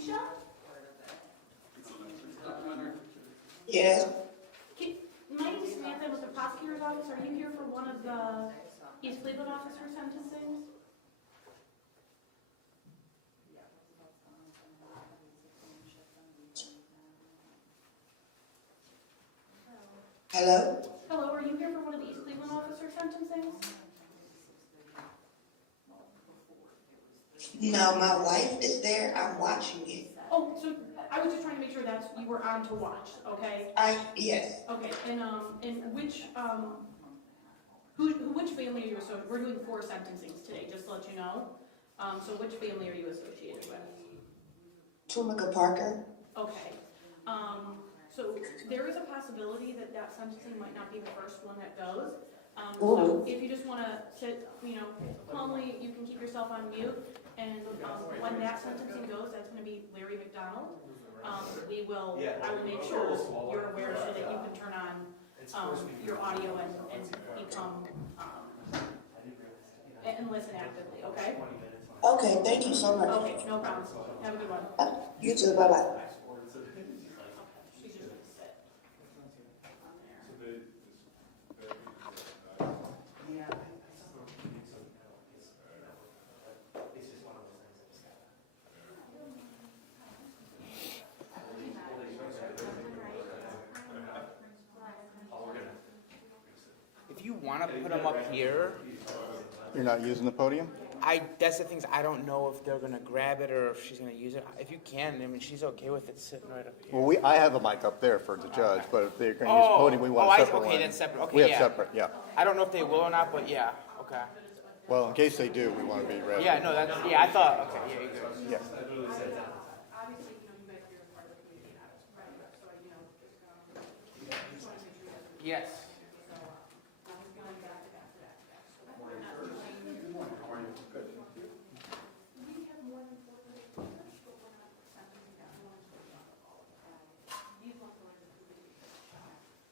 Keisha? Yes. My name is Samantha, I'm with the prosecutor's office. Are you here for one of the East Cleveland officer sentencings? Hello? Hello, are you here for one of the East Cleveland officer sentencings? No, my wife is there. I'm watching it. Oh, so I was just trying to make sure that you were on to watch, okay? Yes. Okay, and which, which family are you associated? We're doing 4 sentencings today, just to let you know. So which family are you associated with? Tumica Parker. Okay. So there is a possibility that that sentencing might not be the first one that goes. So if you just want to sit, calmly, you can keep yourself on mute. And when that sentencing goes, that's going to be Larry McDonald. I will make sure you're aware so that you can turn on your audio and become, and listen actively, okay? Okay, thank you so much. Okay, no problem. Have a good one. You too, bye-bye. She's just going to sit on there. If you want to put them up here, You're not using the podium? that's the things I don't know if they're gonna grab it or if she's gonna use it. If you can, I mean, she's okay with it sitting right up here. Well, I have a mic up there for the judge, but if they're gonna use the podium, we want a separate one. okay, that's separate. Okay, We have yeah. separate, yeah. I don't know if they will or not, but yeah, okay. Well, in case they do, we want to be ready. Yeah, no, I thought, okay, yeah, you're good. Yeah. Obviously, you guys are part of the community now, right? So, just want to make sure you guys are. Yes. Going back to back to back to back. So we're not doing- We have more than 4 minutes, but we're not sentencing everyone to the top of all of that. These ones are in the community.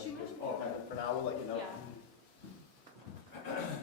She mentioned. Okay, for now, we'll let you know. Yeah. Thank you.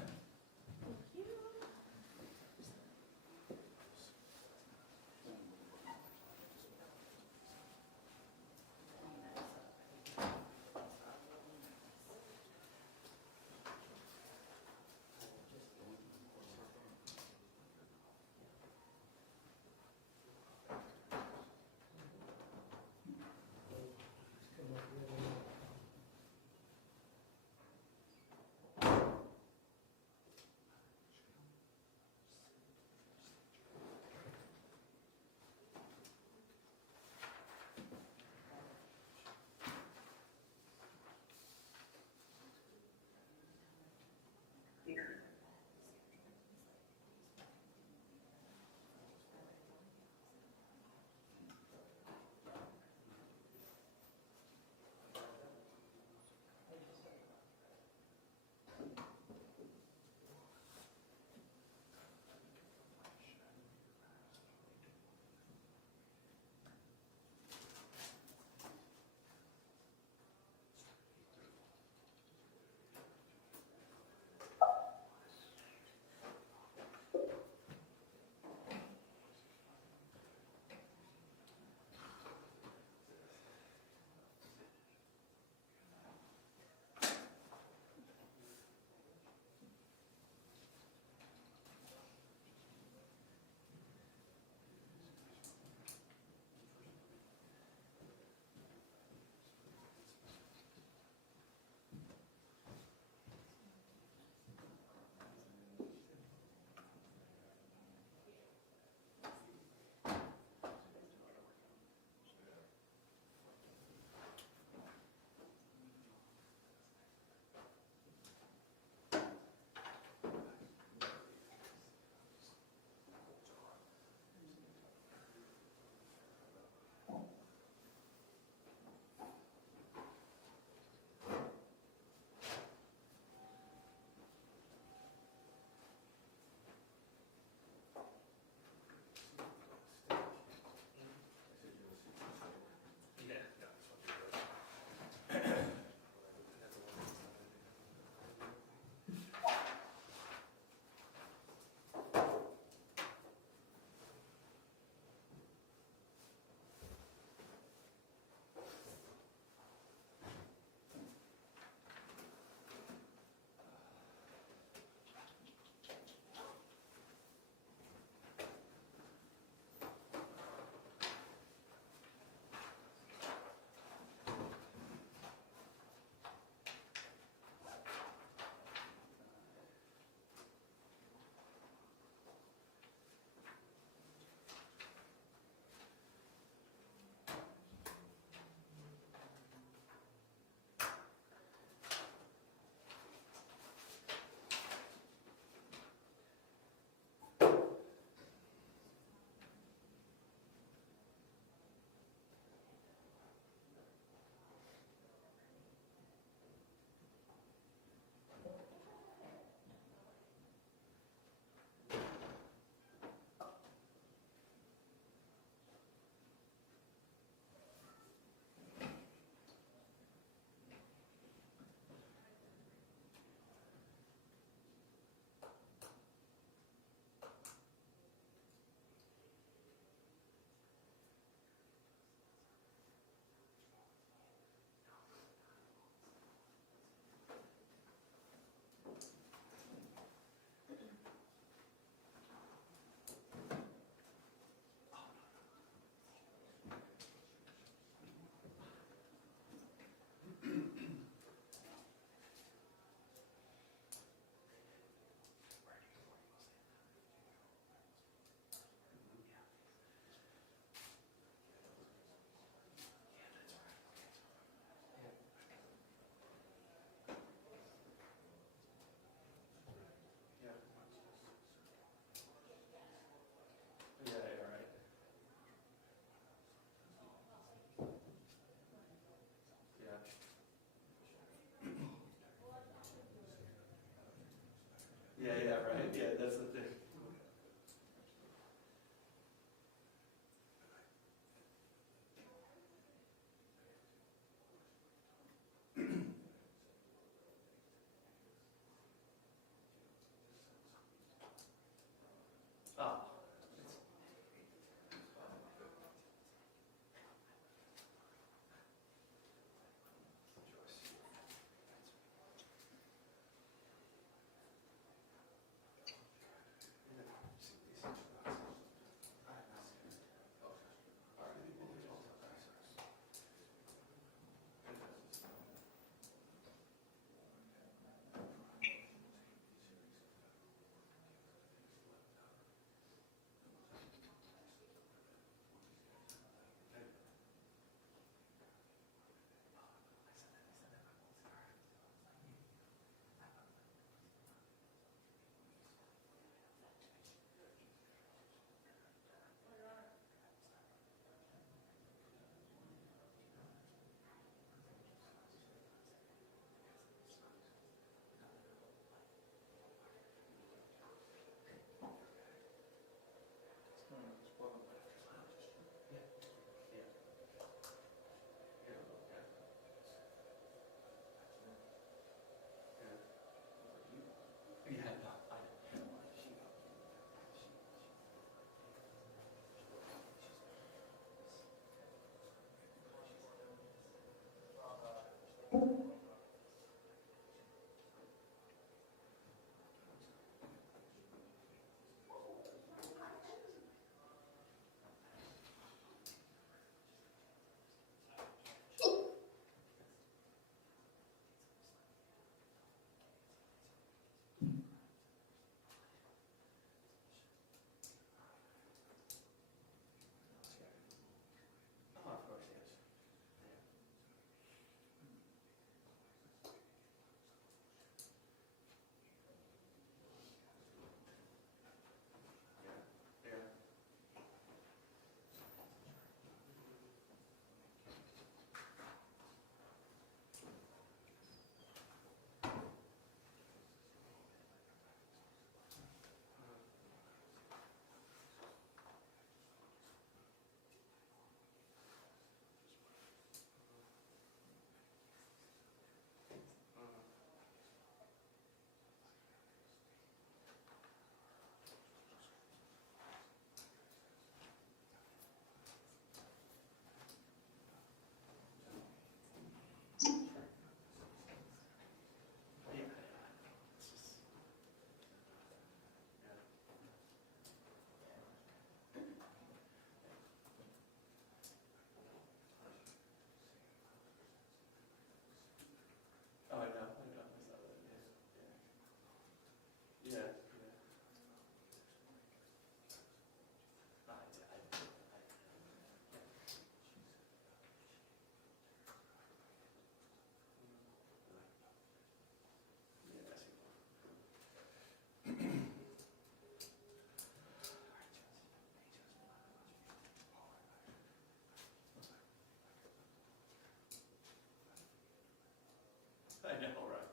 I know, right?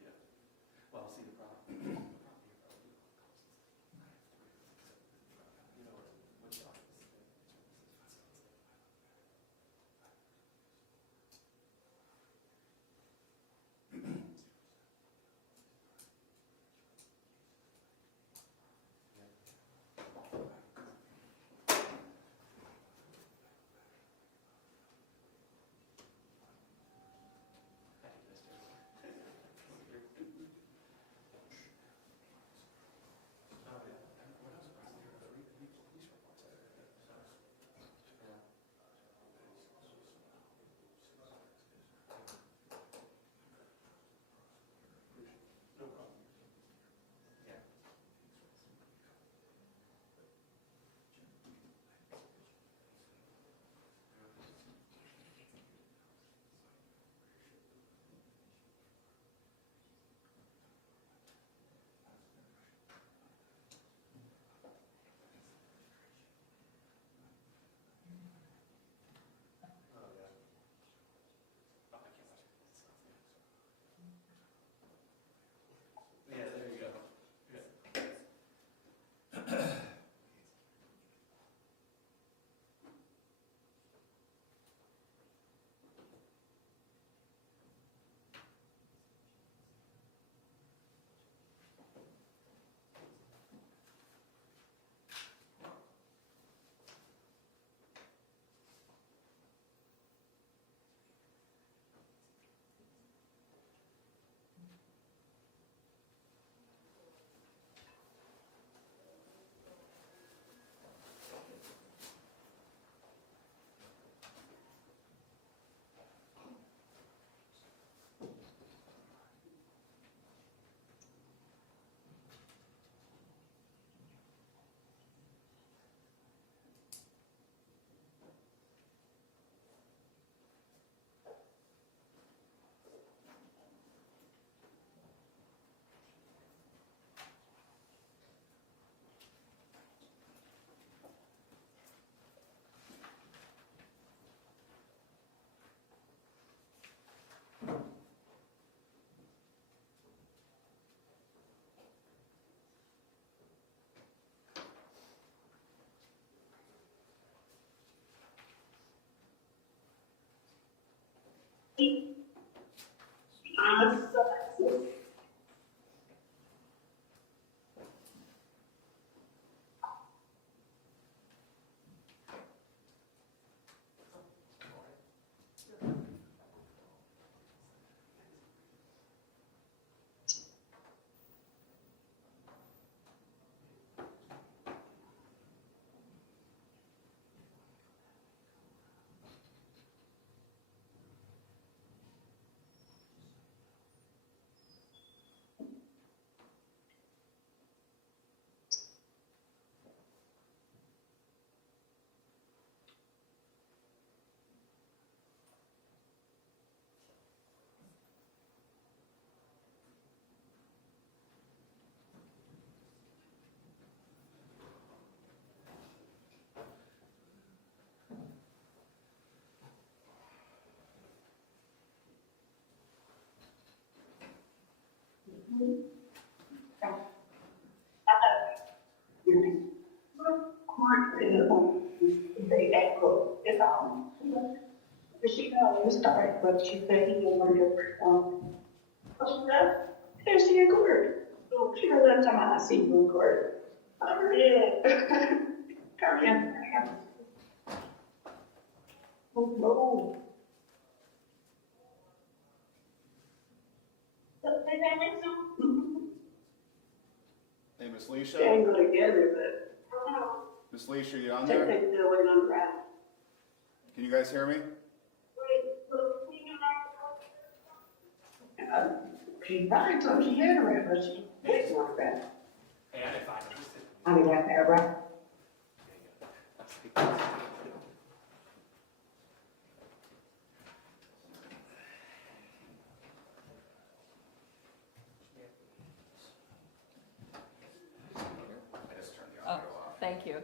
Yeah. Well, see, the problem. You know, with the office. No problem. Yeah. Oh, yeah. Oh, I can't watch it. Yeah, there you go. Yeah. They echo, it's all. But she always start, but she said he didn't want to what she does? There she record. So she does that time I see you record. Oh, yeah. Come in. Oh, no. Hey, Miss They Leisha? ain't go together, but Miss Leisha, you on they there? still waiting on the ride. Can you guys hear me? She probably told she had a ride, but she didn't want a ride. Hey, I did fine. I'm just I mean, got that right. I just turned the Oh, audio off. thank you.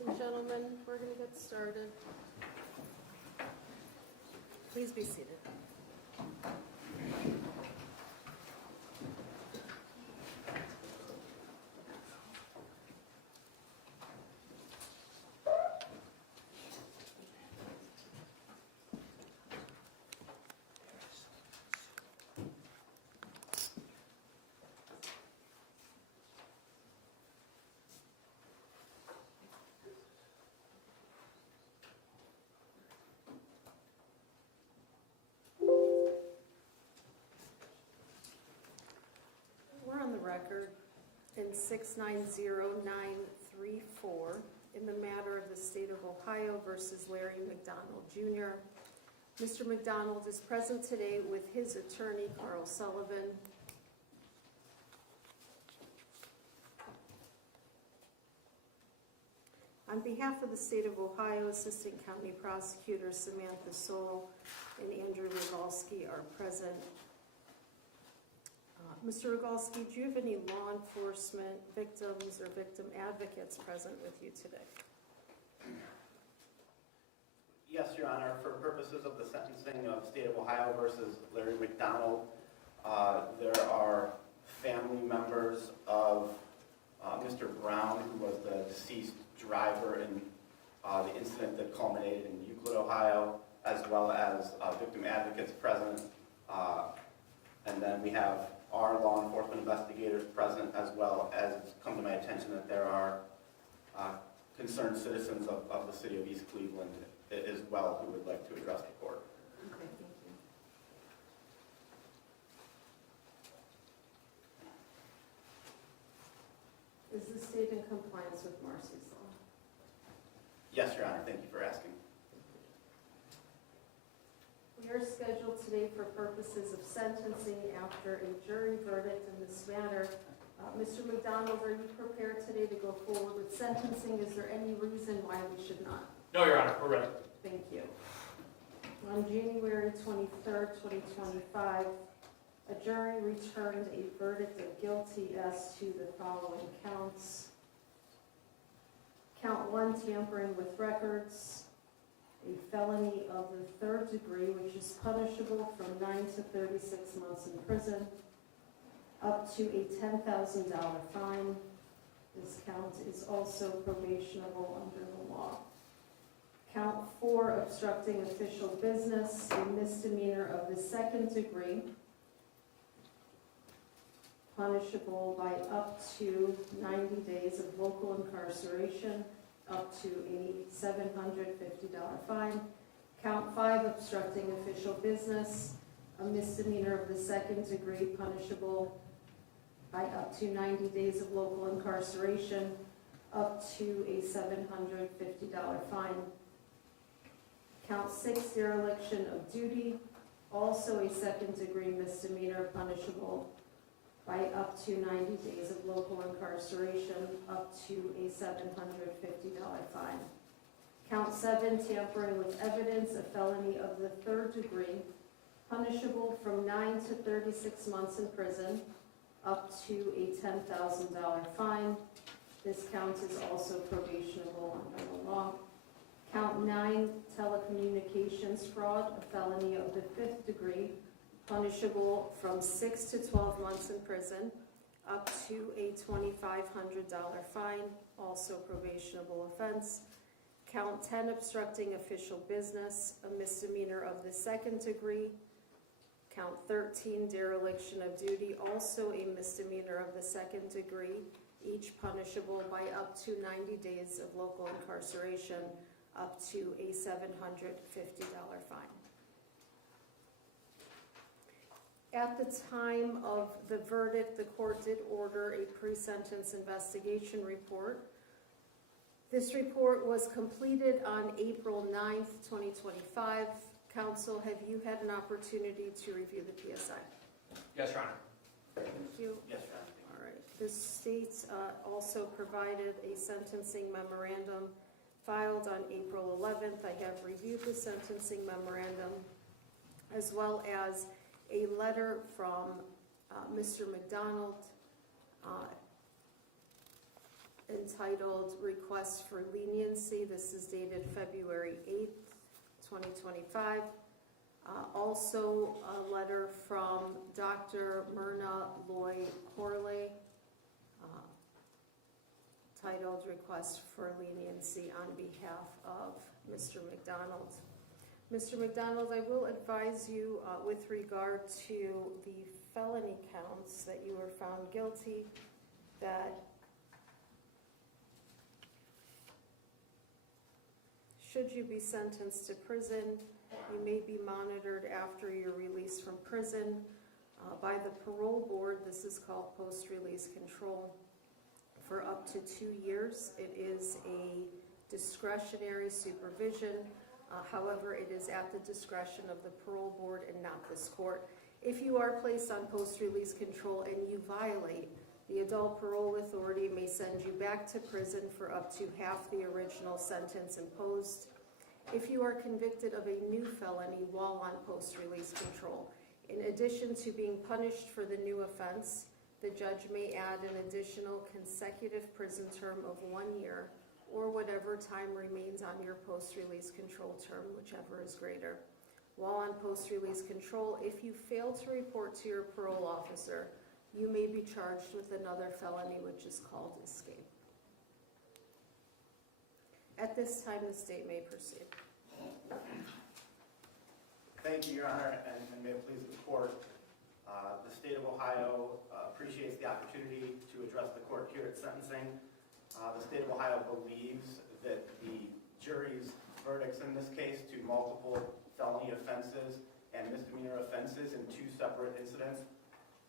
Ladies and gentlemen, we're going to get started. Please be seated. We're on the record in 690-934 in the matter of the State of Ohio versus Larry McDonald Jr. Mr. McDonald is present today with his attorney, Carl Sullivan. On behalf of the State of Ohio, Assistant County Prosecutors Samantha Soul and Andrew Rogalski are present. Mr. Rogalski, do you have any law enforcement victims or victim advocates present with you today? Yes, Your Honor, for purposes of the sentencing of State of Ohio versus Larry McDonald, there are family members of Mr. Brown, who was the deceased driver in the incident that culminated in Euclid, Ohio, as well as victim advocates present. And then we have our law enforcement investigators present, as well as it's come to my attention that there are concerned citizens of the city of East Cleveland as well who would like to address the court. Okay, thank you. Is the state in compliance with Marcy's law? Yes, Your Honor, thank you for asking. We are scheduled today for purposes of sentencing after a jury verdict in this matter. Mr. McDonald, are you prepared today to go forward with sentencing? Is there any reason why we should not? No, Your Honor, we're ready. Thank you. On January 23rd, 2025, a jury returned a verdict of guilty as to the following counts. Count 1, tampering with records, a felony of the 3rd degree, which is punishable from 9 to 36 months in prison, up to a $10,000 fine. This count is also probationable under the law. Count 4, obstructing official business, a misdemeanor of the 2nd degree, punishable by up to 90 days of local incarceration, up to a $750 fine. Count 5, obstructing official business, a misdemeanor of the 2nd degree, punishable by up to 90 days of local incarceration, up to a $750 fine. Count 6, dereliction of duty, also a 2nd degree misdemeanor, punishable by up to 90 days of local incarceration, up to a $750 fine. Count 7, tampering with evidence, a felony of the 3rd degree, punishable from 9 to 36 months in prison, up to a $10,000 fine. This count is also probationable under the law. Count 9, telecommunications fraud, a felony of the 5th degree, punishable from 6 to 12 months in prison, up to a $2,500 fine, also probationable offense. Count 10, obstructing official business, a misdemeanor of the 2nd degree. Count 13, dereliction of duty, also a misdemeanor of the 2nd degree, each punishable by up to 90 days of local incarceration, up to a $750 fine. At the time of the verdict, the court did order a pre-sentence investigation report. This report was completed on April 9th, 2025. Counsel, have you had an opportunity to review the PSI? Yes, Your Honor. Thank you. Yes, Your Honor. All right. The state also provided a sentencing memorandum filed on April 11th. I have reviewed the sentencing memorandum, as well as a letter from Mr. McDonald entitled Request for Leniency. This is dated February 8th, 2025. Also a letter from Dr. Myrna Loy Corley, titled Request for Leniency on behalf of Mr. McDonald. Mr. McDonald, I will advise you with regard to the felony counts that you were found guilty, that should you be sentenced to prison, you may be monitored after your release from prison by the parole board. This is called post-release control, for up to 2 years. It is a discretionary supervision. However, it is at the discretion of the parole board and not this court. If you are placed on post-release control and you violate, the adult parole authority may send you back to prison for up to half the original sentence imposed. If you are convicted of a new felony while on post-release control, in addition to being punished for the new offense, the judge may add an additional consecutive prison term of 1 year, or whatever time remains on your post-release control term, whichever is greater. While on post-release control, if you fail to report to your parole officer, you may be charged with another felony, which is called escape. At this time, the state may proceed. Thank you, Your Honor, and may it please the court. The state of Ohio appreciates the opportunity to address the court here at sentencing. The state of Ohio believes that the jury's verdicts in this case to multiple felony offenses and misdemeanor offenses in 2 separate incidents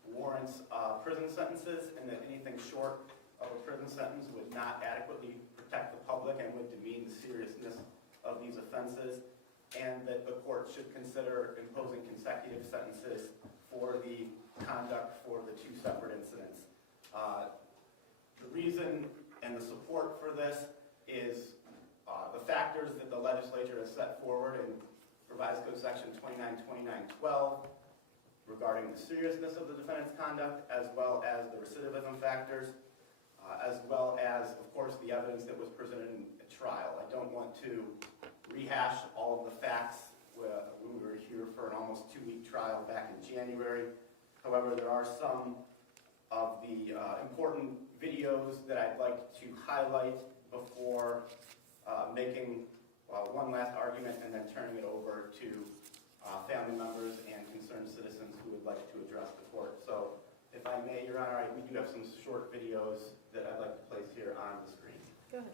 warrants prison sentences, and that anything short of a prison sentence would not adequately protect the public and would demean the seriousness of these offenses, and that the court should consider imposing consecutive sentences for the conduct for the 2 separate incidents. The reason and the support for this is the factors that the legislature has set forward in Revised Code Section 292912 regarding the seriousness of the defendant's conduct, as well as the recidivism factors, as well as, of course, the evidence that was presented in a trial. I don't want to rehash all of the facts when we were here for an almost 2-week trial back in January. However, there are some of the important videos that I'd like to highlight before making one last argument and then turning it over to family members and concerned citizens who would like to address the court. So if I may, Your Honor, we do have some short videos that I'd like to place here on the screen. Go ahead.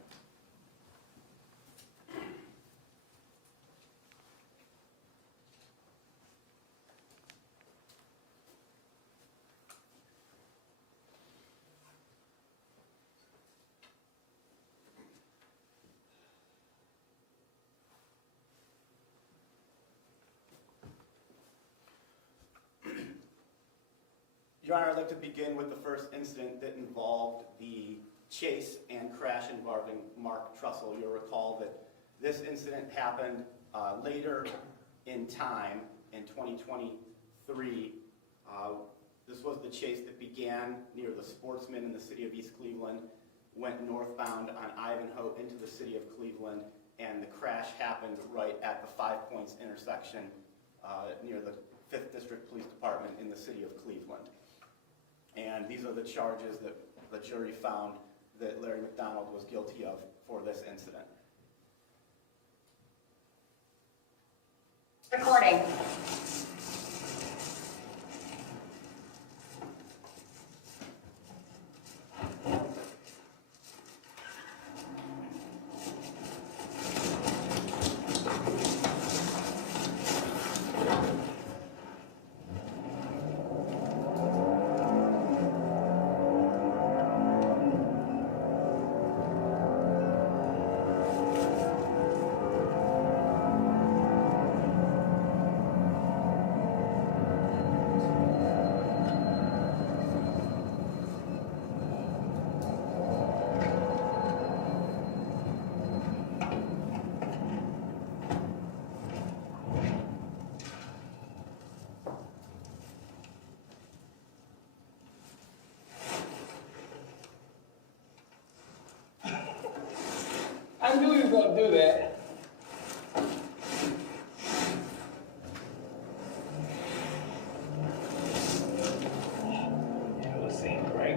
Your Honor, I'd like to begin with the first incident that involved the chase and crash involving Mark Trussell. You'll recall that this incident happened later in time in 2023. This was the chase that began near the Sportsman in the city of East Cleveland, went northbound on Ivanhoe into the city of Cleveland, and the crash happened right at the 5 Points intersection near the 5th District Police Department in the city of Cleveland. And these are the charges that the jury found that Larry McDonald was guilty of for this incident. Recording.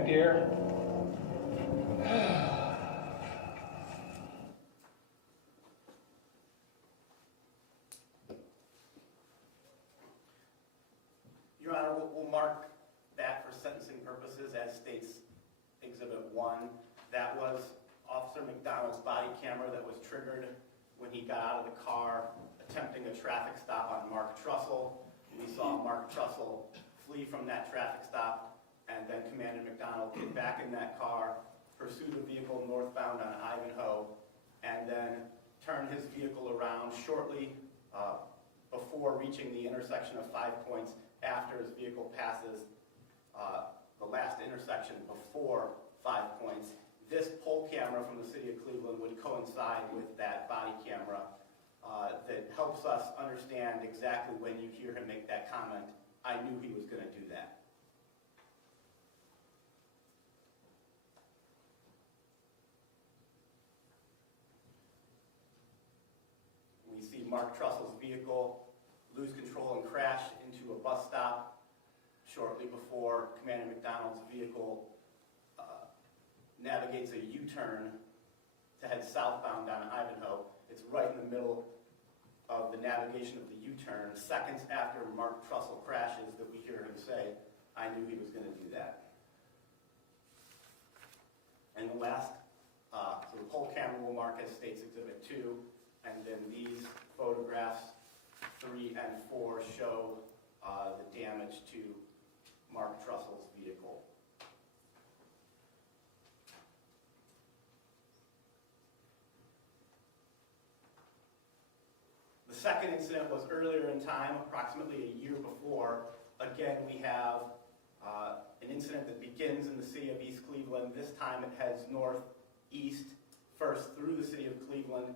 dear. Your Honor, we'll mark that for sentencing purposes as states Exhibit 1. That was Officer McDonald's body camera that was triggered when he got out of the car attempting a traffic stop on Mark Trussell. We saw Mark Trussell flee from that traffic stop, and then Commander McDonald get back in that car, pursue the vehicle northbound on Ivanhoe, and then turn his vehicle around shortly before reaching the intersection of 5 Points after his vehicle passes the last intersection before 5 Points. This pole camera from the city of Cleveland would coincide with that body camera that helps us understand exactly when you hear him make that comment, I knew he was going to do that. We see Mark Trussell's vehicle lose control and crash into a bus stop shortly before Commander McDonald's vehicle navigates a U-turn to head southbound down Ivanhoe. It's right in the middle of the navigation of the U-turn, seconds after Mark Trussell crashes, that we hear him say, I knew he was going to do that. And the last, so the pole camera will mark as State's Exhibit 2, and then these photographs 3 and 4 show the damage to Mark Trussell's vehicle. The second incident was earlier in time, approximately a year before. Again, we have an incident that begins in the city of East Cleveland. This time it heads northeast, first through the city of Cleveland,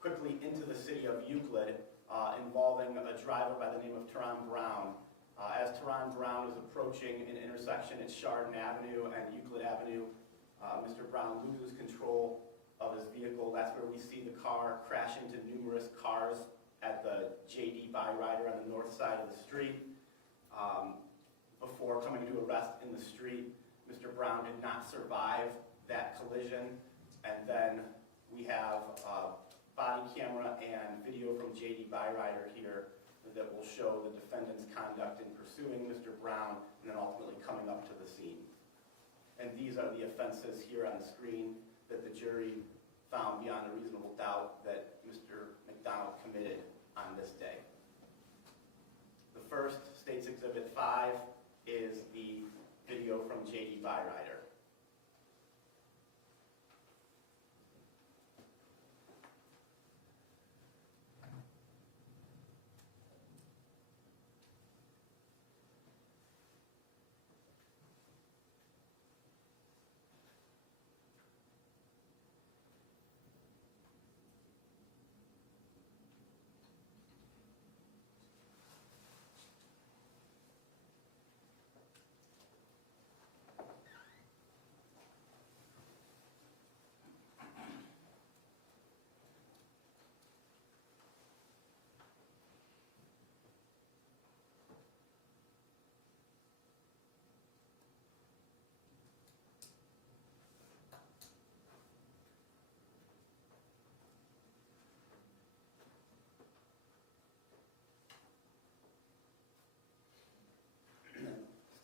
quickly into the city of Euclid, involving a driver by the name of Teron Brown. As Teron Brown is approaching an intersection at Chardon Avenue and Euclid Avenue, Mr. Brown loses control of his vehicle. That's where we see the car crash into numerous cars at the JD Byrider on the north side of the street. Before coming to a rest in the street, Mr. Brown did not survive that collision. And then we have body camera and video from JD Byrider here that will show the defendant's conduct in pursuing Mr. Brown and then ultimately coming up to the scene. And these are the offenses here on the screen that the jury found beyond a reasonable doubt that Mr. McDonald committed on this day. The first, State's Exhibit 5, is the video from JD Byrider.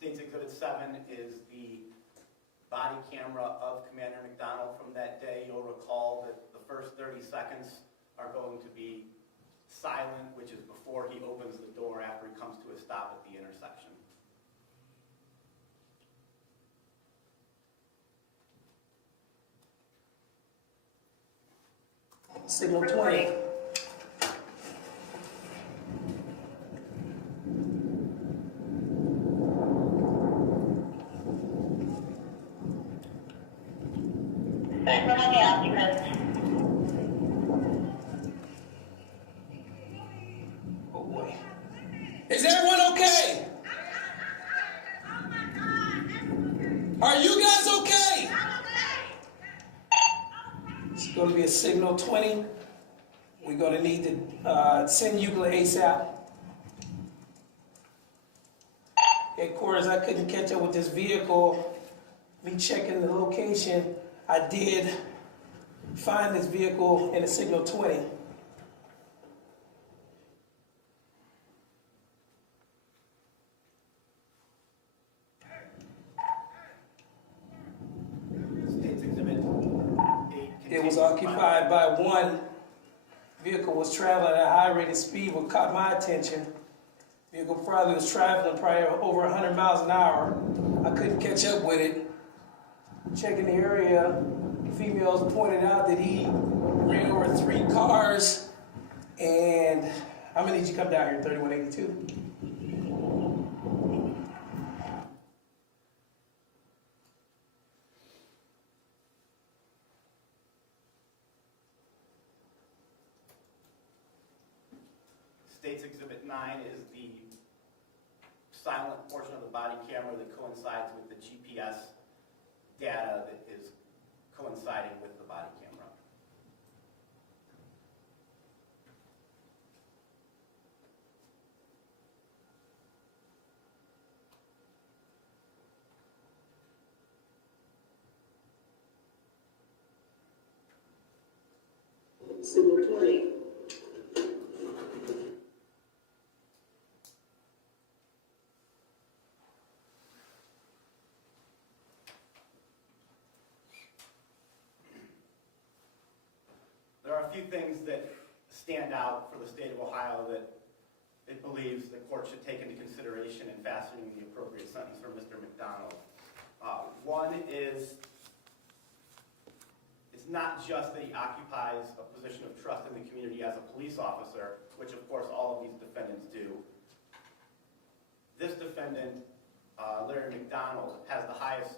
State's Exhibit 7 is the body camera of Commander McDonald from that day. You'll recall that the first 30 seconds are going to be silent, which is before he opens the door after he comes to a stop at the intersection. Signal 20. Oh boy. Is everyone okay? Are you guys okay? It's going to be a signal 20. We're going to need to send Euclid ASAP. Headquarters, I couldn't catch up with this vehicle. me checking the location, I did find this vehicle in a signal 20. State's Exhibit 8. It was continues occupied by one. Vehicle was traveling at a high rate of speed, what caught my attention. Vehicle probably was traveling probably over 100 miles an hour. I couldn't catch up with it. Checking the area, females pointed out that he ran over 3 cars. And I'm gonna need you to come down here, 3182. State's Exhibit 9 is the silent portion of the body camera that coincides with the GPS data that is coinciding with the body camera. Signal 20. There are a few things that stand out for the state of Ohio that it believes the court should take into consideration in fashioning the appropriate sentence for Mr. McDonald. One is, it's not just that he occupies a position of trust in the community as a police officer, which of course all of these defendants do. This defendant, Larry McDonald, has the highest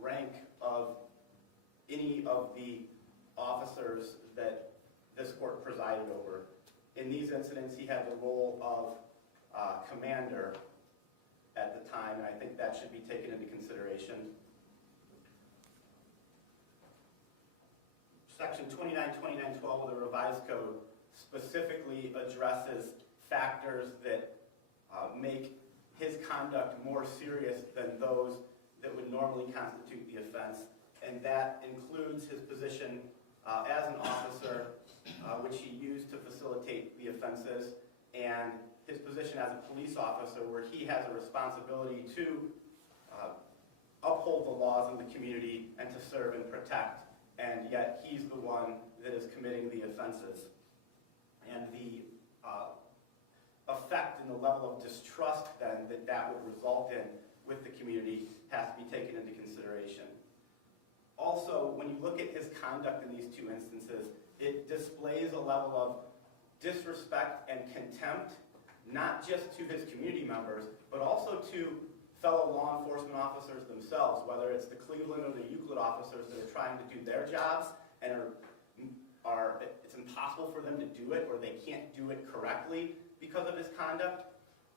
rank of any of the officers that this court presided over. In these incidents, he had the role of commander at the time, and I think that should be taken into consideration. Section 292912 of the revised code specifically addresses factors that make his conduct more serious than those that would normally constitute the offense, and that includes his position as an officer, which he used to facilitate the offenses, and his position as a police officer, where he has a responsibility to uphold the laws in the community and to serve and protect, and yet he's the one that is committing the offenses. And the effect and the level of distrust then that would result in with the community has to be taken into consideration. Also, when you look at his conduct in these two instances, it displays a level of disrespect and contempt, not just to his community members, but also to fellow law enforcement officers themselves, whether it's the Cleveland or the Euclid officers that are trying to do their jobs and it's impossible for them to do it, or they can't do it correctly because of his conduct,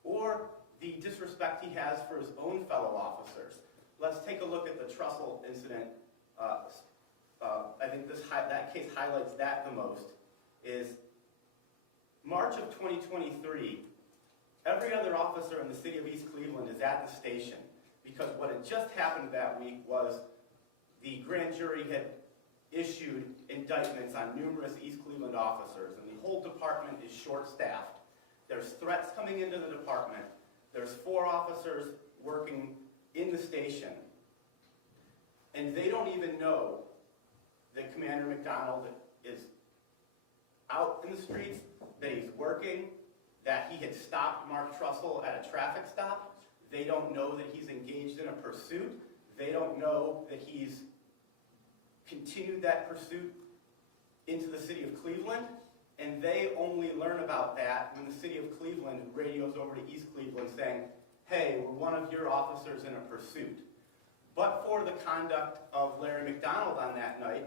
or the disrespect he has for his own fellow officers. Let's take a look at the Trussell incident. I think that case highlights that the most. Is March of 2023, every other officer in the city of East Cleveland is at the station, because what had just happened that week was the grand jury had issued indictments on numerous East Cleveland officers, and the whole department is short-staffed. There's threats coming into the department. There's 4 officers working in the station, and they don't even know that Commander McDonald is out in the streets, that he's working, that he had stopped Mark Trussell at a traffic stop. They don't know that he's engaged in a pursuit. They don't know that he's continued that pursuit into the city of Cleveland, and they only learn about that when the city of Cleveland radios over to East Cleveland saying, hey, we're one of your officers in a pursuit. But for the conduct of Larry McDonald on that night,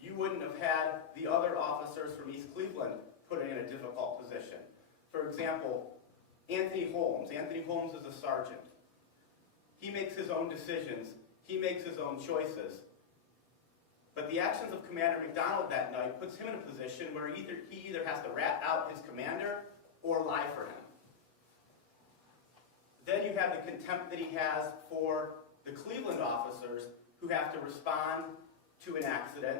you wouldn't have had the other officers from East Cleveland put in a difficult position. For example, Anthony Holmes. Anthony Holmes is a sergeant. He makes his own decisions. He makes his own choices. But the actions of Commander McDonald that night puts him in a position where he either has to rat out his commander or lie for him. Then you have the contempt that he has for the Cleveland officers who have to respond to an accident.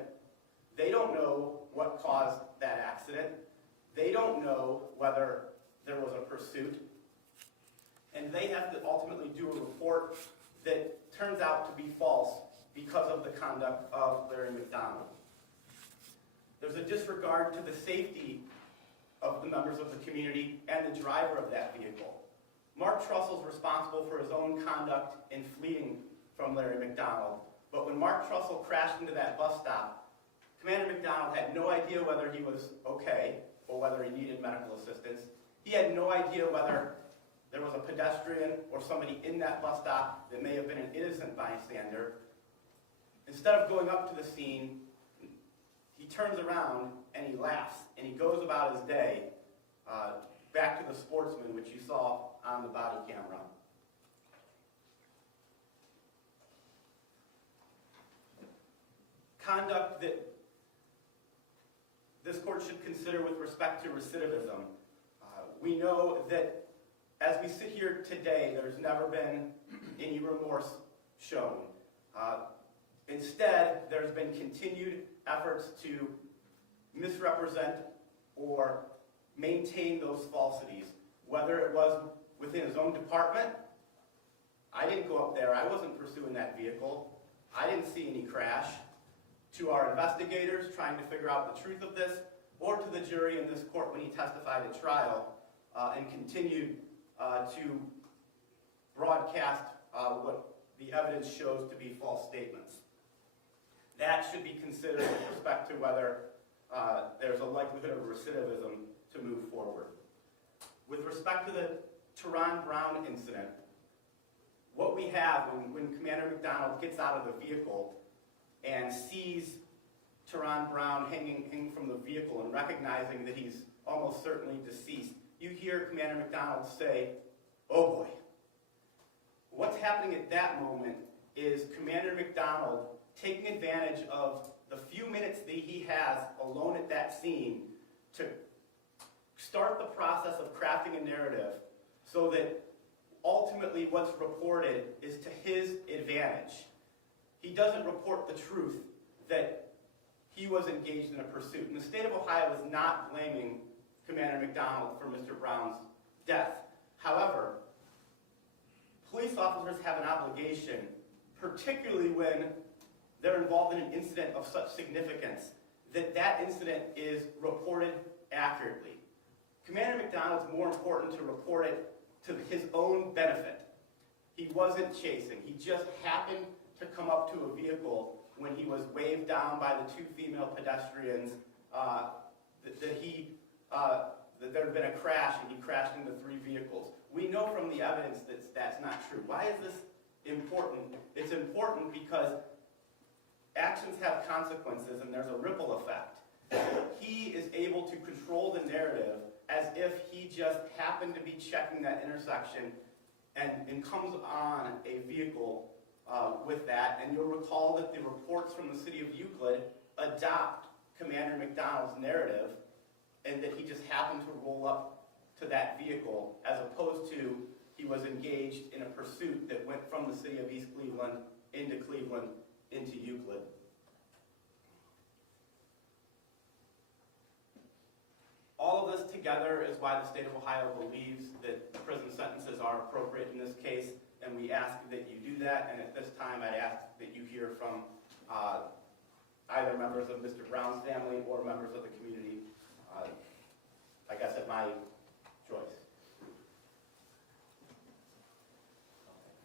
They don't know what caused that accident. They don't know whether there was a pursuit. And they have to ultimately do a report that turns out to be false because of the conduct of Larry McDonald. There's a disregard to the safety of the members of the community and the driver of that vehicle. Mark Trussell's responsible for his own conduct in fleeing from Larry McDonald, but when Mark Trussell crashed into that bus stop, Commander McDonald had no idea whether he was okay or whether he needed medical assistance. He had no idea whether there was a pedestrian or somebody in that bus stop that may have been an innocent bystander. Instead of going up to the scene, he turns around and he laughs and he goes about his day, back to the sportsman, which you saw on the body camera. Conduct that this court should consider with respect to recidivism. We know that as we sit here today, there's never been any remorse shown. Instead, there's been continued efforts to misrepresent or maintain those falsities, whether it was within his own department. I didn't go up there. I wasn't pursuing that vehicle. I didn't see any crash. To our investigators trying to figure out the truth of this, or to the jury in this court when he testified at trial, and continued to broadcast what the evidence shows to be false statements. That should be considered with respect to whether there's a likelihood of recidivism to move forward. With respect to the Teron Brown incident, what we have when Commander McDonald gets out of the vehicle and sees Teron Brown hanging from the vehicle and recognizing that he's almost certainly deceased, you hear Commander McDonald say, "Oh boy." What's happening at that moment is Commander McDonald taking advantage of the few minutes that he has alone at that scene to start the process of crafting a narrative so that ultimately what's reported is to his advantage. He doesn't report the truth that he was engaged in a pursuit. And the state of Ohio is not blaming Commander McDonald for Mr. Brown's death. However, police officers have an obligation, particularly when they're involved in an incident of such significance, that incident is reported accurately. Commander McDonald's more important to report it to his own benefit. He wasn't chasing. He just happened to come up to a vehicle when he was waved down by the two female pedestrians, that there had been a crash and he crashed into 3 vehicles. We know from the evidence that that's not true. Why is this important? It's important because actions have consequences and there's a ripple effect. He is able to control the narrative as if he just happened to be checking that intersection and comes on a vehicle with that. And you'll recall that the reports from the city of Euclid adopt Commander McDonald's narrative and that he just happened to roll up to that vehicle as opposed to he was engaged in a pursuit that went from the city of East Cleveland into Euclid. All of this together is why the state of Ohio believes that prison sentences are appropriate in this case, and we ask that you do that. And at this time, I'd ask that you hear from either members of Mr. Brown's family or members of the community, I guess at my choice.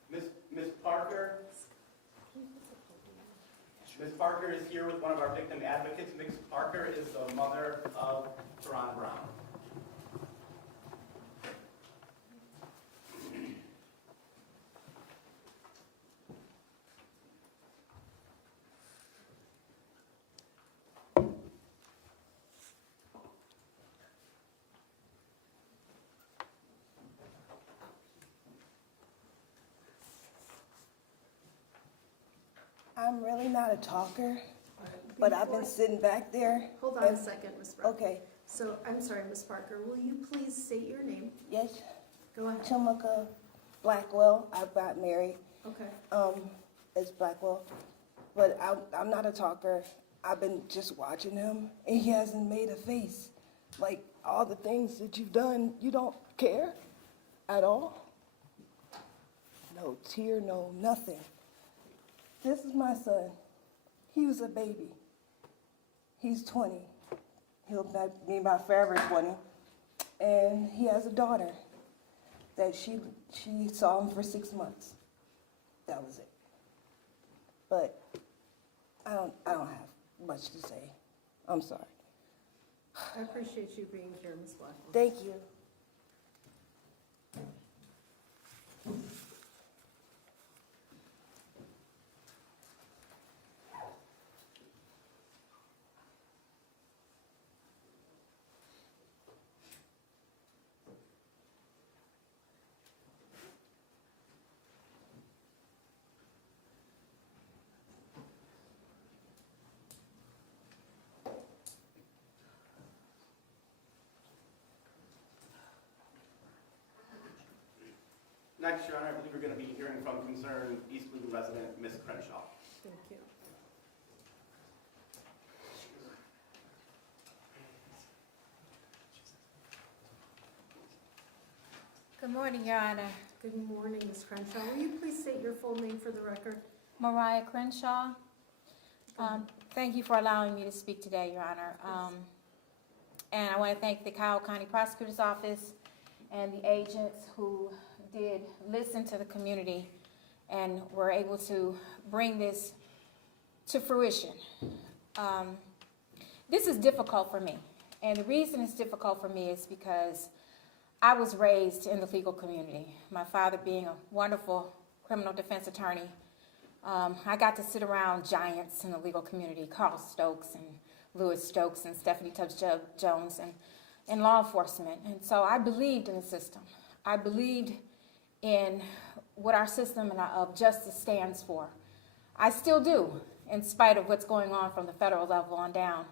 Ms. Parker? Ms. Parker is here with one of our victim advocates. Ms. Parker is the mother of Teron Brown. I'm really not a talker, but I've been sitting back there. Hold on a second, Ms. Parker. Okay, So, I'm sorry, Ms. Parker, will you please state your name? yes, Go ahead. Tamika Blackwell. I got married Okay. It's Blackwell. But I'm not a talker. I've been just watching him, and he hasn't made a face. Like, all the things that you've done, you don't care at all. No tear, no nothing. This is my son. He was a baby. He's 20. He'll be my forever 20. And he has a daughter that she saw him for 6 months. That was it. But I don't have much to say. I'm sorry. I appreciate you being here, Ms. Blackwell. Thank you. Next, Your Honor, I believe we're going to be hearing from concerned East Cleveland resident, Ms. Crenshaw. Thank you. Good morning, Your Honor. Good morning, Ms. Crenshaw. Will you please state your full name for the record? Mariah Crenshaw. Thank you for allowing me to speak today, Your Honor. And I want to thank the Kyle County Prosecutor's Office and the agents who did listen to the community and were able to bring this to fruition. This is difficult for me. And the reason it's difficult for me is because I was raised in the legal community. My father being a wonderful criminal defense attorney, I got to sit around giants in the legal community, Carl Stokes and Louis Stokes and Stephanie Tubbs Jones and law enforcement. And so I believed in the system. I believed in what our system of justice stands for. I still do, in spite of what's going on from the federal level on down.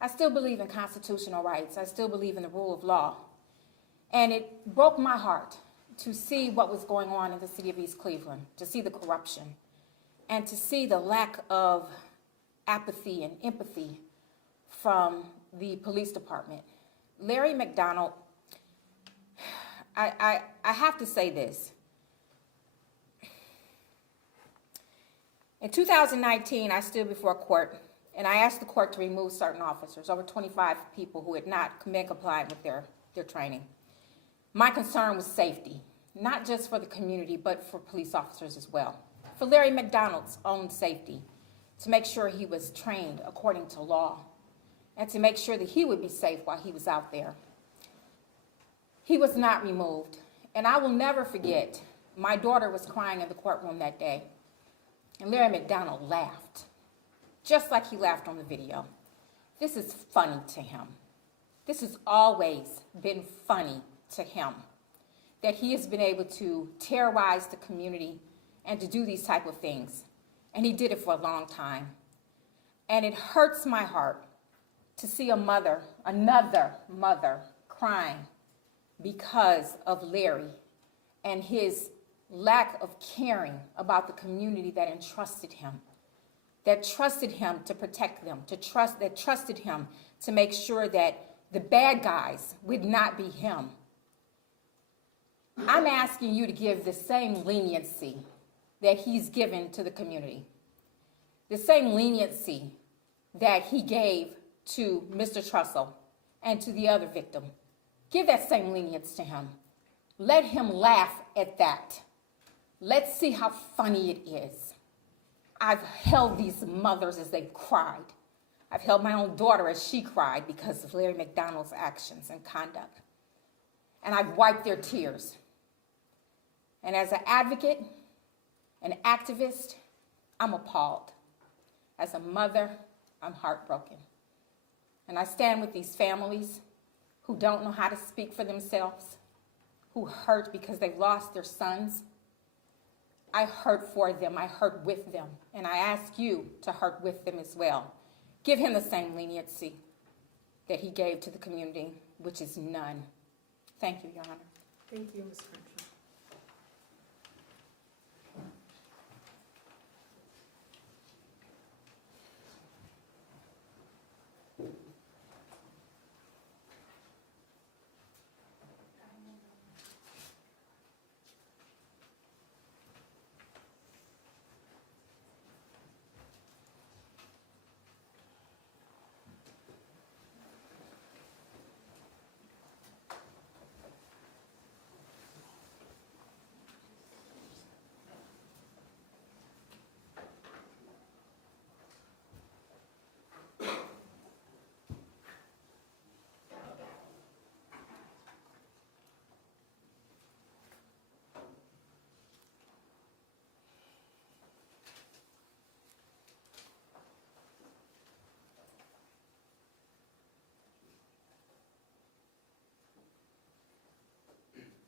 I still believe in constitutional rights. I still believe in the rule of law. And it broke my heart to see what was going on in the city of East Cleveland, to see the corruption, and to see the lack of apathy and empathy from the police department. Larry McDonald, I have to say this. In 2019, I stood before court, and I asked the court to remove certain officers, over 25 people who had not been compliant with their training. My concern was safety, not just for the community, but for police officers as well. For Larry McDonald's own safety, to make sure he was trained according to law, and to make sure that he would be safe while he was out there. He was not removed, and I will never forget, my daughter was crying in the courtroom that day, and Larry McDonald laughed, just like he laughed on the video. This is funny to him. This has always been funny to him, that he has been able to terrorize the community and to do these type of things. And he did it for a long time. And it hurts my heart to see a mother, another mother, crying because of Larry and his lack of caring about the community that entrusted him, that trusted him to protect them, that trusted him to make sure that the bad guys would not be him. I'm asking you to give the same leniency that he's given to the community, the same leniency that he gave to Mr. Trussell and to the other victim. Give that same lenience to him. Let him laugh at that. Let's see how funny it is. I've held these mothers as they've cried. I've held my own daughter as she cried because of Larry McDonald's actions and conduct. And I've wiped their tears. And as an advocate, an activist, I'm appalled. As a mother, I'm heartbroken. And I stand with these families who don't know how to speak for themselves, who hurt because they've lost their sons. I hurt for them, I hurt with them, and I ask you to hurt with them as well. Give him the same leniency that he gave to the community, which is none. Thank you, Your Honor. Thank you, Ms. Crenshaw.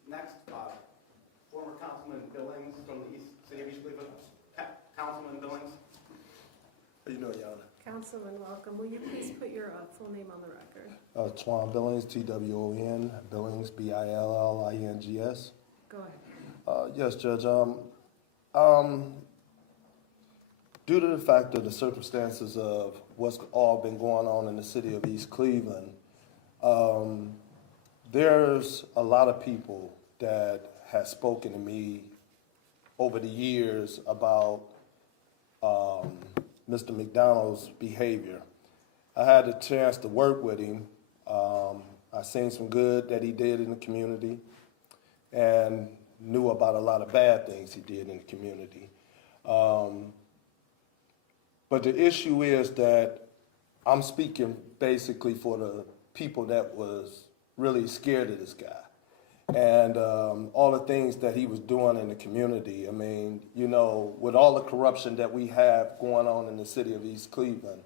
Next, former Councilman Billings from the City of East Cleveland. Councilman Billings. How you doing, Your Honor? Councilman, welcome. Will you please put your full name on the record? Twan Billings, Twon, Billings, Billings. Go ahead. Yes, Judge. Due to the fact of the circumstances of what's all been going on in the city of East Cleveland, there's a lot of people that have spoken to me over the years about Mr. McDonald's behavior. I had a chance to work with him. I seen some good that he did in the community and knew about a lot of bad things he did in the community. But the issue is that I'm speaking basically for the people that was really scared of this guy. And all the things that he was doing in the community. I mean, you know, with all the corruption that we have going on in the city of East Cleveland,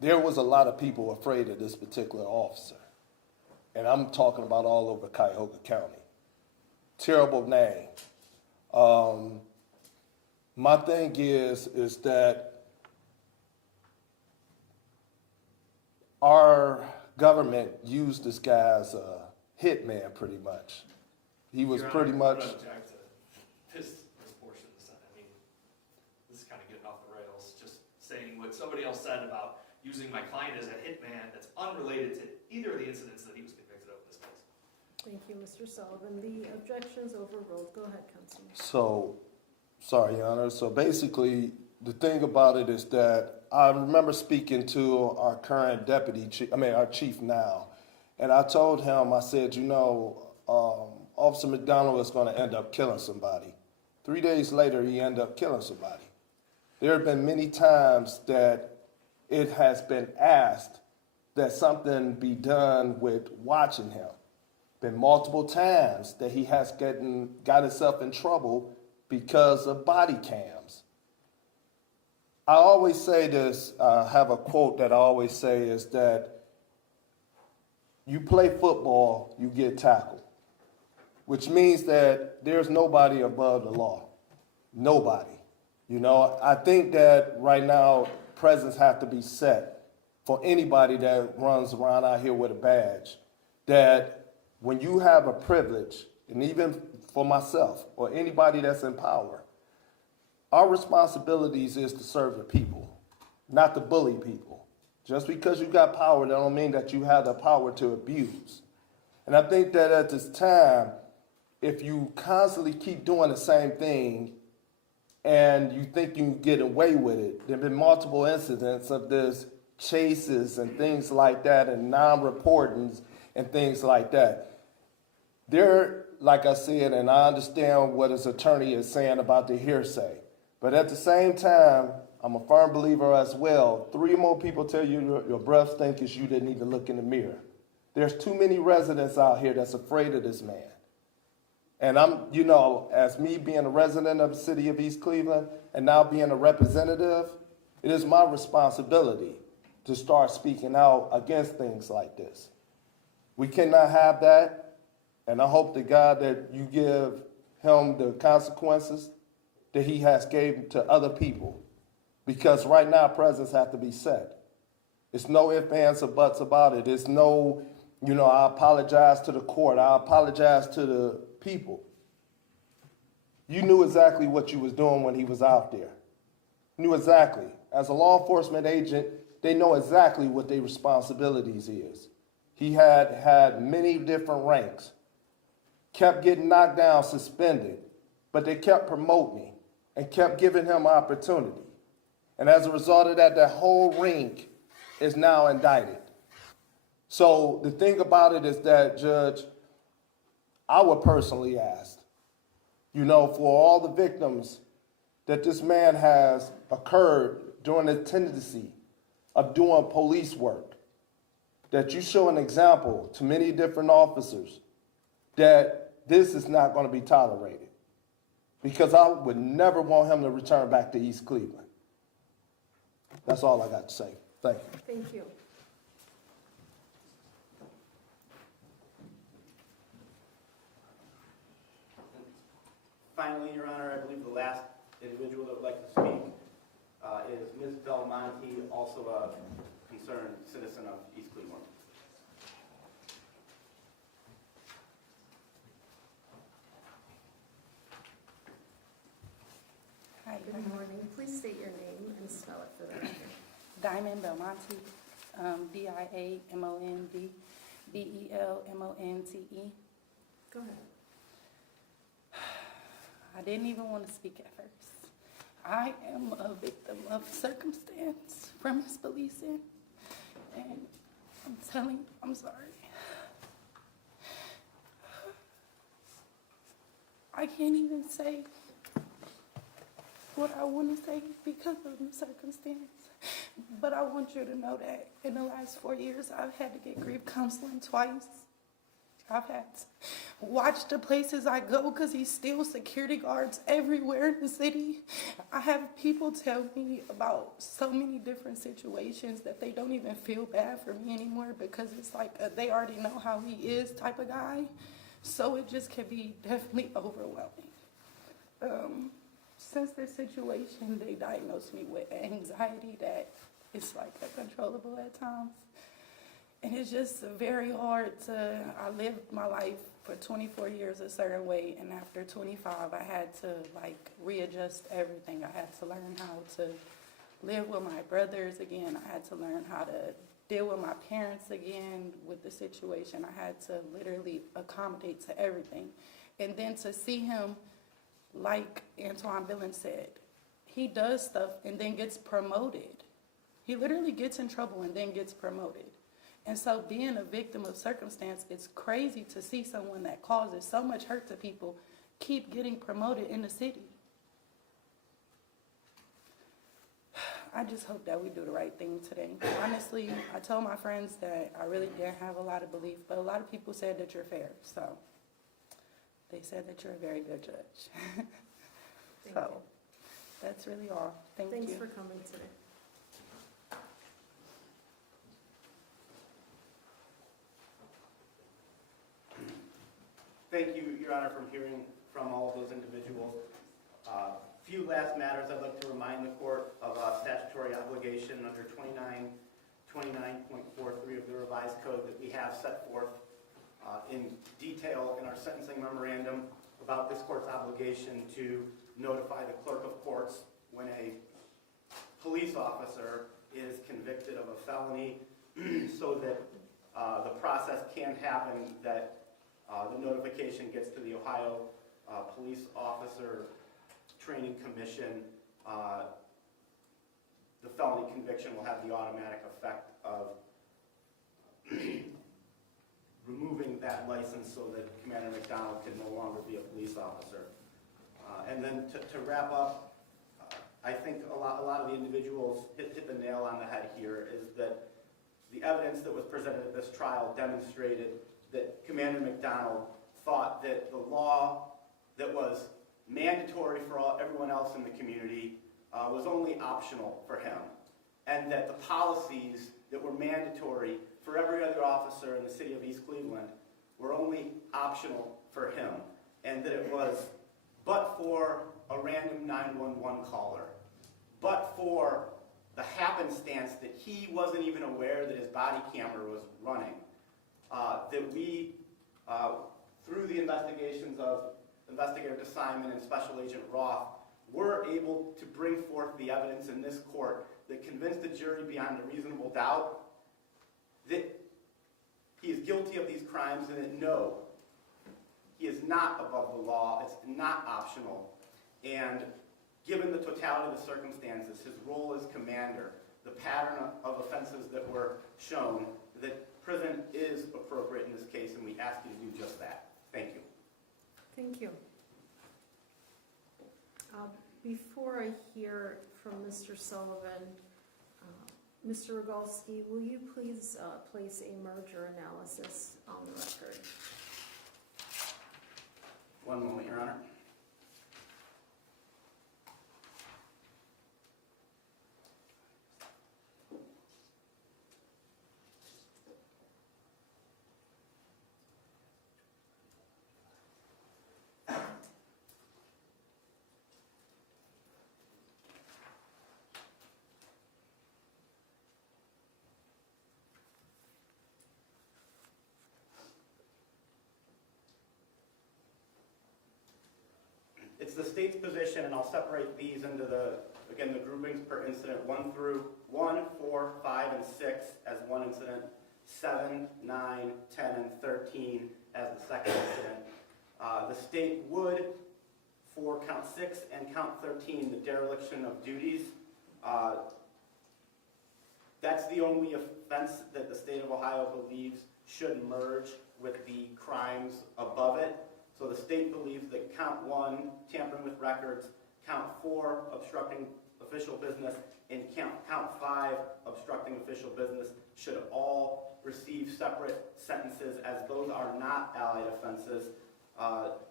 there was a lot of people afraid of this particular officer. And I'm talking about all over Cuyahoga County. Terrible name. My thing is that our government used this guy as a hitman, pretty much. He was Your pretty Honor, much. I'm gonna object to this portion of the sentence. I mean, this is kind of getting off the rails. Just saying what somebody else said about using my client as a hitman that's unrelated to either of the incidents that he was convicted of in this case. Thank you, Mr. Sullivan. The objection's overruled. Go ahead, Councilman. So, sorry, Your Honor. So basically, the thing about it is that I remember speaking to our current deputy chief, our chief now, and I told him, I said, you know, Officer McDonald is going to end up killing somebody. 3 days later, he ended up killing somebody. There have been many times that it has been asked that something be done with watching him. Been multiple times that he has got himself in trouble because of body cams. I always say this, I have a quote that I always say is that you play football, you get tackled, which means that there's nobody above the law. Nobody. You know, I think that right now presents have to be set for anybody that runs around out here with a badge, that when you have a privilege, and even for myself or anybody that's in power, our responsibilities is to serve the people, not to bully people. Just because you got power, that don't mean that you have the power to abuse. And I think that at this time, if you constantly keep doing the same thing and you think you can get away with it, there have been multiple incidents of this chases and things like that and non-reportings and things like that. There, like I said, and I understand what his attorney is saying about the hearsay, but at the same time, I'm a firm believer as well. 3 more people tell you your breath stinks is you that need to look in the mirror. There's too many residents out here that's afraid of this man. And I'm, you know, as me being a resident of the city of East Cleveland and now being a representative, it is my responsibility to start speaking out against things like this. We cannot have that, and I hope to God that you give him the consequences that he has gave to other people. Because right now, presents have to be set. It's no ifs, ands, or buts about it. It's no, you know, I apologize to the court. I apologize to the people. You knew exactly what you was doing when he was out there. Knew exactly. As a law enforcement agent, they know exactly what their responsibilities is. He had many different ranks. Kept getting knocked down, suspended. But they kept promoting him and kept giving him opportunity. And as a result of that, that whole rank is now indicted. So the thing about it is that, Judge, I would personally ask, you know, for all the victims that this man has occurred during the tendency of doing police work, that you show an example to many different officers that this is not going to be tolerated. Because I would never want him to return back to East Cleveland. That's all I got to say. Thank you. Thank you. Finally, Your Honor, I believe the last individual that would like to speak is Ms. Belmonte, also a concerned citizen of East Cleveland. Hi, Good morning. Please state your name and spell it for the record. Diamond Belmonte, Diamond, Belmonte. Go ahead. I didn't even want to speak at first. I am a victim of circumstance from mispolicing, and I'm telling you, I'm sorry. I can't even say what I want to say because of the circumstance. But I want you to know that in the last 4 years, I've had to get grief counseling twice. I've had to watch the places I go because he's still security guards everywhere in the city. I have people tell me about so many different situations that they don't even feel bad for me anymore because it's like they already know how he is type of guy. So it just can be definitely overwhelming. Since this situation, they diagnosed me with anxiety that is like uncontrollable at times. And it's just very hard I lived my life for 24 years a certain way, and after 25, I had to like readjust everything. I had to learn how to live with my brothers again. I had to learn how to deal with my parents again with the situation. I had to literally accommodate to everything. And then to see him, like Antoine Billings said, he does stuff and then gets promoted. He literally gets in trouble and then gets promoted. And so being a victim of circumstance, it's crazy to see someone that causes so much hurt to people keep getting promoted in the city. I just hope that we do the right thing today. Honestly, I told my friends that I really didn't have a lot of belief, but a lot of people said that you're fair. So they said that you're a very good judge. So that's really all. Thanks Thanks for coming today. Thank you, Your Honor, for hearing from all of those individuals. Few last matters. I'd like to remind the court of a statutory obligation under 29.43 of the revised code that we have set forth in detail in our sentencing memorandum about this court's obligation to notify the clerk of courts when a police officer is convicted of a felony so that the process can happen that the notification gets to the Ohio Police Officer Training Commission. The felony conviction will have the automatic effect of removing that license so that Commander McDonald can no longer be a police officer. And then to wrap up, I think a lot of the individuals hit the nail on the head here is that the evidence that was presented at this trial demonstrated that Commander McDonald thought that the law that was mandatory for everyone else in the community was only optional for him, and that the policies that were mandatory for every other officer in the city of East Cleveland were only optional for him, and that it was but for a random 911 caller, but for the happenstance that he wasn't even aware that his body camera was running, that we, through the investigations of Investigator DeSimon and Special Agent Roth, were able to bring forth the evidence in this court that convinced the jury beyond a reasonable doubt that he is guilty of these crimes and that no, he is not above the law, it's not optional. And given the totality of the circumstances, his role as commander, the pattern of offenses that were shown, that prison is appropriate in this case, and we ask you to do just that. Thank you. Thank you. Before I hear from Mr. Sullivan, Mr. Rogalski, will you please place a merger analysis on the record? One moment, Your Honor. the state's position, and I'll separate these into the groupings per incident, 1, 4, 5, and 6 as one incident, 7, 9, 10, and 13 as the second incident. The state would, for count 6 and count 13, the dereliction of duties, that's the only offense that the state of Ohio believes should merge with the crimes above it. So the state believes that count 1, tampering with records, count 4, obstructing official business, and count 5, obstructing official business, should all receive separate sentences, as those are not allied offenses.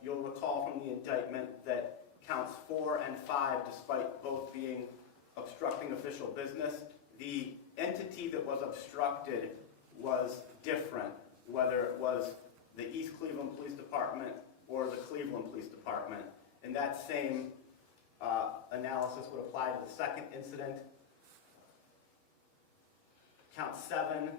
You'll recall from the indictment that counts 4 and 5, despite both being obstructing official business, the entity that was obstructed was different, whether it was the East Cleveland Police Department or the Cleveland Police Department. And that same analysis would apply to the second incident. Count 7,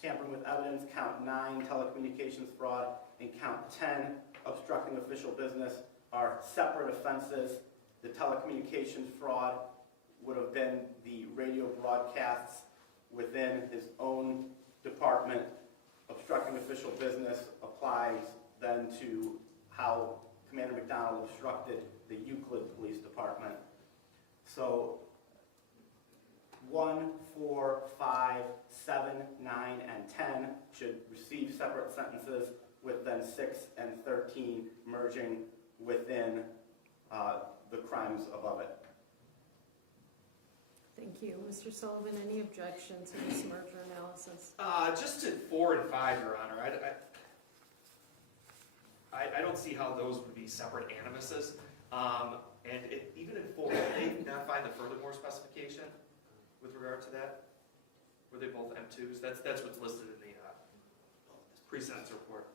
tampering with evidence, count 9, telecommunications fraud, and count 10, obstructing official business, are separate offenses. The telecommunications fraud would have been the radio broadcasts within his own department. Obstructing official business applies then to how Commander McDonald obstructed the Euclid Police Department. So 1, 4, 5, 7, 9, and 10 should receive separate sentences, with then 6 and 13 merging within the crimes above it. Thank you. Mr. Sullivan, any objection to this merger analysis? Just to 4 and 5, Your Honor, I don't see how those would be separate animuses. And even in 4, did they not find the furthermore specification with regard to that? Were they both M2s? That's what's listed in the pre-sentence report.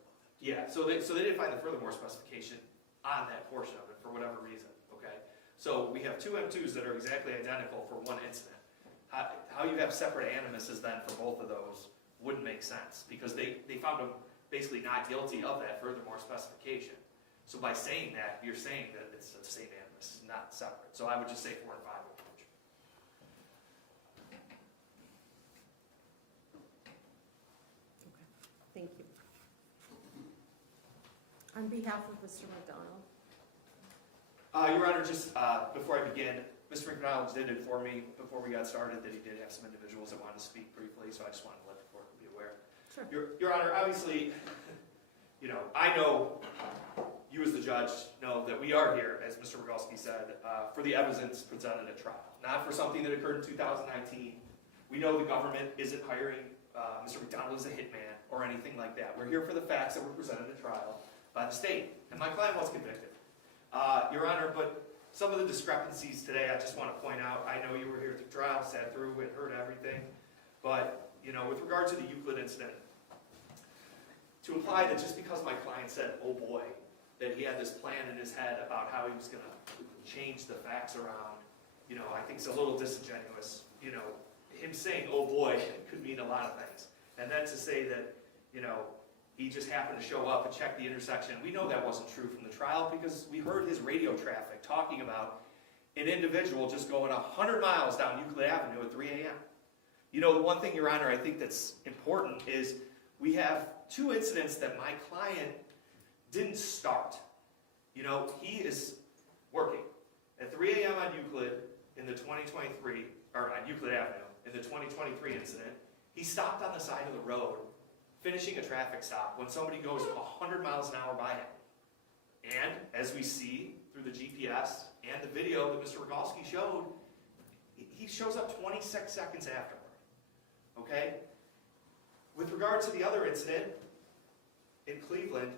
Yeah, so they didn't find the furthermore specification on that portion of it for whatever reason, okay? So we have 2 M2s that are exactly identical for one incident. How you have separate animuses then for both of those wouldn't make sense, because they found them basically not guilty of that furthermore specification. So by saying that, you're saying that it's the same animus, not separate. So I would just say 4 and 5 approach. Okay, thank you. On behalf of Mr. McDonald. Your Honor, just before I begin, Mr. McDonald did inform me before we got started that he did have some individuals that wanted to speak briefly, so I just wanted to let the court be aware. Sure. Your Honor, obviously, I know you as the judge know that we are here, as Mr. Rogalski said, for the evidence presented at trial, not for something that occurred in 2019. We know the government isn't hiring Mr. McDonald as a hitman or anything like that. We're here for the facts that were presented at trial by the state, and my client was convicted. Your Honor, but some of the discrepancies today, I just want to point out. I know you were here at the trial, sat through and heard everything, but with regard to the Euclid incident, to imply that just because my client said, "Oh boy," that he had this plan in his head about how he was going to change the facts around, I think it's a little disingenuous. Him saying, "Oh boy," could mean a lot of things, and then to say that, he just happened to show up and check the intersection. We know that wasn't true from the trial, because we heard his radio traffic talking about an individual just going 100 miles down Euclid Avenue at 3 a.m. The one thing, Your Honor, I think that's important is we have 2 incidents that my client didn't start. He is working at 3 a.m. on Euclid in the 2023, or on Euclid Avenue in the 2023 incident. He stopped on the side of the road finishing a traffic stop when somebody goes 100 miles an hour by him. And as we see through the GPS and the video that Mr. Rogalski showed, he shows up 26 seconds afterward. Okay? With regard to the other incident in Cleveland,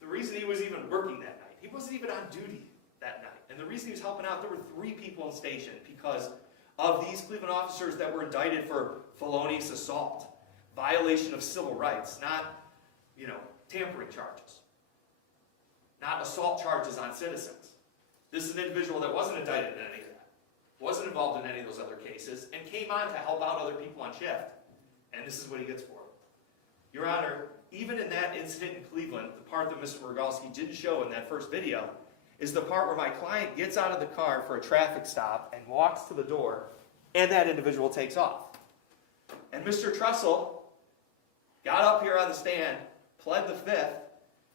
the reason he was even working that night, he wasn't even on duty that night. And the reason he was helping out, there were 3 people in station because of these Cleveland officers that were indicted for felonious assault. Violation of civil rights, not, tampering charges. Not assault charges on citizens. This is an individual that wasn't indicted in any of that, wasn't involved in any of those other cases, and came on to help out other people on shift. And this is what he gets for it. Your Honor, even in that incident in Cleveland, the part that Mr. Rogalski didn't show in that first video, is the part where my client gets out of the car for a traffic stop and walks to the door, and that individual takes off. And Mr. Trussell got up here on the stand, pled the fifth,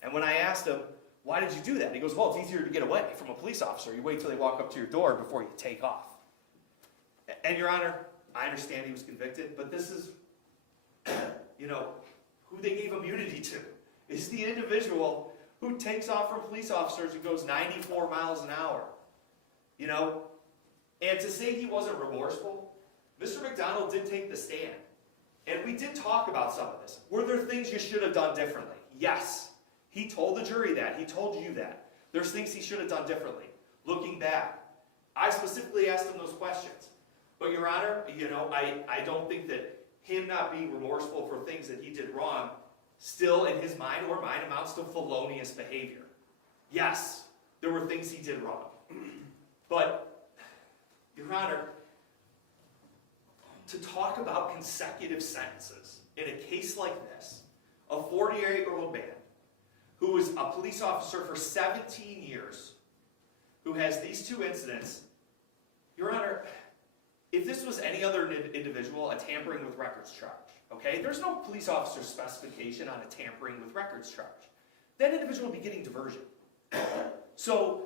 and when I asked him, why did you do that? He goes, well, it's easier to get away from a police officer. You wait till they walk up to your door before you take off. And Your Honor, I understand he was convicted, but this is, who they gave immunity to is the individual who takes off from police officers who goes 94 miles an hour. And to say he wasn't remorseful, Mr. McDonald did take the stand. And we did talk about some of this. Were there things you should have done differently? Yes. He told the jury that. He told you that. There's things he should have done differently. Looking back, I specifically asked him those questions. But Your Honor, I don't think that him not being remorseful for things that he did wrong still in his mind or mine amounts to felonious behavior. Yes, there were things he did wrong. But, Your Honor, to talk about consecutive sentences in a case like this, a 48-year-old man who was a police officer for 17 years, who has these two incidents, Your Honor, if this was any other individual, a tampering with records charge, okay? There's no police officer specification on a tampering with records charge. That individual would be getting diversion. So,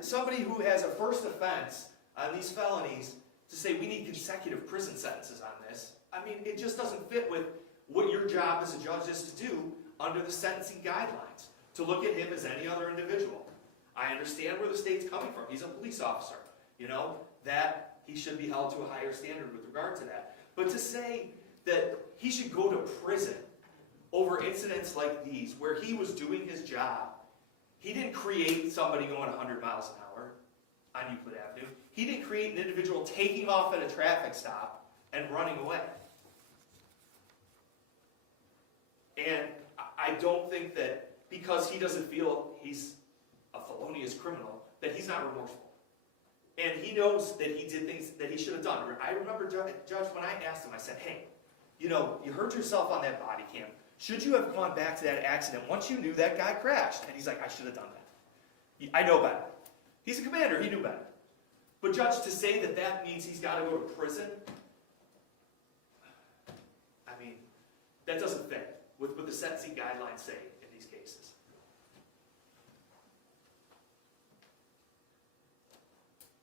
somebody who has a first offense on these felonies, to say we need consecutive prison sentences on this, it just doesn't fit with what your job as a judge is to do under the sentencing guidelines, to look at him as any other individual. I understand where the state's coming from. He's a police officer, that he should be held to a higher standard with regard to that. But to say that he should go to prison over incidents like these, where he was doing his job, he didn't create somebody going 100 miles an hour on Euclid Avenue. He didn't create an individual taking off at a traffic stop and running away. And I don't think that because he doesn't feel he's a felonious criminal, that he's not remorseful. And he knows that he did things that he should have done. I remember, Judge, when I asked him, I said, hey, you hurt yourself on that body cam. Should you have gone back to that accident once you knew that guy crashed? And he's like, I should have done that. I know better. He's a commander, he knew better. But Judge, to say that that means he's got to go to prison, that doesn't fit with what the sentencing guidelines say in these cases.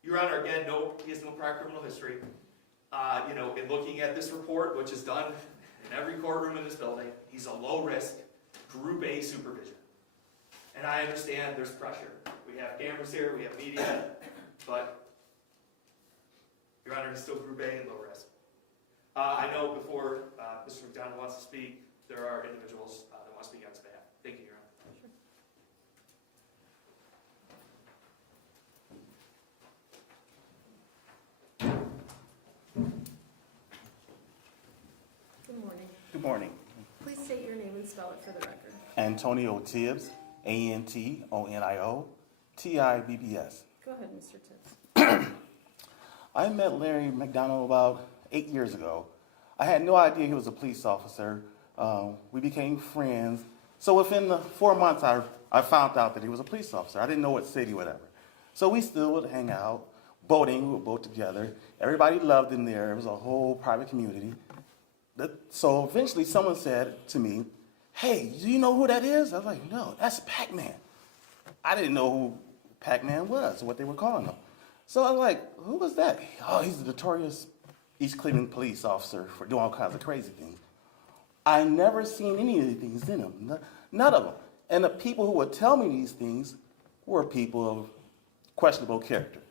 Your Honor, again, no, he has no prior criminal history. In looking at this report, which is done in every courtroom in this building, he's a low-risk, Group A supervision. And I understand there's pressure. We have cameras here, we have media, but, Your Honor, he's still Group A and low risk. I know before Mr. McDonald wants to speak, there are individuals that want to speak on his behalf. Thank you, Your Honor. Good morning. Good morning. Please state your name and spell it for the record. Antonio Tibbs, Antonio Tibbs. Go ahead, Mr. Tibbs. I met Larry McDonald about 8 years ago. I had no idea he was a police officer. We became friends. So within the 4 months, I found out that he was a police officer. I didn't know what city, whatever. So we still would hang out, boating, we would boat together. Everybody loved him there. It was a whole private community. So eventually someone said to me, hey, do you know who that is? I was like, no, that's Pac-Man. I didn't know who Pac-Man was, what they were calling him. So I was like, who was that? Oh, he's a notorious East Cleveland police officer for doing all kinds of crazy things. I never seen any of these things in him, none of them. And the people who would tell me these things were people of questionable character.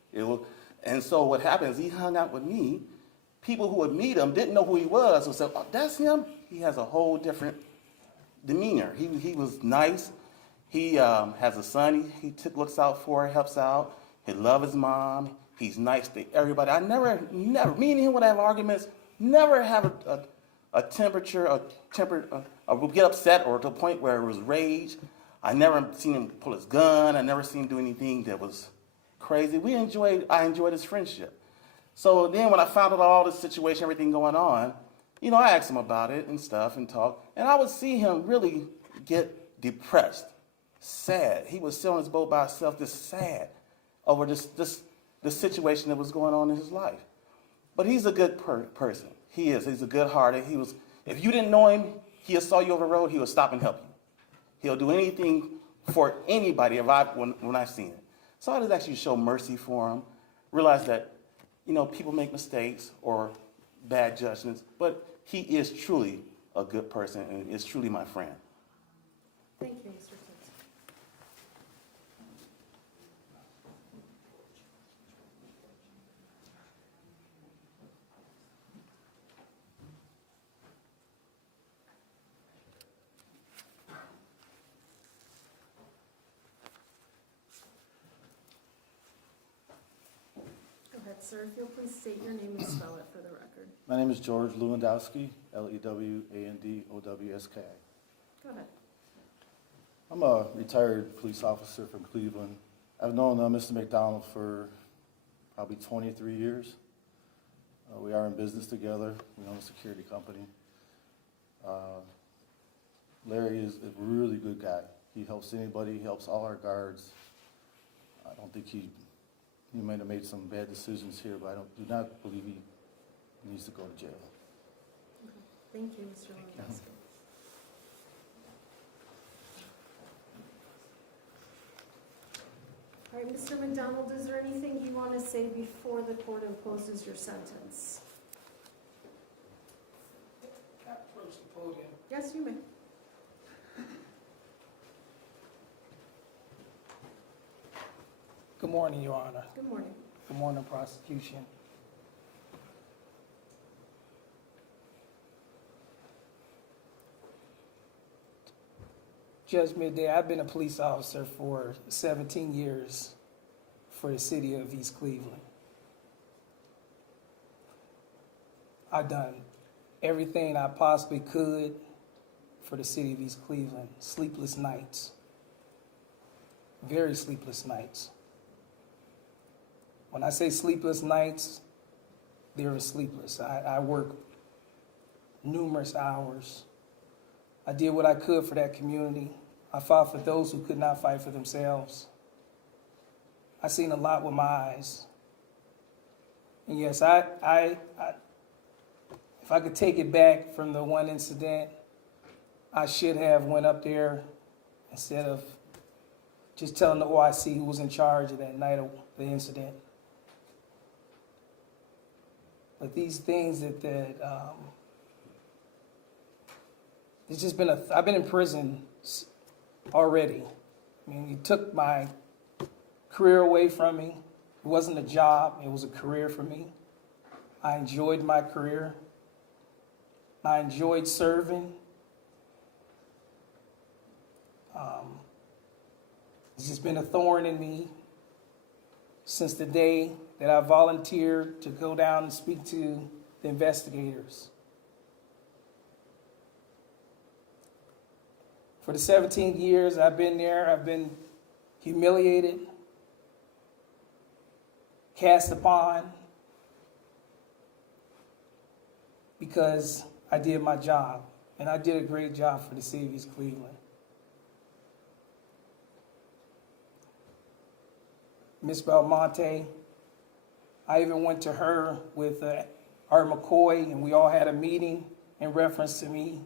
And so what happens, he hung out with me. People who would meet him didn't know who he was, so said, oh, that's him? He has a whole different demeanor. He was nice. He has a son he looks out for, helps out. He loves his mom. He's nice to everybody. I never, me and him would have arguments, never have a temper, would get upset or to the point where it was rage. I never seen him pull his gun. I never seen him do anything that was crazy. I enjoyed his friendship. So then when I found out all this situation, everything going on, I asked him about it and stuff and talk, and I would see him really get depressed. sad. He was still on his boat by himself, just sad over the situation that was going on in his life. But he's a good person. He is. He's a good hearted. If you didn't know him, he'll saw you over the road, he would stop and help you. He'll do anything for anybody when I've seen it. So I just actually show mercy for him, realize that, people make mistakes or bad judgments, but he is truly a good person and is truly my friend. Thank you, Mr. Tibbs. Go ahead, sir. If you'll please state your name and spell it for the record. My name is George Lewandowski, Lewandowski. Go ahead. I'm a retired police officer from Cleveland. I've known Mr. McDonald for probably 23 years. We are in business together. We own a security company. Larry is a really good guy. He helps anybody. He helps all our guards. I don't think he might have made some bad decisions here, but I do not believe he needs to go to jail. Okay. Thank you, Mr. Lewandowski. All right, Mr. McDonald, is there anything you want to say before the court imposes your sentence? Can I approach the podium? Yes, you may. Good morning, Your Honor. Good morning. Good morning, prosecution. Judge Midday, I've been a police officer for 17 years for the city of East Cleveland. I've done everything I possibly could for the city of East Cleveland. Sleepless nights. Very sleepless nights. When I say sleepless nights, they were sleepless. I worked numerous hours. I did what I could for that community. I fought for those who could not fight for themselves. I seen a lot with my eyes. And yes, if I could take it back from the one incident, I should have went up there instead of just telling the OIC who was in charge of that night of the incident. But these things it's just been I've been in prison already. I mean, he took my career away from me. It wasn't a job, it was a career for me. I enjoyed my career. I enjoyed serving. It's just been a thorn in me since the day that I volunteered to go down and speak to the investigators. For the 17 years I've been there, I've been humiliated, cast upon, because I did my job, and I did a great job for the city of East Cleveland. Miss Belmonte, I even went to her with Art McCoy, and we all had a meeting in reference to me.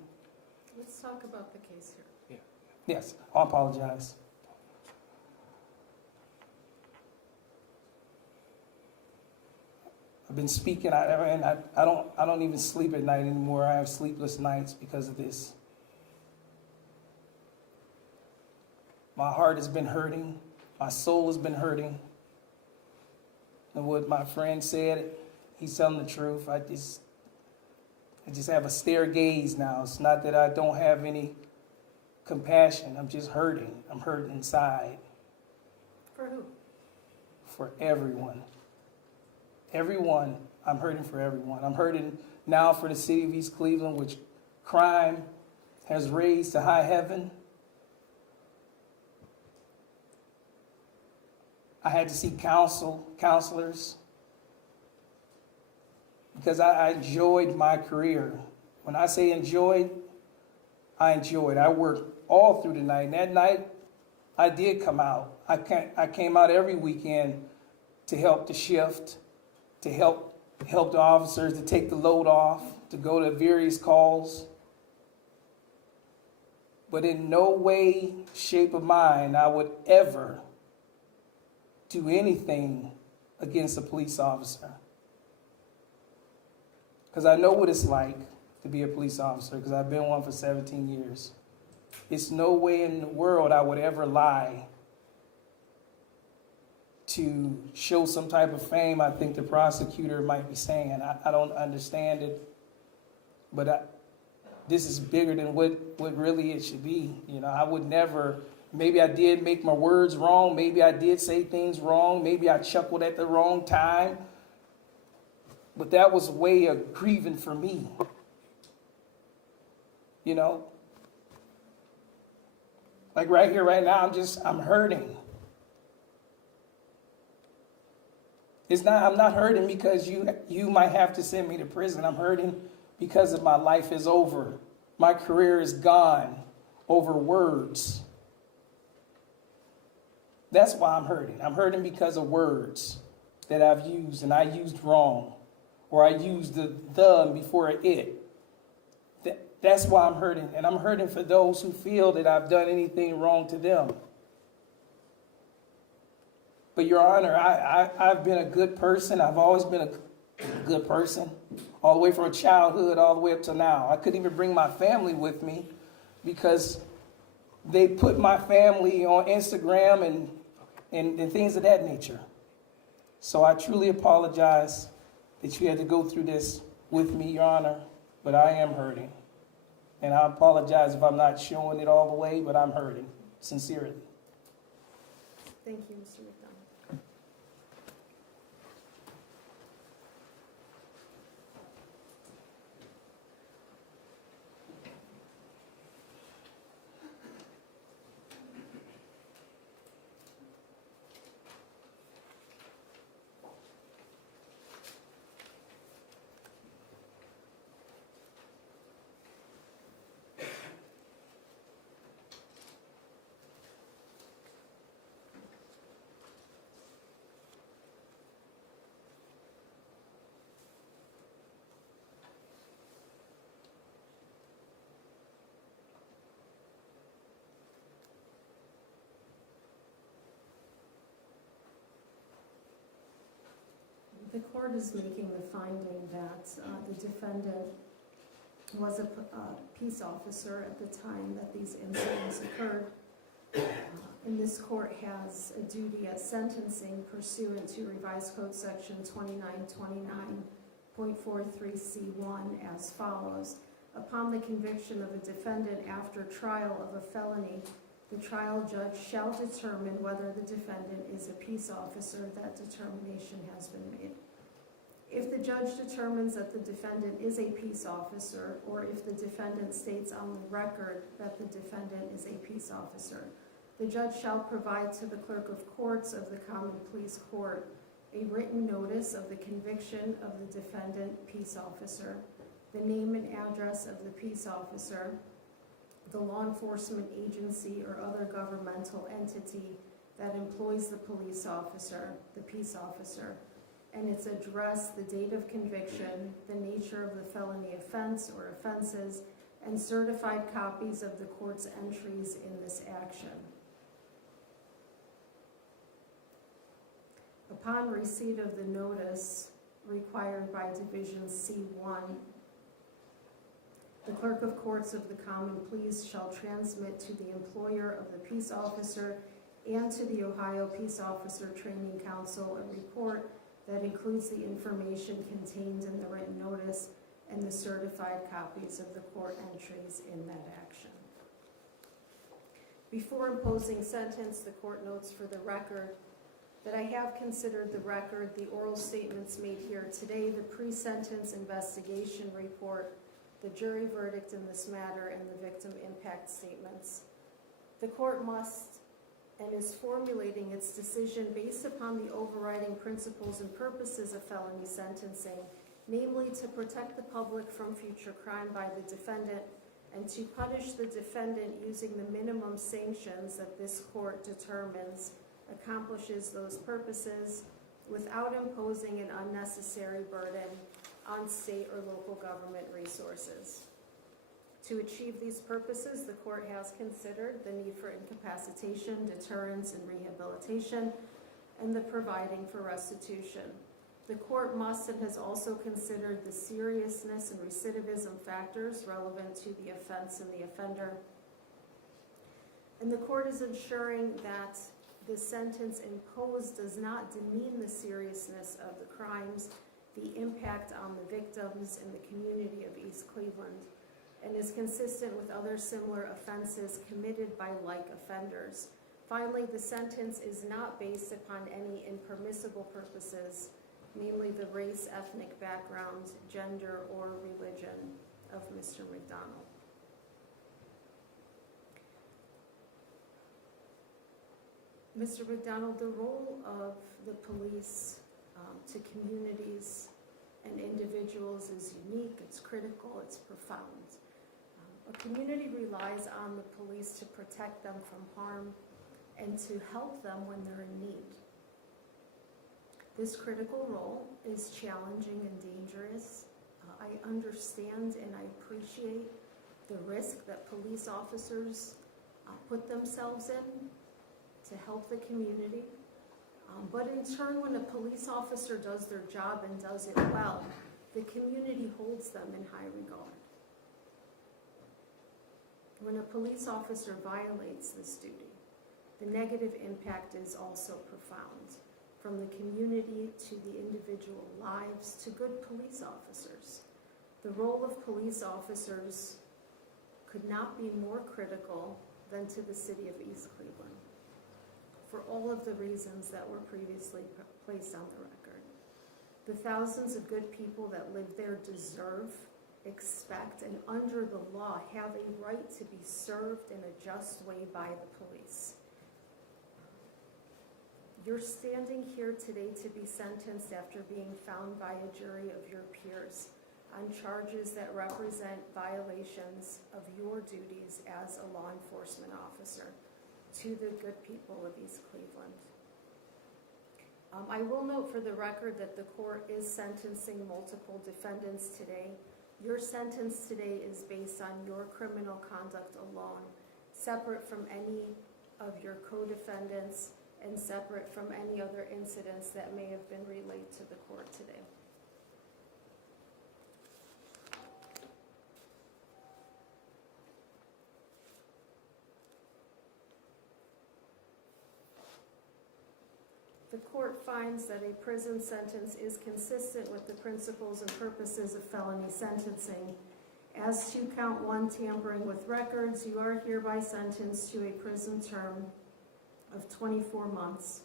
Let's talk about the case here. Yes, I apologize. I've been speaking, I don't even sleep at night anymore. I have sleepless nights because of this. My heart has been hurting. My soul has been hurting. And what my friend said, he's telling the truth. I just have a stare gaze now. It's not that I don't have any compassion. I'm just hurting. I'm hurting inside. For who? For everyone. Everyone. I'm hurting for everyone. I'm hurting now for the city of East Cleveland, which crime has raised to high heaven. I had to seek counselors, because I enjoyed my career. When I say enjoyed, I enjoyed. I worked all through the night. And that night, I did come out. I came out every weekend to help the shift, to help the officers, to take the load off, to go to various calls. But in no way, shape, or mind, I would ever do anything against a police officer. Because I know what it's like to be a police officer, because I've been one for 17 years. It's no way in the world I would ever lie to show some type of fame I think the prosecutor might be saying. I don't understand it, but this is bigger than what really it should be. You know, I would never, maybe I did make my words wrong, maybe I did say things wrong, maybe I chuckled at the wrong time, but that was a way of grieving for me. You know? Like right here, right now, I'm hurting. I'm not hurting because you might have to send me to prison. I'm hurting because of my life is over. My career is gone over words. That's why I'm hurting. I'm hurting because of words that I've used and I used wrong. Or I used the before it. That's why I'm hurting. And I'm hurting for those who feel that I've done anything wrong to them. But Your Honor, I've been a good person. I've always been a good person, all the way from childhood all the way up to now. I couldn't even bring my family with me because they put my family on Instagram and things of that nature. So I truly apologize that you had to go through this with me, Your Honor, but I am hurting. And I apologize if I'm not showing it all the way, but I'm hurting, sincerely. Thank you, Mr. McDonald. The court is making the finding that the defendant was a peace officer at the time that these incidents occurred. And this court has a duty at sentencing pursuant to Revised Code Section 2929.43C1 as follows. Upon the conviction of a defendant after trial of a felony, the trial judge shall determine whether the defendant is a peace officer. That determination has been made. If the judge determines that the defendant is a peace officer, or if the defendant states on the record that the defendant is a peace officer, the judge shall provide to the clerk of courts of the common pleas court a written notice of the conviction of the defendant peace officer, the name and address of the peace officer, the law enforcement agency or other governmental entity that employs the police officer, the peace officer, and its address, the date of conviction, the nature of the felony offense or offenses, and certified copies of the court's entries in this action. Upon receipt of the notice required by Division C1, the clerk of courts of the common pleas shall transmit to the employer of the peace officer and to the Ohio Peace Officer Training Council a report that includes the information contained in the written notice and the certified copies of the court entries in that action. Before imposing sentence, the court notes for the record that I have considered the record, the oral statements made here today, the pre-sentence investigation report, the jury verdict in this matter, and the victim impact statements. The court must and is formulating its decision based upon the overriding principles and purposes of felony sentencing, namely to protect the public from future crime by the defendant and to punish the defendant using the minimum sanctions that this court determines accomplishes those purposes without imposing an unnecessary burden on state or local government resources. To achieve these purposes, the court has considered the need for incapacitation, deterrence, and rehabilitation, and the providing for restitution. The court must and has also considered the seriousness and recidivism factors relevant to the offense and the offender. And the court is ensuring that the sentence imposed does not demean the seriousness of the crimes, the impact on the victims and the community of East Cleveland, and is consistent with other similar offenses committed by like offenders. Finally, the sentence is not based upon any impermissible purposes, namely the race, ethnic background, gender, or religion of Mr. McDonald. Mr. McDonald, the role of the police to communities and individuals is unique, it's critical, it's profound. A community relies on the police to protect them from harm and to help them when they're in need. This critical role is challenging and dangerous. I understand and I appreciate the risk that police officers put themselves in to help the community. But in turn, when a police officer does their job and does it well, the community holds them in high regard. When a police officer violates this duty, the negative impact is also profound, from the community to the individual lives to good police officers. The role of police officers could not be more critical than to the city of East Cleveland, for all of the reasons that were previously placed on the record. The thousands of good people that live there deserve, expect, and under the law have a right to be served in a just way by the police. You're standing here today to be sentenced after being found by a jury of your peers on charges that represent violations of your duties as a law enforcement officer to the good people of East Cleveland. I will note for the record that the court is sentencing multiple defendants today. Your sentence today is based on your criminal conduct alone, separate from any of your co-defendants and separate from any other incidents that may have been relayed to the court today. The court finds that a prison sentence is consistent with the principles and purposes of felony sentencing. As to count 1, tampering with records, you are hereby sentenced to a prison term of 24 months.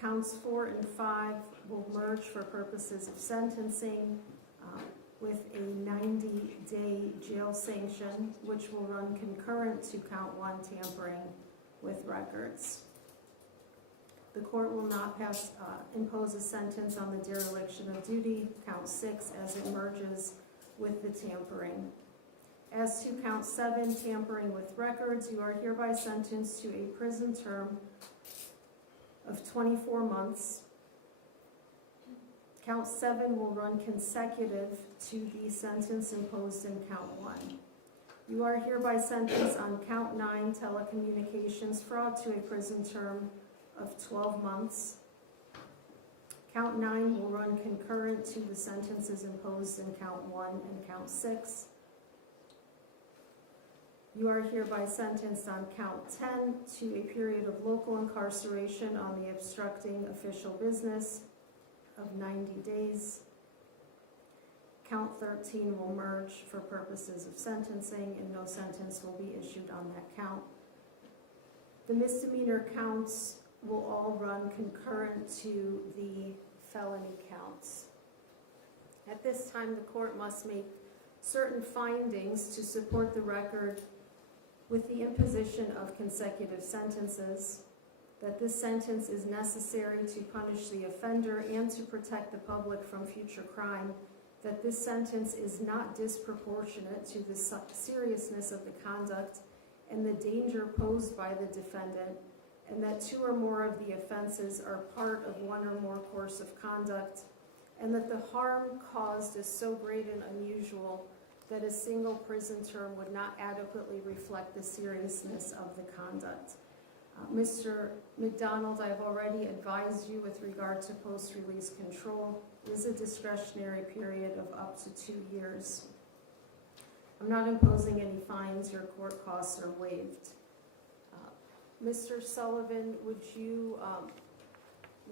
Counts 4 and 5 will merge for purposes of sentencing with a 90-day jail sanction, which will run concurrent to count 1, tampering with records. The court will not impose a sentence on the dereliction of duty, count 6, as it merges with the tampering. As to count 7, tampering with records, you are hereby sentenced to a prison term of 24 months. Count 7 will run consecutive to the sentence imposed in count 1. You are hereby sentenced on count 9, telecommunications fraud, to a prison term of 12 months. Count 9 will run concurrent to the sentences imposed in count 1 and count 6. You are hereby sentenced on count 10 to a period of local incarceration on the obstructing official business of 90 days. Count 13 will merge for purposes of sentencing, and no sentence will be issued on that count. The misdemeanor counts will all run concurrent to the felony counts. At this time, the court must make certain findings to support the record with the imposition of consecutive sentences, that this sentence is necessary to punish the offender and to protect the public from future crime, that this sentence is not disproportionate to the seriousness of the conduct and the danger posed by the defendant, and that 2 or more of the offenses are part of 1 or more course of conduct, and that the harm caused is so great and unusual that a single prison term would not adequately reflect the seriousness of the conduct. Mr. McDonald, I've already advised you with regard to post-release control is a discretionary period of up to 2 years. I'm not imposing any fines. Your court costs are waived. Mr. Sullivan, would you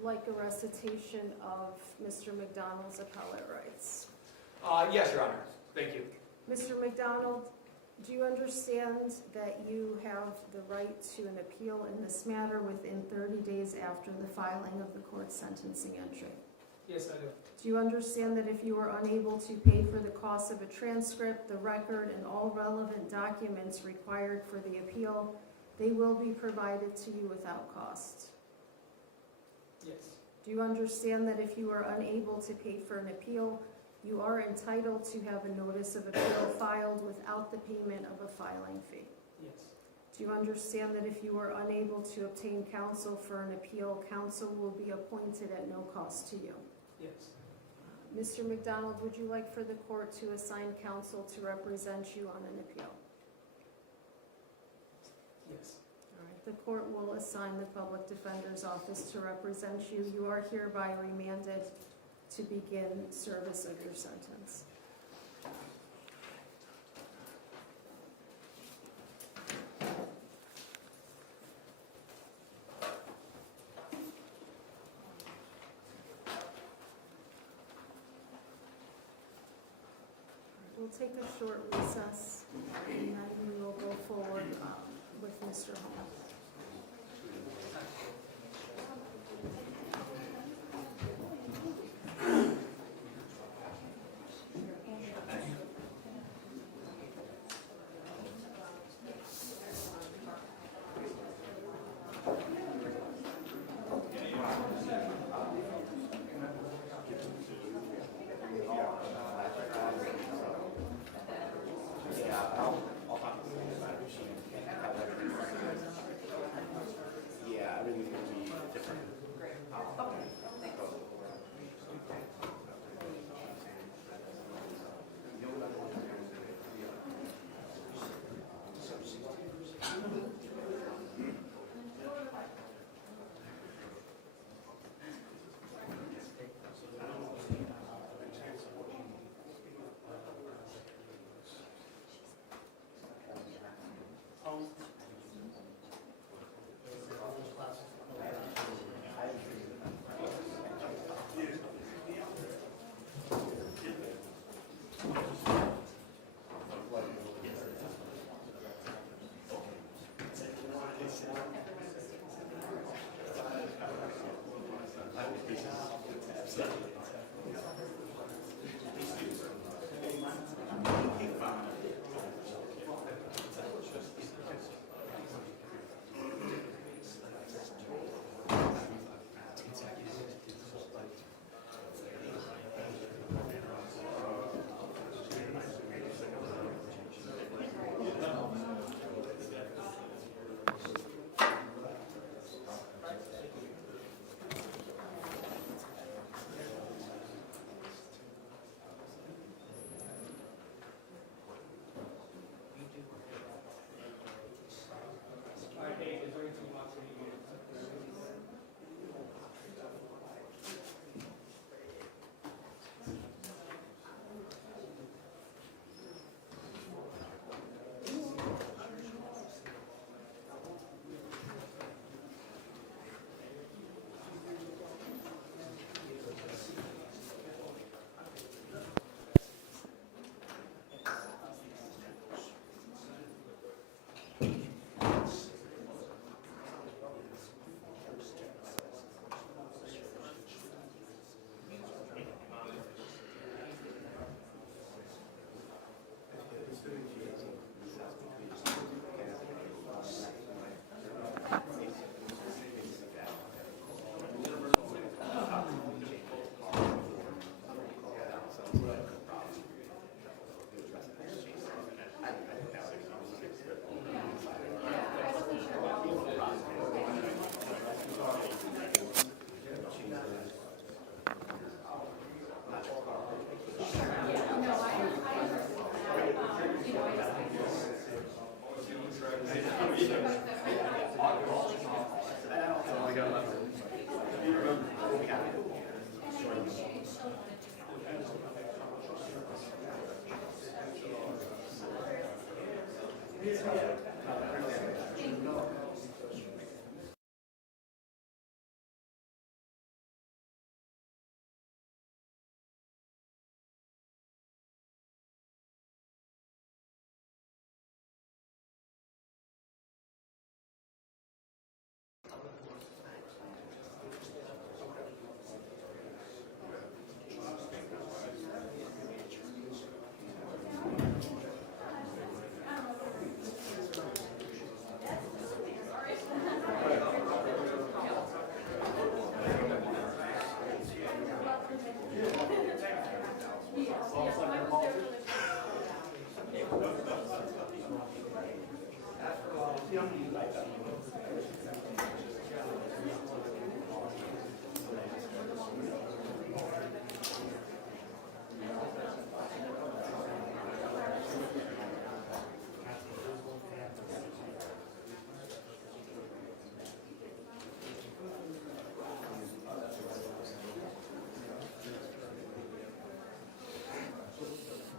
like a recitation of Mr. McDonald's appellate rights? Yes, Your Honor. Thank you. Mr. McDonald, do you understand that you have the right to an appeal in this matter within 30 days after the filing of the court sentencing entry? Yes, I do. Do you understand that if you are unable to pay for the cost of a transcript, the record, and all relevant documents required for the appeal, they will be provided to you without cost? Yes. Do you understand that if you are unable to pay for an appeal, you are entitled to have a notice of appeal filed without the payment of a filing fee? Yes. Do you understand that if you are unable to obtain counsel for an appeal, counsel will be appointed at no cost to you? Yes. Mr. McDonald, would you like for the court to assign counsel to represent you on an appeal? Yes. All right, the court will assign the public defender's office to represent you. You are hereby remanded to begin service of your sentence. We'll take a short recess, and then we will go forward with Mr. Holmes.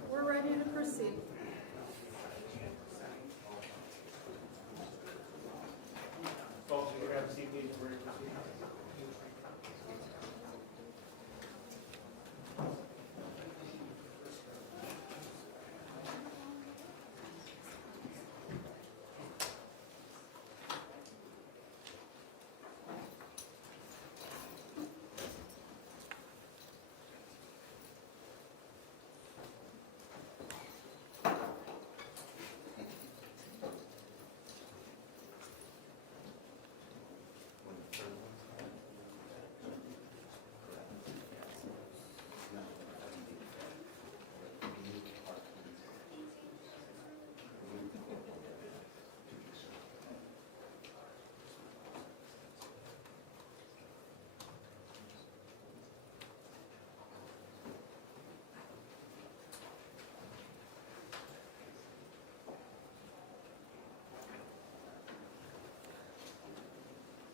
We're ready to proceed. Folks, you grab a seat, please. We're ready to proceed.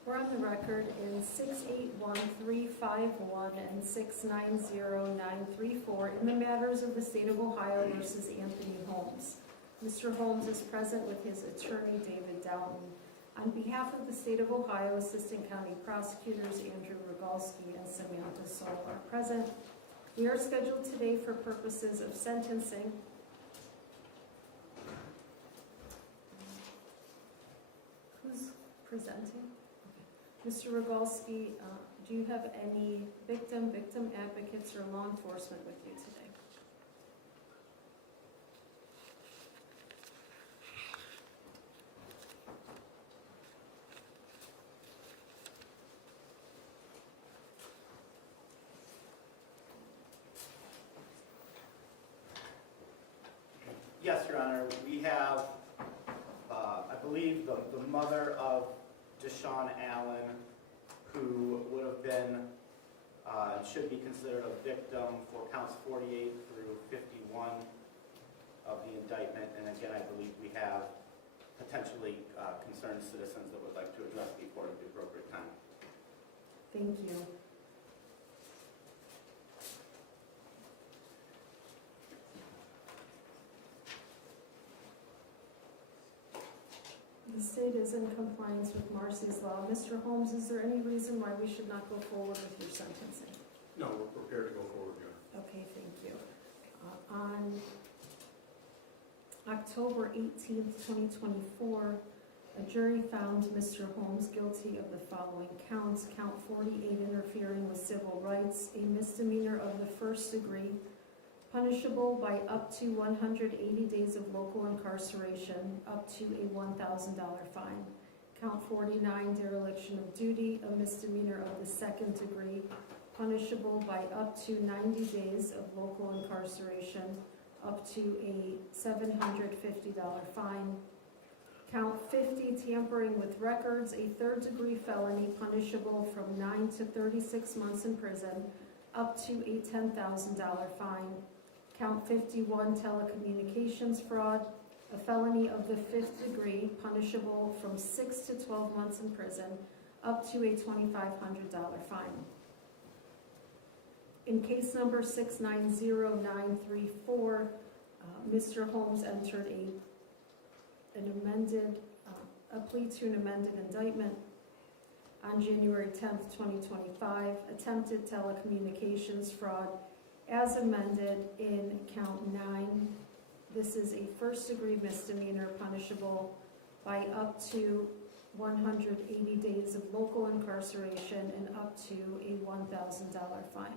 We're on the record in 681-351 and 690-934 in the matters of the state of Ohio versus Anthony Holmes. Mr. Holmes is present with his attorney, David Downton. On behalf of the state of Ohio, Assistant County Prosecutors Andrew Rogalski and Samantha Soul are present. We are scheduled today for purposes of sentencing. Who's presenting? Mr. Rogalski, do you have any victim advocates, or law enforcement with you today? Yes, Your Honor, we have, I believe, the mother of Deshaun Allen, who would have been, should be considered a victim for counts 48 through 51 of the indictment. And again, I believe we have potentially concerned citizens that would like to address the court at the appropriate time. Thank you. The state is in compliance with Marcy's law. Mr. Holmes, is there any reason why we should not go forward with your sentencing? No, we're prepared to go forward, Your Honor. Okay, thank you. On October 18th, 2024, a jury found Mr. Holmes guilty of the following counts. Count 48, interfering with civil rights, a misdemeanor of the first degree, punishable by up to 180 days of local incarceration, up to a $1,000 fine. Count 49, dereliction of duty, a misdemeanor of the second degree, punishable by up to 90 days of local incarceration, up to a $750 fine. Count 50, tampering with records, a third degree felony, punishable from 9 to 36 months in prison, up to a $10,000 fine. Count 51, telecommunications fraud, a felony of the fifth degree, punishable from 6 to 12 months in prison, up to a $2,500 fine. In case number 690934, Mr. Holmes entered a a plea to an amended indictment on January 10th, 2025, attempted telecommunications fraud as amended in count 9. This is a first-degree misdemeanor punishable by up to 180 days of local incarceration and up to a $1,000 fine.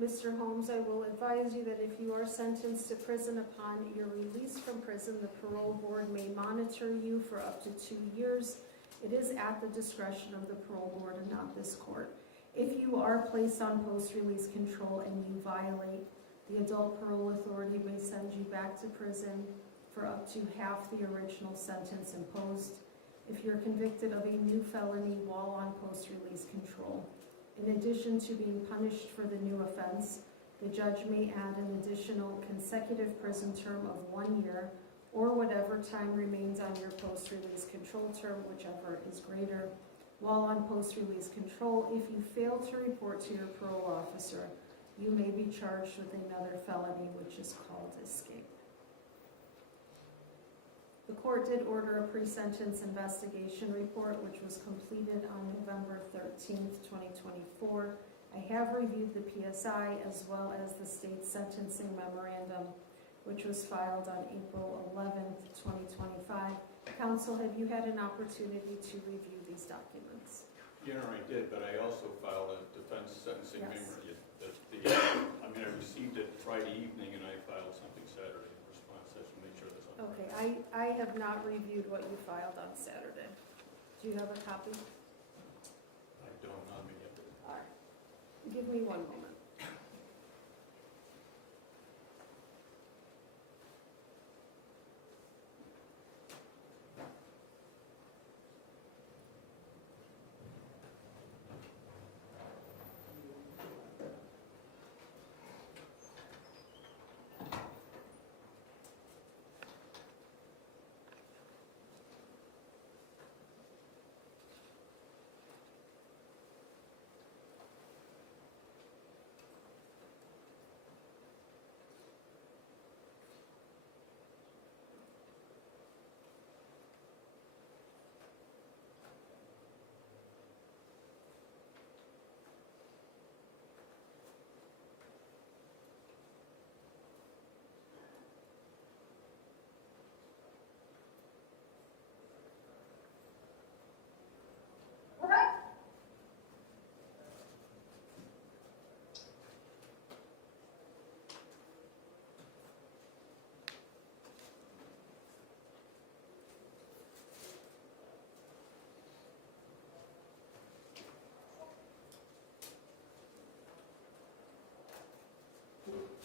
Mr. Holmes, I will advise you that if you are sentenced to prison upon your release from prison, the parole board may monitor you for up to 2 years. It is at the discretion of the parole board and not this court. If you are placed on post-release control and you violate, the adult parole authority may send you back to prison for up to half the original sentence imposed. If you're convicted of a new felony while on post-release control, in addition to being punished for the new offense, the judge may add an additional consecutive prison term of 1 year or whatever time remains on your post-release control term, whichever is greater. While on post-release control, if you fail to report to your parole officer, you may be charged with another felony, which is called escape. The court did order a pre-sentence investigation report, which was completed on November 13th, 2024. I have reviewed the PSI as well as the state sentencing memorandum, which was filed on April 11th, 2025. Counsel, have you had an opportunity to review these documents? Yeah, I did, but I also filed a defense sentencing Yes. memorandum. I received it Friday evening and I filed something Saturday in response. I should make sure that's on. Okay, I have not reviewed what you filed on Saturday. Do you have a copy? I don't on me yet. All right. Give me 1 moment.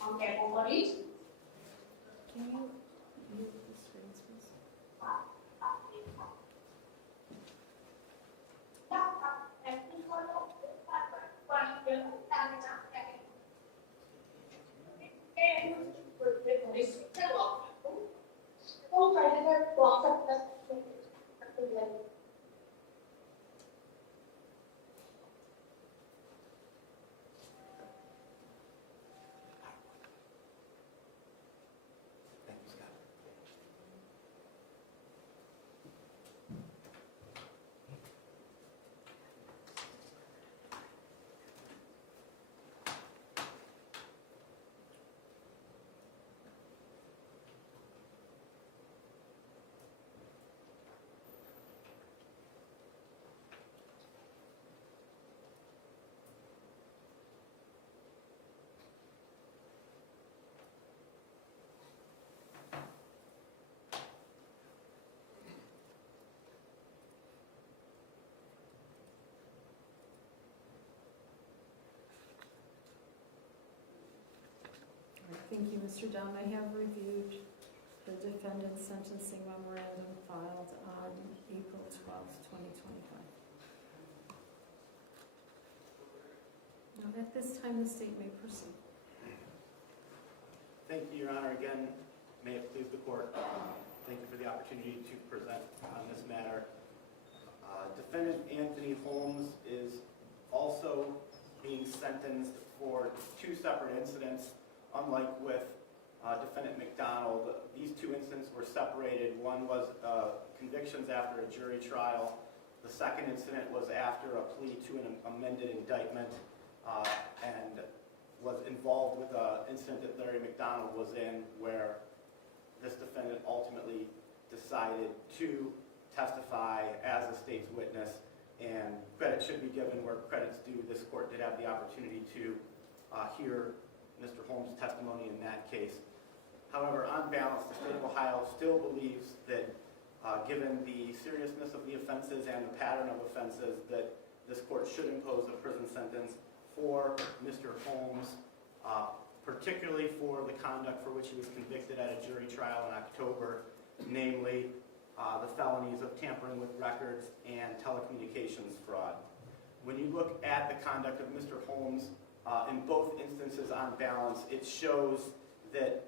Okay, everybody. Can you mute the screens, please? Thank you, Scott. Thank you, Mr. Dunn. I have reviewed the defendant's sentencing memorandum filed on April 12th, 2025. Now, at this time, the state may proceed. Thank you, Your Honor. Again, may it please the court. Thank you for the opportunity to present on this matter. Defendant Anthony Holmes is also being sentenced for 2 separate incidents unlike with Defendant McDonald, these two incidents were separated. One was convictions after a jury trial. The second incident was after a plea to an amended indictment and was involved with an incident that Larry McDonald was in, where this defendant ultimately decided to testify as a state's witness, and credit should be given where credit's due. This court did have the opportunity to hear Mr. Holmes' testimony in that case. However, on balance, the state of Ohio still believes that given the seriousness of the offenses and the pattern of offenses, that this court should impose a prison sentence for Mr. Holmes, particularly for the conduct for which he was convicted at a jury trial in October, namely the felonies of tampering with records and telecommunications fraud. When you look at the conduct of Mr. Holmes, in both instances on balance, it shows that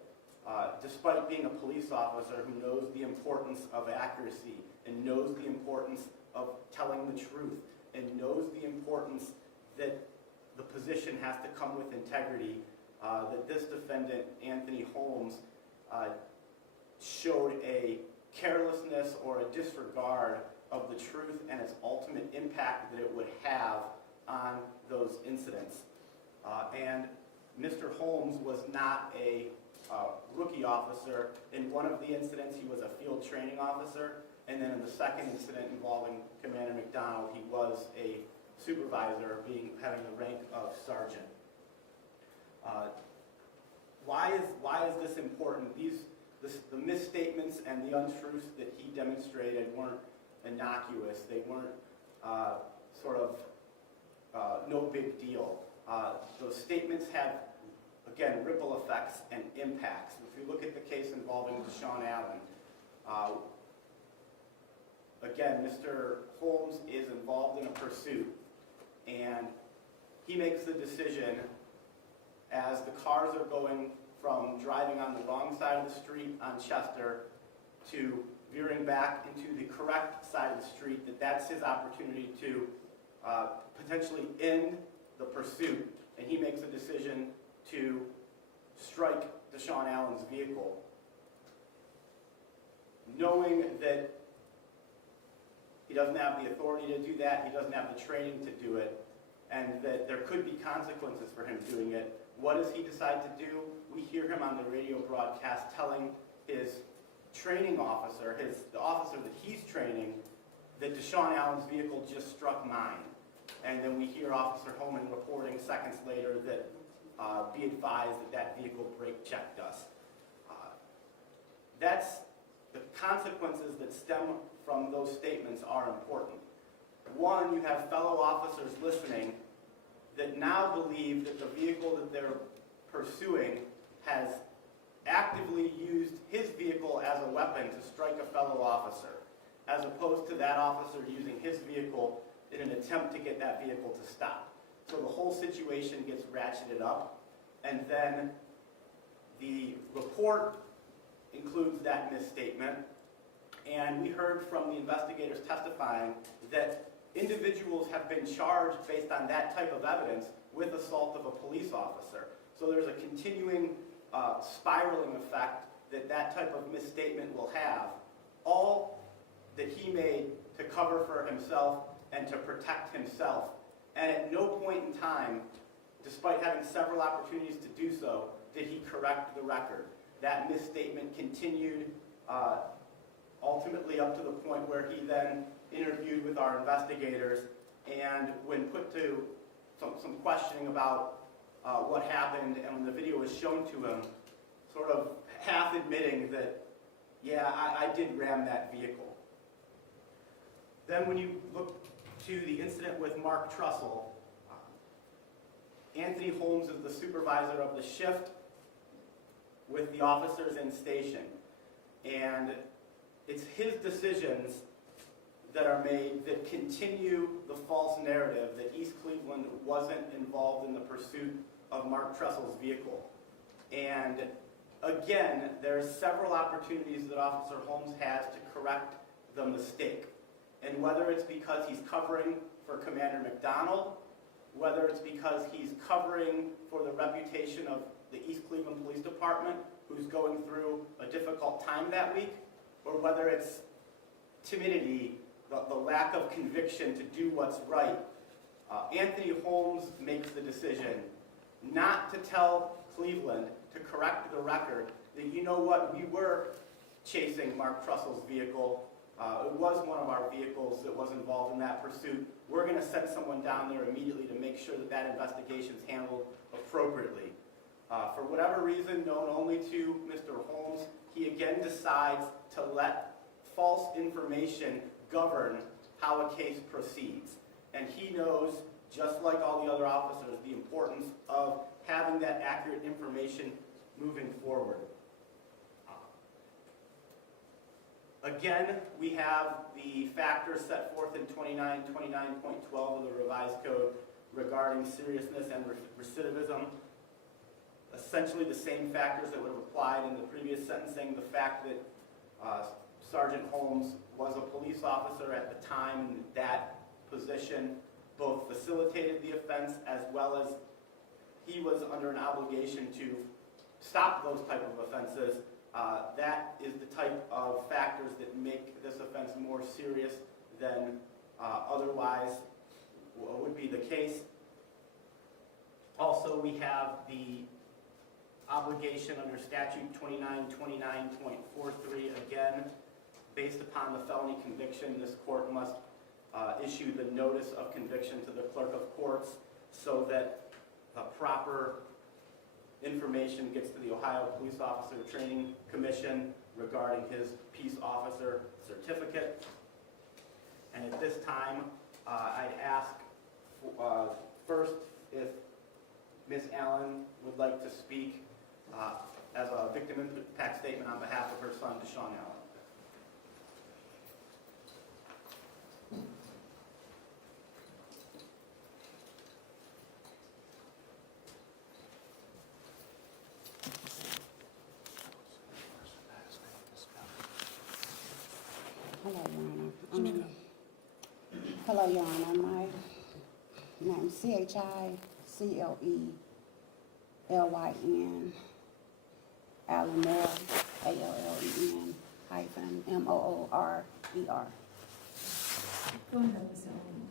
despite being a police officer who knows the importance of accuracy and knows the importance of telling the truth and knows the importance that the position has to come with integrity, that this defendant, Anthony Holmes, showed a carelessness or a disregard of the truth and its ultimate impact that it would have on those incidents. And Mr. Holmes was not a rookie officer. In one of the incidents, he was a field training officer, and then in the second incident involving Commander McDonald, he was a supervisor, having the rank of sergeant. Why is this important? The misstatements and the untruths that he demonstrated weren't innocuous. They weren't no big deal. Those statements have, again, ripple effects and impacts. If you look at the case involving Deshaun Allen, again, Mr. Holmes is involved in a pursuit, and he makes the decision as the cars are going from driving on the wrong side of the street on Chester to veering back into the correct side of the street, that's his opportunity to potentially end the pursuit, and he makes a decision to strike Deshaun Allen's vehicle, knowing that he doesn't have the authority to do that, he doesn't have the training to do it, and that there could be consequences for him doing it. What does he decide to do? We hear him on the radio broadcast telling his training officer, the officer that he's training, that Deshaun Allen's vehicle just struck mine. And then we hear Officer Holman reporting seconds later that be advised that vehicle brake checked us. That's the consequences that stem from those statements are important. One, you have fellow officers listening that now believe that the vehicle that they're pursuing has actively used his vehicle as a weapon to strike a fellow officer, as opposed to that officer using his vehicle in an attempt to get that vehicle to stop. So the whole situation gets ratcheted up, and then the report includes that misstatement, and we heard from the investigators testifying that individuals have been charged based on that type of evidence with assault of a police officer. So there's a continuing spiraling effect that type of misstatement will have, all that he made to cover for himself and to protect himself. And at no point in time, despite having several opportunities to do so, did he correct the record. That misstatement continued ultimately up to the point where he then interviewed with our investigators, and when put to some questioning about what happened, and when the video was shown to him, sort of half admitting that, yeah, I did ram that vehicle. Then when you look to the incident with Mark Trussell, Anthony Holmes is the supervisor of the shift with the officers in station, and it's his decisions that are made that continue the false narrative that East Cleveland wasn't involved in the pursuit of Mark Trussell's vehicle. And again, there's several opportunities that Officer Holmes has to correct the mistake. And whether it's because he's covering for Commander McDonald, whether it's because he's covering for the reputation of the East Cleveland Police Department who's going through a difficult time that week, or whether it's timidity, the lack of conviction to do what's right, Anthony Holmes makes the decision not to tell Cleveland, to correct the record, that you know what, we were chasing Mark Trussell's vehicle. It was one of our vehicles that was involved in that pursuit. We're going to send someone down there immediately to make sure that that investigation is handled appropriately. For whatever reason, known only to Mr. Holmes, he again decides to let false information govern how a case proceeds. And he knows, just like all the other officers, the importance of having that accurate information moving forward. Again, we have the factors set forth in 29.12 of the revised code regarding seriousness and recidivism. Essentially the same factors that would have applied in the previous sentencing. The fact that Sergeant Holmes was a police officer at the time in that position both facilitated the offense as well as he was under an obligation to stop those type of offenses. That is the type of factors that make this offense more serious than otherwise would be the case. Also, we have the obligation under statute 2929.43, again, based upon the felony conviction, this court must issue the notice of conviction to the clerk of courts so that proper information gets to the Ohio Police Officer Training Commission regarding his peace officer certificate. And at this time, I'd ask first if Ms. Allen would like to speak as a victim impact statement on behalf of her son, Deshaun Allen. Hello, Your Honor. My name is CHICLELYN, Allen Moore, ALLEN -MOORER. Go ahead, Ms. Allen.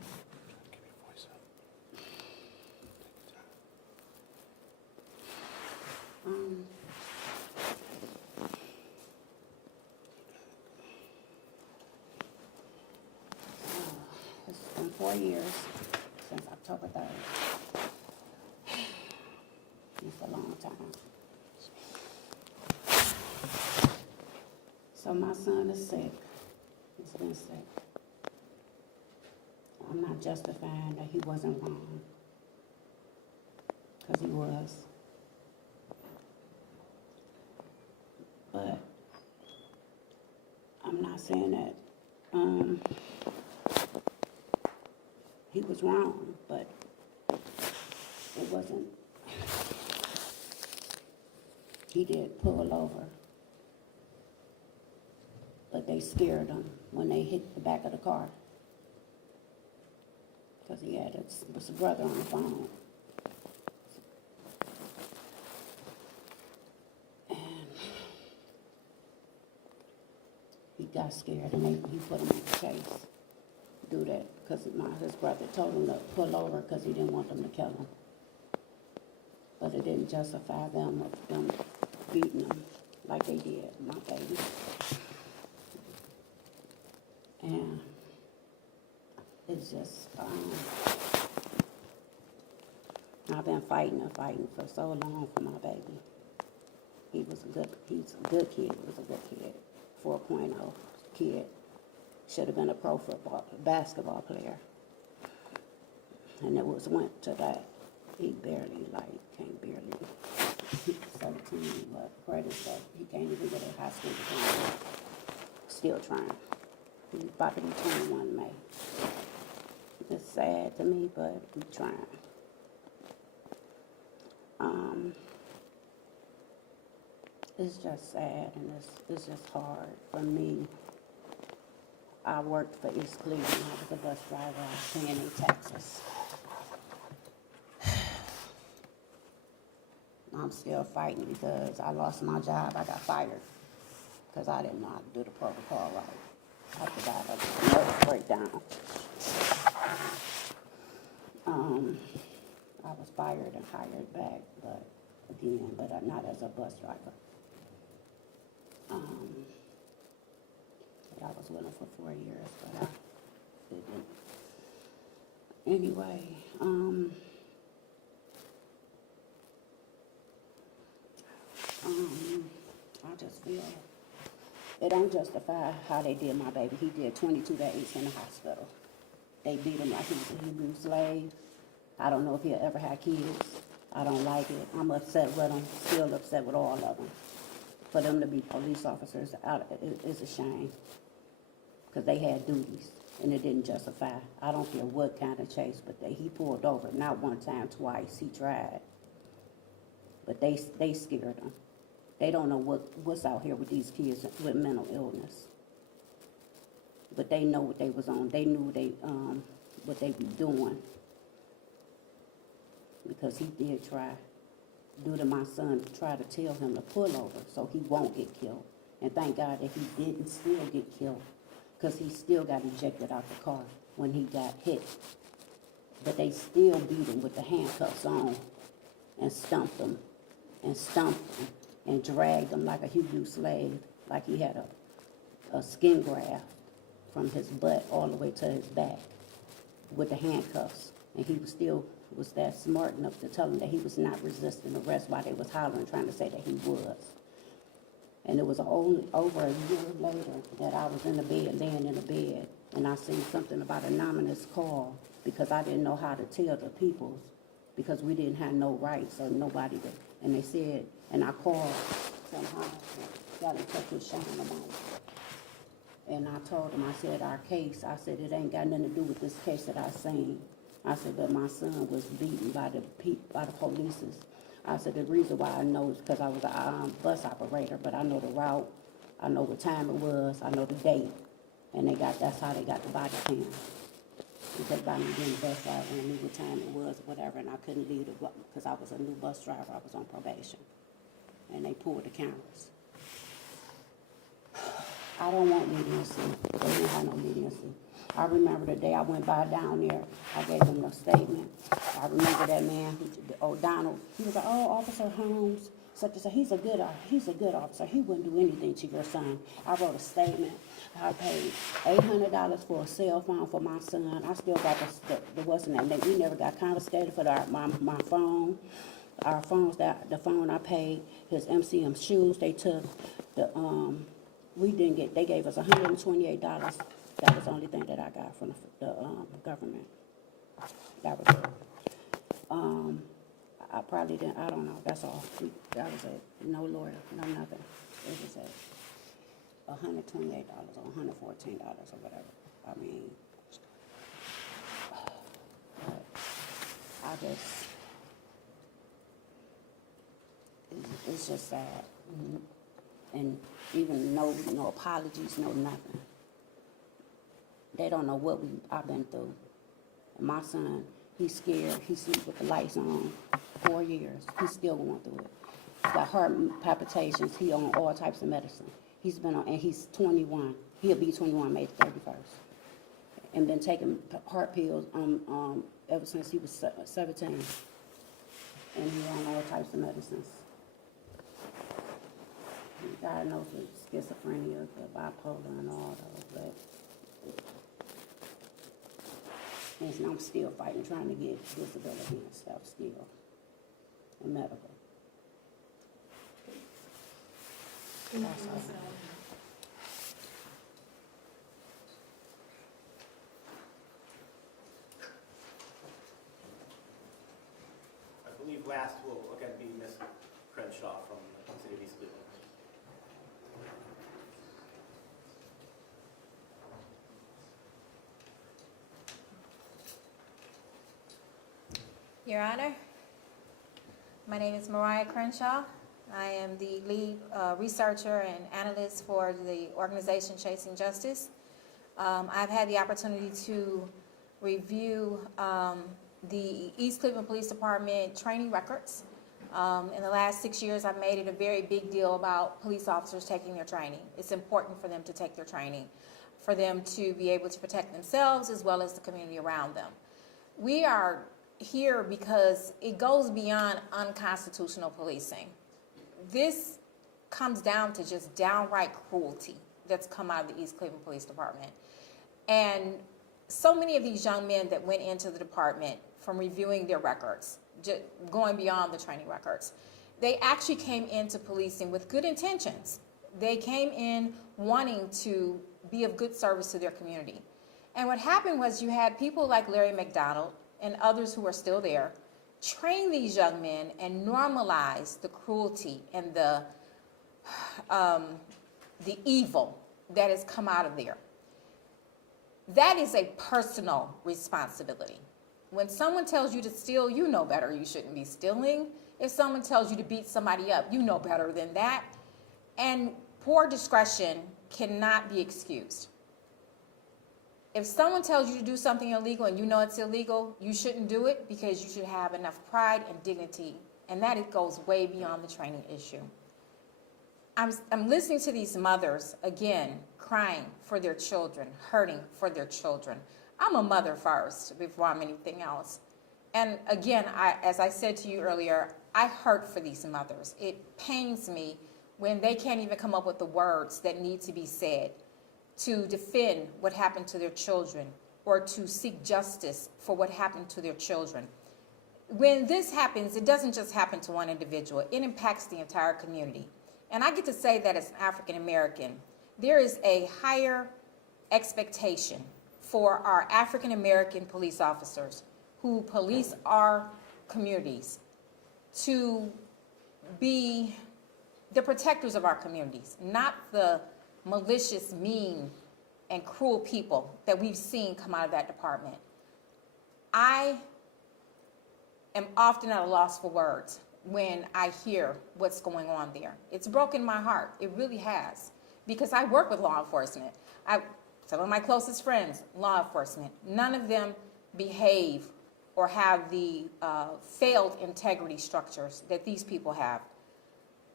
It's been 4 years since October 3rd. It's a long time. So my son is sick. He's been sick. I'm not justifying that he wasn't wrong, because he was. But I'm not saying that he was wrong, but it wasn't. He did pull over, but they scared him when they hit the back of the car, because he had his brother on the phone. And he got scared, and he put him on the chase. Do that because his brother told him to pull over because he didn't want them to kill him. But it didn't justify them beating him like they did my baby. And it's just, I've been fighting for so long for my baby. He's a good kid, he was a good kid, 4.0 kid. Should have been a pro basketball player. And it went to that. He barely, can't barely, 17, but credit that he can't even get a high school diploma. Still trying. He's about to be 21 in May. It's sad to me, but he's trying. It's just sad, and it's just hard for me. I worked for East Cleveland. I was a bus driver. I was paying their taxes. I'm still fighting because I lost my job. I got fired because I didn't know how to do the protocol right. I forgot a nervous breakdown. I was fired and hired back, but not as a bus driver. I was with him for 4 years, but I didn't. Anyway, I just feel it don't justify how they did my baby. He did 22 days in the hospital. They beat him like he was a Hebrew slave. I don't know if he'll ever have kids. I don't like it. I'm upset with him, still upset with all of them. For them to be police officers, it's a shame. Because they had duties, and it didn't justify. I don't care what kind of chase, but he pulled over, not one time, twice. He tried. But they scared him. They don't know what's out here with these kids with mental illness. But they know what they was on. They knew what they be doing. Because he did try, due to my son, try to tell him to pull over so he won't get killed. And thank God that he didn't still get killed, because he still got ejected out the car when he got hit. But they still beat him with the handcuffs on and stumped him and dragged him like a Hebrew slave, like he had a skin graft from his butt all the way to his back with the handcuffs. And he was that smart enough to tell him that he was not resisting arrest while they was hollering, trying to say that he was. And it was only over a year later that I was in the bed, laying in the bed, and I seen something about an anonymous call, because I didn't know how to tell the people, because we didn't have no rights or nobody to, and they said, and I called somehow, got in touch with Sean about it. And I told him, I said, our case, I said, it ain't got nothing to do with this case that I seen. I said, but my son was beaten by the police. I said, the reason why I know is because I was a bus operator, but I know the route, I know what time it was, I know the date, and that's how they got the body cam. Because by me being a bus driver, I knew what time it was, whatever, and I couldn't leave because I was a new bus driver, I was on probation, and they pulled the cameras. I don't want leniency. They didn't have no leniency. I remember the day I went by down there, I gave him a statement. I remember that man, O'Donnell, he was like, oh, Officer Holmes, such and such, he's a good officer. He wouldn't do anything to your son. I wrote a statement. I paid $800 for a cell phone for my son. I still got the what's in that. We never got confiscated for my phone. Our phones, the phone I paid, his MCM shoes, they took they gave us $128. That was the only thing that I got from the government. That was it. I probably didn't, I don't know, that's all. That was it. No lawyer, no nothing. It was at $128 or $114 or whatever. I mean, it's just sad. And even no apologies, no nothing. They don't know what I've been through. And my son, he's scared. He sleeps with the lights on 4 years. He's still going through it. He's got heart palpitations. He on all types of medicine. He's been on, and he's 21. He'll be 21 May 31st. And been taking heart pills ever since he was 17. And he's on all types of medicines. He's diagnosed with schizophrenia, bipolar, and all those, but and I'm still fighting, trying to get disability and stuff still, and medical. That's all. I believe last will again be Ms. Crenshaw from the City of East Cleveland. Your Honor, my name is Mariah Crenshaw. I am the lead researcher and analyst for the organization Chasing Justice. I've had the opportunity to review the East Cleveland Police Department training records In the last 6 years, I've made it a very big deal about police officers taking their training. It's important for them to take their training, for them to be able to protect themselves as well as the community around them. We are here because it goes beyond unconstitutional policing. This comes down to just downright cruelty that's come out of the East Cleveland Police Department. And so many of these young men that went into the department from reviewing their records, just going beyond the training records, they actually came into policing with good intentions. They came in wanting to be of good service to their community. And what happened was you had people like Larry McDonald and others who are still there train these young men and normalize the cruelty and the evil that has come out of there. That is a personal responsibility. When someone tells you to steal, you know better. You shouldn't be stealing. If someone tells you to beat somebody up, you know better than that. And poor discretion cannot be excused. If someone tells you to do something illegal and you know it's illegal, you shouldn't do it because you should have enough pride and dignity. And that it goes way beyond the training issue. I'm listening to these mothers, again, crying for their children, hurting for their children. I'm a mother first before I'm anything else. And again, as I said to you earlier, I hurt for these mothers. It pains me when they can't even come up with the words that need to be said to defend what happened to their children or to seek justice for what happened to their children. When this happens, it doesn't just happen to one individual. It impacts the entire community. And I get to say that as an African American, there is a higher expectation for our African American police officers who police our communities to be the protectors of our communities, not the malicious, mean, and cruel people that we've seen come out of that department. I am often at a loss for words when I hear what's going on there. It's broken my heart. It really has. Because I work with law enforcement. Some of my closest friends, law enforcement, none of them behave or have the failed integrity structures that these people have.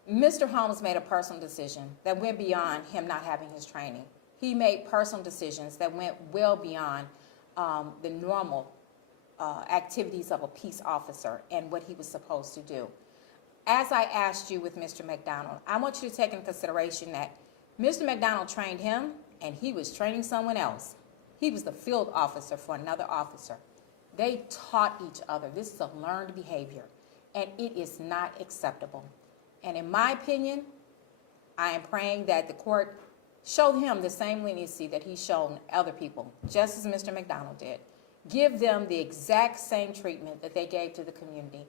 Mr. Holmes made a personal decision that went beyond him not having his training. He made personal decisions that went well beyond the normal activities of a peace officer and what he was supposed to do. As I asked you with Mr. McDonald, I want you to take into consideration that Mr. McDonald trained him and he was training someone else. He was the field officer for another officer. They taught each other. This is a learned behavior, and it is not acceptable. And in my opinion, I am praying that the court show him the same leniency that he's shown other people, just as Mr. McDonald did. Give them the exact same treatment that they gave to the community.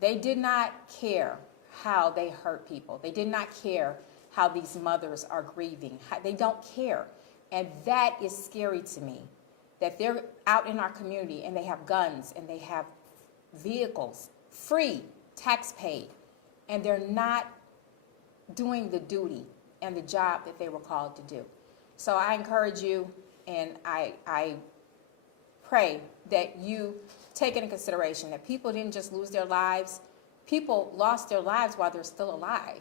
They did not care how they hurt people. They did not care how these mothers are grieving. They don't care. And that is scary to me, that they're out in our community and they have guns and they have vehicles, free, tax paid, and they're not doing the duty and the job that they were called to do. So I encourage you, and I pray that you take into consideration that people didn't just lose their lives. People lost their lives while they're still alive.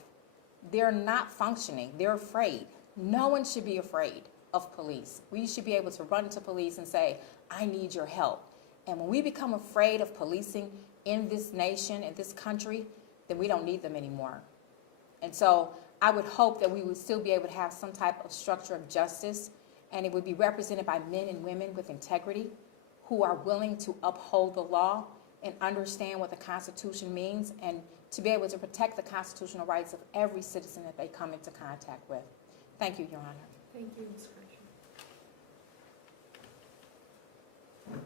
They're not functioning. They're afraid. No one should be afraid of police. We should be able to run to police and say, I need your help. And when we become afraid of policing in this nation, in this country, then we don't need them anymore. And so I would hope that we would still be able to have some type of structure of justice, and it would be represented by men and women with integrity who are willing to uphold the law and understand what the Constitution means, and to be able to protect the constitutional rights of every citizen that they come into contact with. Thank you, Your Honor. Thank you, Ms. Gresham.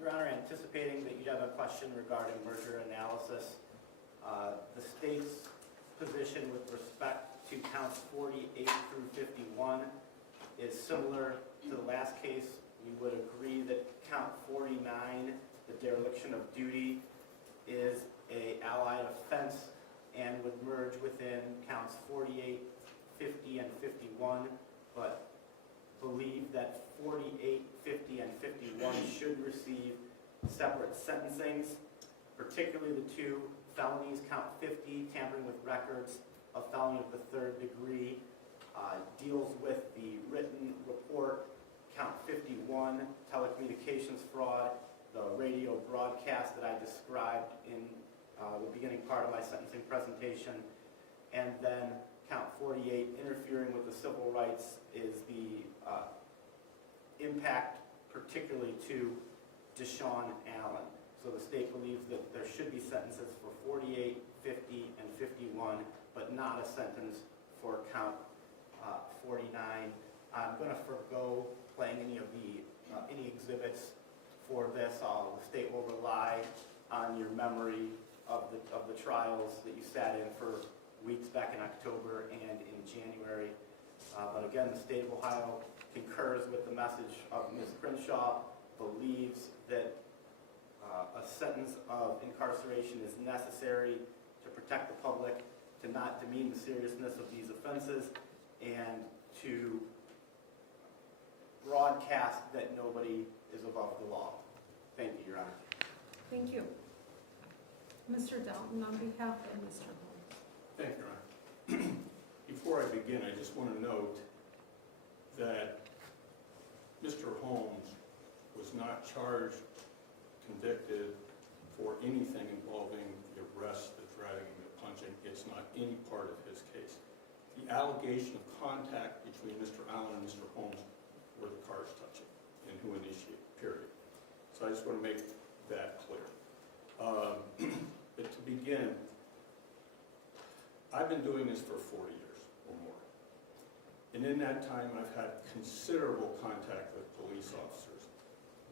Your Honor, anticipating that you'd have a question regarding merger analysis, the state's position with respect to counts 48 through 51 is similar to the last case. We would agree that count 49, the dereliction of duty, is an allied offense and would merge within counts 48, 50, and 51, but believe that 48, 50 and 51 should receive separate sentencings, particularly the two felonies. Count 50, tampering with records, a felony of the 3rd degree, deals with the written report. Count 51, telecommunications fraud, the radio broadcast that I described in the beginning part of my sentencing presentation. And then count 48, interfering with the civil rights, is the impact particularly to Deshaun Allen. So the state believes that there should be sentences for 48, 50, and 51, but not a sentence for count 49. I'm going to forgo playing any exhibits for this. The state will rely on your memory of the trials that you sat in for weeks back in October and in January. But again, the state of Ohio concurs with the message of Ms. Crenshaw, believes that a sentence of incarceration is necessary to protect the public, to not demean the seriousness of these offenses, and to broadcast that nobody is above the law. Thank you, Your Honor. Thank you. Mr. Dalton, on behalf of Mr. Holmes. Thank you, Your Honor. Before I begin, I just want to note that Mr. Holmes was not charged, convicted for anything involving the arrest, the dragging, the punching. It's not any part of his case. The allegation of contact between Mr. Allen and Mr. Holmes were the cars touching and who initiated, period. So I just want to make that clear. But to begin, I've been doing this for 40 years or more. And in that time, I've had considerable contact with police officers.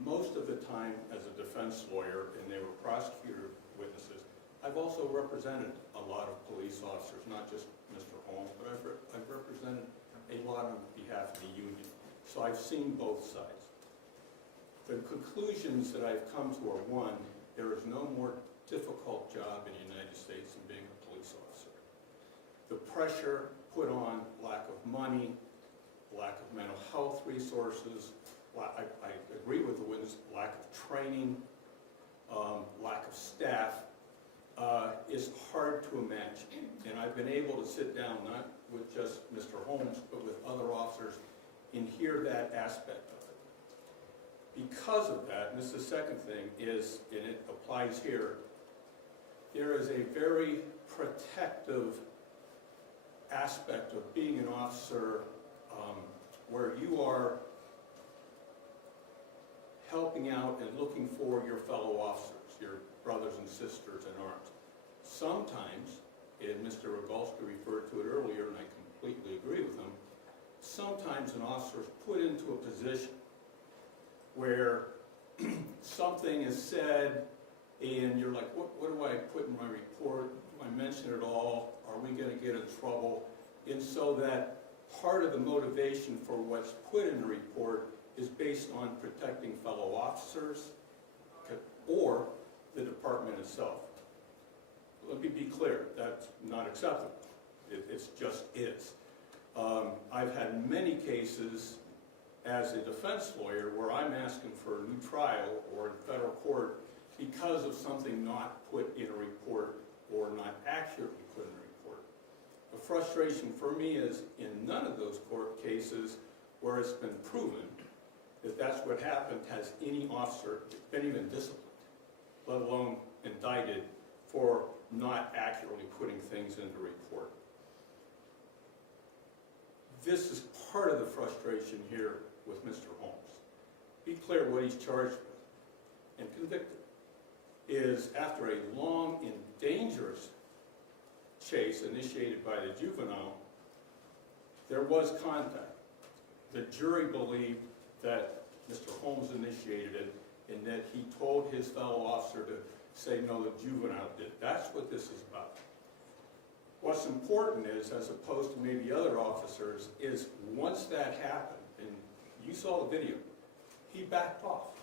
Most of the time as a defense lawyer, and they were prosecutor witnesses, I've also represented a lot of police officers, not just Mr. Holmes, but I've represented a lot on behalf of the union. So I've seen both sides. The conclusions that I've come to are, one, there is no more difficult job in the United States than being a police officer. The pressure put on, lack of money, lack of mental health resources, I agree with the witness, lack of training, lack of staff, is hard to imagine. And I've been able to sit down, not with just Mr. Holmes, but with other officers and hear that aspect of it. Because of that, and this is the second thing, is, and it applies here, there is a very protective aspect of being an officer where you are helping out and looking for your fellow officers, your brothers and sisters in arms. Sometimes, and Mr. Rogalski referred to it earlier, and I completely agree with him, sometimes an officer is put into a position where something is said and you're like, what do I put in my report? Do I mention it all? Are we going to get in trouble? And so that part of the motivation for what's put in the report is based on protecting fellow officers or the department itself. Let me be clear, that's not acceptable. It's just is. I've had many cases as a defense lawyer where I'm asking for a new trial or in federal court because of something not put in a report or not accurately put in a report. The frustration for me is in none of those court cases where it's been proven that that's what happened has any officer been even disciplined, let alone indicted for not accurately putting things in the report. This is part of the frustration here with Mr. Holmes. Be clear what he's charged with and convicted is after a long and dangerous chase initiated by the juvenile, there was contact. The jury believed that Mr. Holmes initiated it and that he told his fellow officer to say, no, the juvenile did. That's what this is about. What's important is, as opposed to maybe other officers, is once that happened, and you saw the video, he backed off.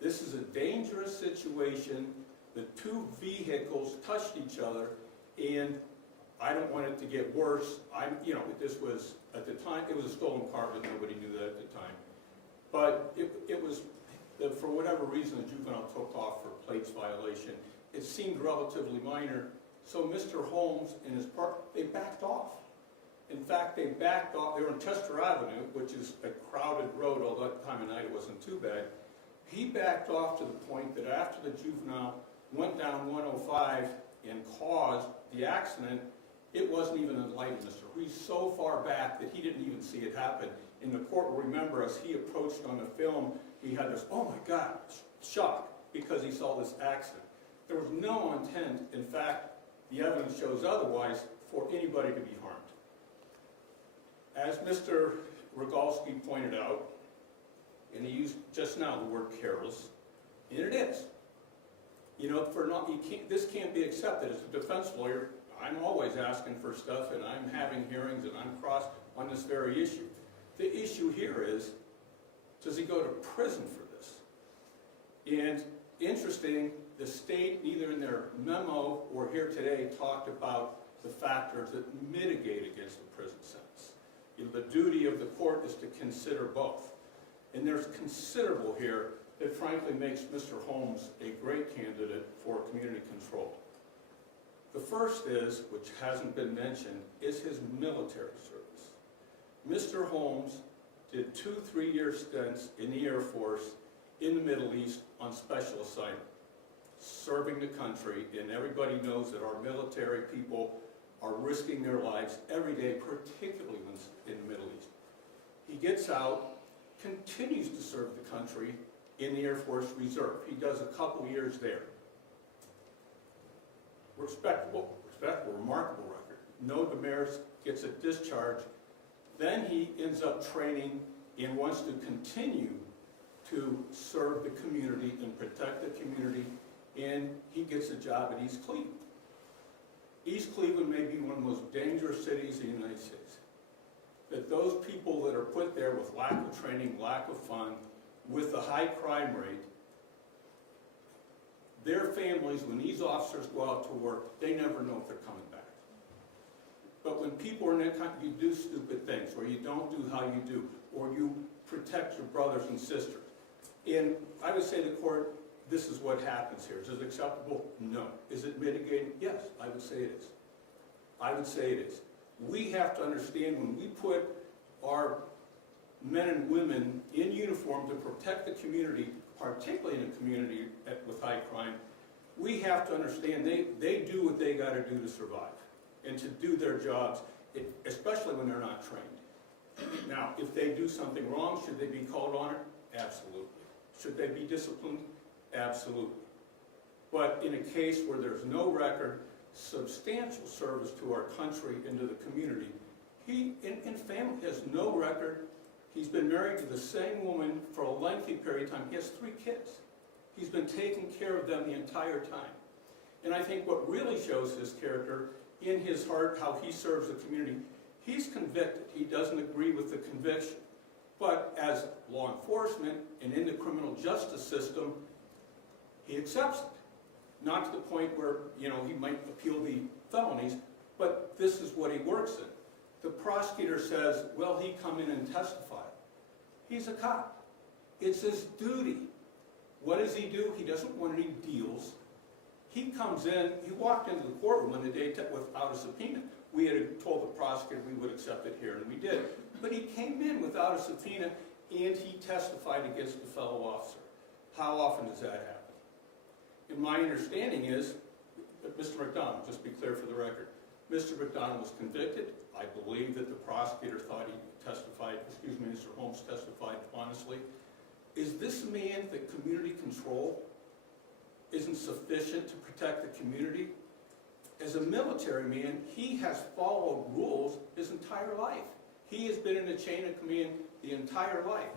This is a dangerous situation. The two vehicles touched each other, and I don't want it to get worse. This was, at the time, it was a stolen car, but nobody knew that at the time. But it was, for whatever reason, the juvenile took off for plates violation. It seemed relatively minor, so Mr. Holmes and his partner, they backed off. In fact, they backed off. They were on Chester Avenue, which is a crowded road, although at the time of night it wasn't too bad. He backed off to the point that after the juvenile went down 105 and caused the accident, it wasn't even a light in Mr. He's so far back that he didn't even see it happen. And the court will remember, as he approached on the film, he had this, oh my God, shock, because he saw this accident. There was no intent, in fact, the evidence shows otherwise, for anybody to be harmed. As Mr. Rogalski pointed out, and he used just now the word careless, and it is. You know, this can't be accepted. As a defense lawyer, I'm always asking for stuff, and I'm having hearings, and I'm crossed on this very issue. The issue here is, does he go to prison for this? And interesting, the state, either in their memo or here today, talked about the factors that mitigate against the prison sentence. You know, the duty of the court is to consider both. And there's considerable here that frankly makes Mr. Holmes a great candidate for community control. The first is, which hasn't been mentioned, is his military service. Mr. Holmes did 2 3-year stints in the Air Force in the Middle East on special assignment, serving the country, and everybody knows that our military people are risking their lives every day, particularly when it's in the Middle East. He gets out, continues to serve the country in the Air Force Reserve. He does a couple years there. Respectable, remarkable record. No demerits, gets a discharge. Then he ends up training and wants to continue to serve the community and protect the community, and he gets a job at East Cleveland. East Cleveland may be one of the most dangerous cities in the United States. That those people that are put there with lack of training, lack of fun, with the high crime rate, their families, when these officers go out to work, they never know if they're coming back. But when people are in that country, you do stupid things, or you don't do how you do, or you protect your brothers and sisters. And I would say to the court, this is what happens here. Is it acceptable? No. Is it mitigating? Yes, I would say it is. I would say it is. We have to understand when we put our men and women in uniform to protect the community, particularly in a community with high crime, we have to understand they do what they got to do to survive and to do their jobs, especially when they're not trained. Now, if they do something wrong, should they be called on it? Absolutely. Should they be disciplined? Absolutely. But in a case where there's no record, substantial service to our country and to the community, he, in family, has no record. He's been married to the same woman for a lengthy period of time. He has 3 kids. He's been taking care of them the entire time. And I think what really shows his character, in his heart, how he serves the community, he's convicted. He doesn't agree with the conviction. But as law enforcement and in the criminal justice system, he accepts it. Not to the point where, you know, he might appeal the felonies, but this is what he works in. The prosecutor says, well, he come in and testify. He's a cop. It's his duty. What does he do? He doesn't want any deals. He comes in, he walked into the courtroom on the day without a subpoena. We had told the prosecutor we would accept it here, and we did. But he came in without a subpoena, and he testified against a fellow officer. How often does that happen? And my understanding is that Mr. McDonald, just be clear for the record, Mr. McDonald was convicted. I believe that the prosecutor thought he testified, Mr. Holmes testified honestly. Is this man that community control isn't sufficient to protect the community? As a military man, he has followed rules his entire life. He has been in the chain of command the entire life.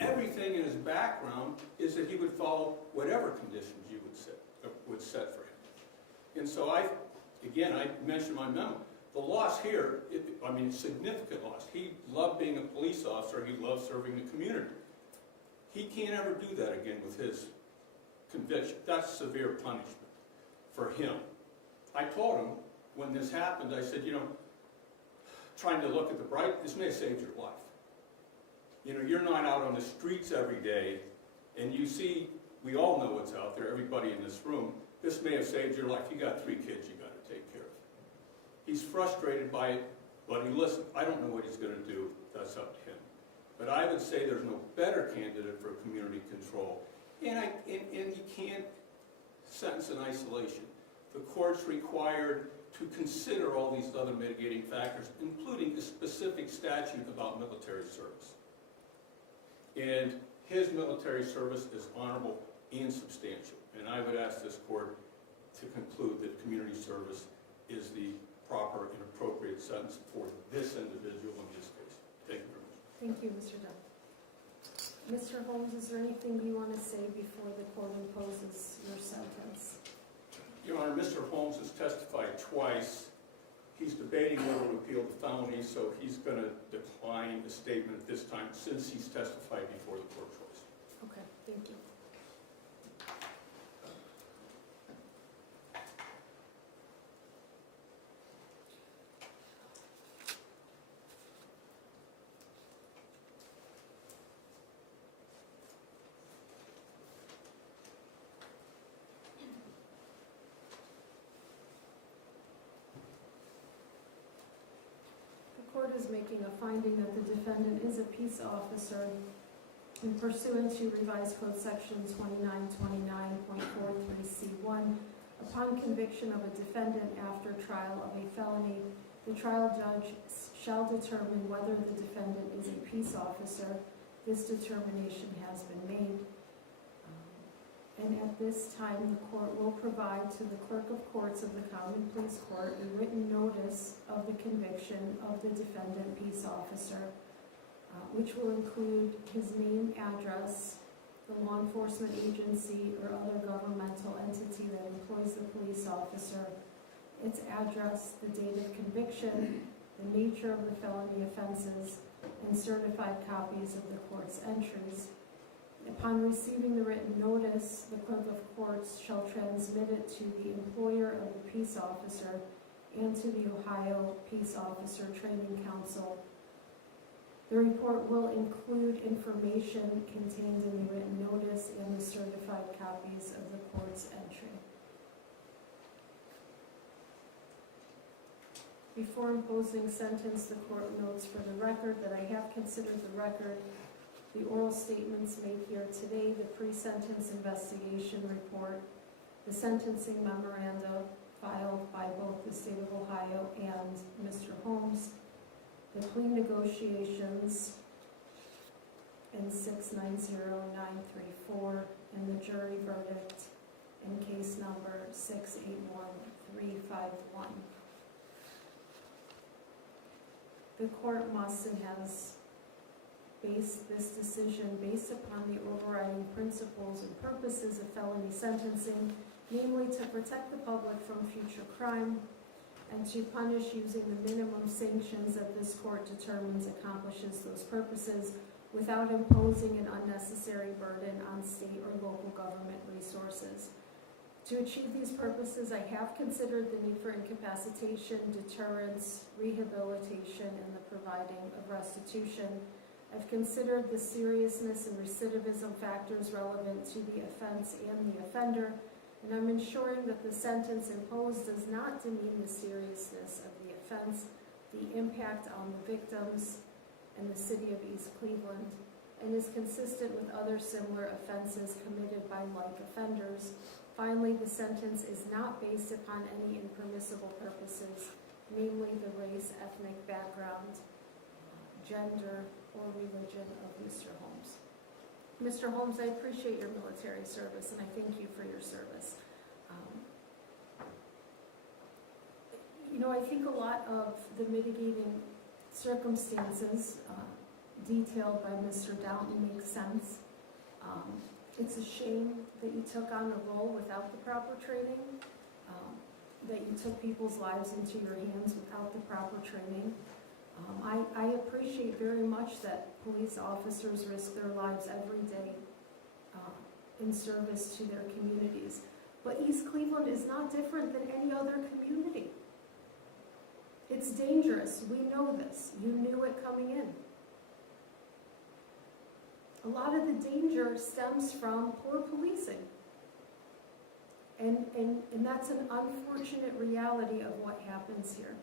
Everything in his background is that he would follow whatever conditions you would set for him. And so I mentioned my memo. The loss here, significant loss. He loved being a police officer. He loved serving the community. He can't ever do that again with his conviction. That's severe punishment for him. I told him when this happened, I said, trying to look at the bright, this may have saved your life. You know, you're not out on the streets every day, and you see, we all know what's out there, everybody in this room. This may have saved your life. You got 3 kids you got to take care of. He's frustrated by it, but listen, I don't know what he's going to do. That's up to him. But I would say there's no better candidate for community control. And you can't sentence in isolation. The court's required to consider all these other mitigating factors, including a specific statute about military service. And his military service is honorable and substantial. And I would ask this court to conclude that community service is the proper and appropriate sentence for this individual in this case. Thank you very much. Thank you, Mr. Dunn. Mr. Holmes, is there anything you want to say before the court imposes your sentence? Your Honor, Mr. Holmes has testified twice. He's debating whether to appeal the felony, so he's going to decline the statement at this time since he's testified before the court twice. Okay, thank you. The court is making a finding that the defendant is a peace officer in pursuant to revised code section 2929.43C1. Upon conviction of a defendant after trial of a felony, the trial judge shall determine whether the defendant is a peace officer. This determination has been made. And at this time, the court will provide to the clerk of courts of the common pleas court a written notice of the conviction of the defendant peace officer, which will include his name, address, the law enforcement agency or other governmental entity that employs the police officer, its address, the date of conviction, the nature of the felony offenses, and certified copies of the court's entries. Upon receiving the written notice, the clerk of courts shall transmit it to the employer of the peace officer and to the Ohio Peace Officer Training Council. The report will include information contained in the written notice and the certified copies of the court's entry. Before imposing sentence, the court notes for the record that I have considered the record, the oral statements made here today, the pre-sentence investigation report, the sentencing memoranda filed by both the state of Ohio and Mr. Holmes, the plea negotiations in 690-934, and the jury verdict in case number 681351. The court must and has based this decision based upon the overriding principles and purposes of felony sentencing, namely to protect the public from future crime and to punish using the minimum sanctions that this court determines accomplishes those purposes without imposing an unnecessary burden on state or local government resources. To achieve these purposes, I have considered the need for incapacitation, deterrence, rehabilitation, and the providing of restitution. I've considered the seriousness and recidivism factors relevant to the offense and the offender, and I'm ensuring that the sentence imposed does not demean the seriousness of the offense, the impact on the victims, and the city of East Cleveland, and is consistent with other similar offenses committed by like offenders. Finally, the sentence is not based upon any impermissible purposes, namely the race, ethnic background, gender, or religion of Mr. Holmes. Mr. Holmes, I appreciate your military service, and I thank you for your service. I think a lot of the mitigating circumstances detailed by Mr. Downton makes sense. It's a shame that you took on a role without the proper training, that you took people's lives into your hands without the proper training. I appreciate very much that police officers risk their lives every day in service to their communities. But East Cleveland is not different than any other community. It's dangerous. We know this. You knew it coming in. A lot of the danger stems from poor policing. And that's an unfortunate reality of what happens here.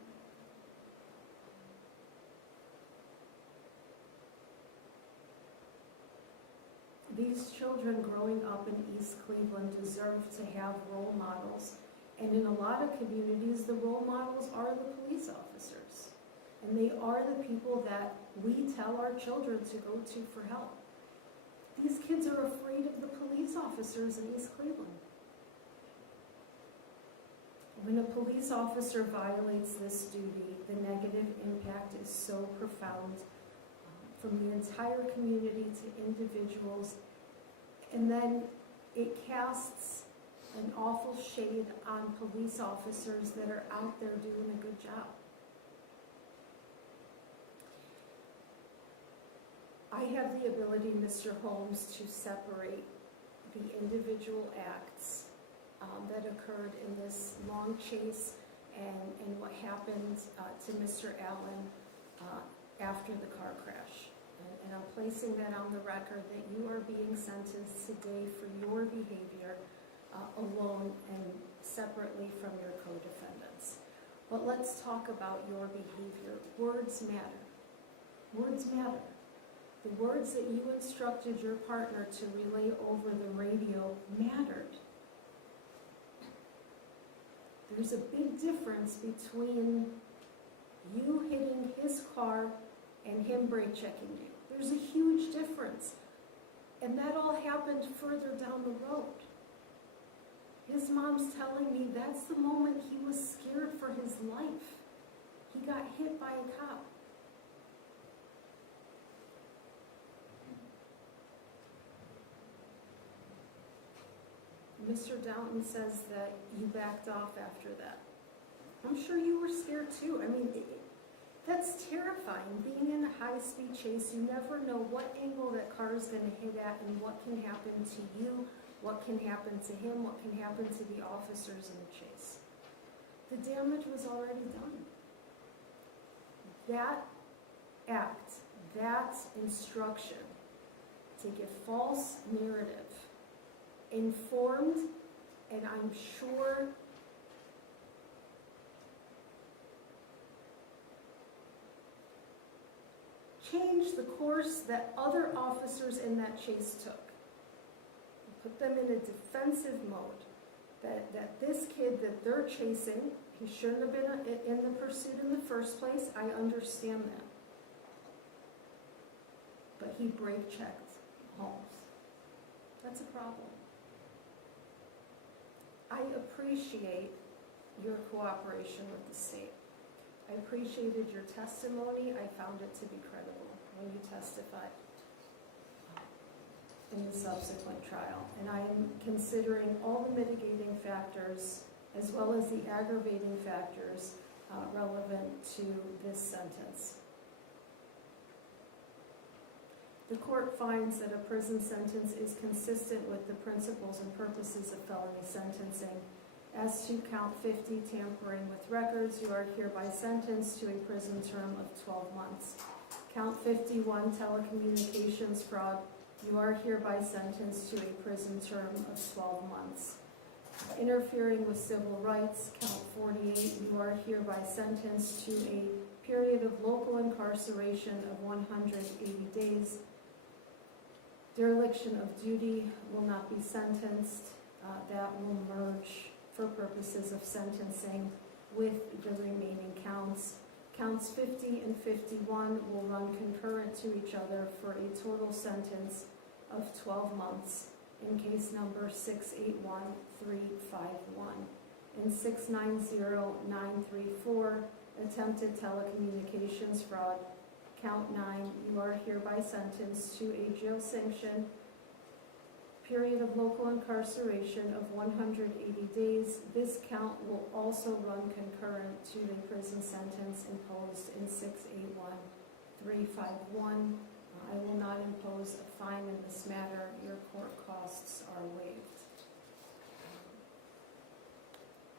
These children growing up in East Cleveland deserve to have role models. And in a lot of communities, the role models are the police officers. And they are the people that we tell our children to go to for help. These kids are afraid of the police officers in East Cleveland. When a police officer violates this duty, the negative impact is so profound, from the entire community to individuals, and then it casts an awful shade on police officers that are out there doing a good job. I have the ability, Mr. Holmes, to separate the individual acts that occurred in this long chase and what happened to Mr. Allen after the car crash. And I'm placing that on the record that you are being sentenced today for your behavior alone and separately from your co-defendants. But let's talk about your behavior. Words matter. Words matter. The words that you instructed your partner to relay over the radio mattered. There's a big difference between you hitting his car and him brake checking you. There's a huge difference. And that all happened further down the road. His mom's telling me that's the moment he was scared for his life. He got hit by a cop. Mr. Downton says that you backed off after that. I'm sure you were scared too. I mean, that's terrifying. Being in a high-speed chase, you never know what angle that car is going to hit at and what can happen to you, what can happen to him, what can happen to the officers in the chase. The damage was already done. That act, that instruction to give false narrative informed, and I'm sure changed the course that other officers in that chase took. Put them in a defensive mode. That this kid that they're chasing, he shouldn't have been in the pursuit in the first place. I understand that. But he brake checked Holmes. That's a problem. I appreciate your cooperation with the state. I appreciated your testimony. I found it to be credible when you testified in the subsequent trial. And I am considering all the mitigating factors as well as the aggravating factors relevant to this sentence. The court finds that a prison sentence is consistent with the principles and purposes of felony sentencing. As to count 50, tampering with records, you are hereby sentenced to a prison term of 12 months. Count 51, telecommunications fraud, you are hereby sentenced to a prison term of 12 months. Interfering with civil rights, count 48, you are hereby sentenced to a period of local incarceration of 180 days. Dereliction of duty will not be sentenced. That will merge for purposes of sentencing with the remaining counts. Counts 50 and 51 will run concurrent to each other for a total sentence of 12 months in case number 681351. In 690934, attempted telecommunications fraud, count 9, you are hereby sentenced to a jail sanction period of local incarceration of 180 days. This count will also run concurrent to the prison sentence imposed in 681351. I will not impose a fine in this matter. Your court costs are waived.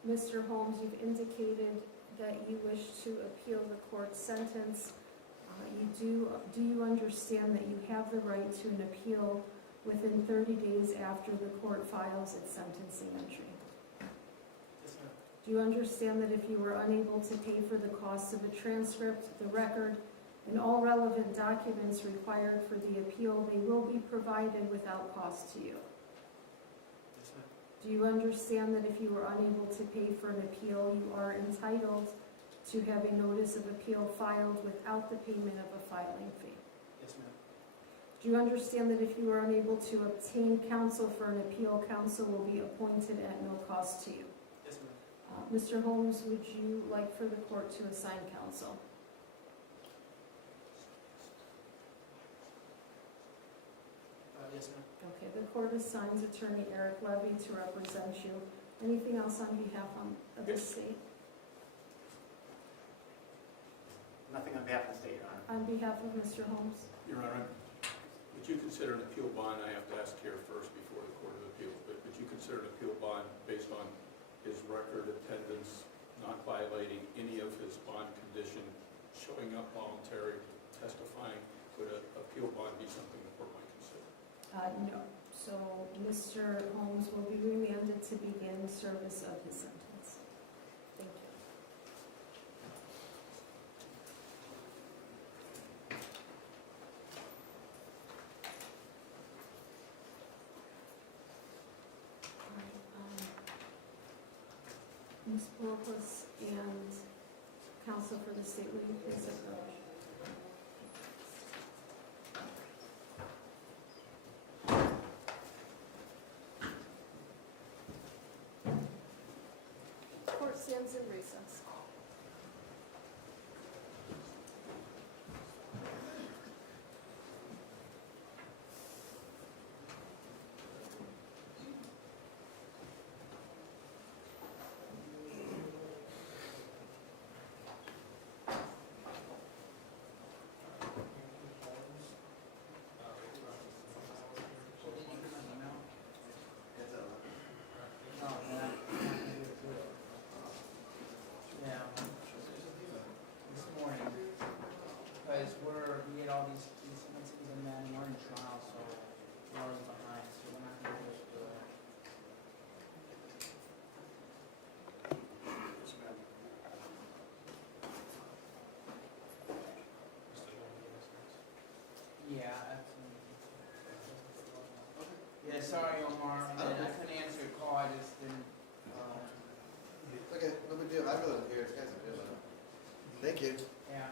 Mr. Holmes, you've indicated that you wish to appeal the court's sentence. Do you understand that you have the right to an appeal within 30 days after the court files its sentencing entry? Yes, ma'am. Do you understand that if you were unable to pay for the costs of a transcript, the record, and all relevant documents required for the appeal, they will be provided without cost to you? Yes, ma'am. Do you understand that if you were unable to pay for an appeal, you are entitled to have a notice of appeal filed without the payment of a filing fee? Yes, ma'am. Do you understand that if you are unable to obtain counsel for an appeal, counsel will be appointed at no cost to you? Yes, ma'am. Mr. Holmes, would you like for the court to assign counsel? Yes, ma'am. Okay, the court assigns Attorney Eric Levy to represent you. Anything else on behalf of the state? Nothing on behalf of the state, Your Honor. On behalf of Mr. Holmes? Your Honor, would you consider an appeal bond, I have to ask here first before the Court of Appeals, but would you consider an appeal bond based on his record, attendance, not violating any of his bond condition, showing up voluntary, testifying? Would an appeal bond be something the court might consider? No. So Mr. Holmes will be remanded to begin service of his sentence. Thank you. Ms. Borges and counsel for the state, will you please approach? Court stands in recess. Yeah. This morning, because we had all these sentences and then we're in trial, so we're already behind, so we're not gonna be able to do it. Yeah, absolutely. Yeah, sorry, Omar, I couldn't answer your call, I just didn't, Okay, no big deal. I really don't care. It's guys are good. Thank you. yeah.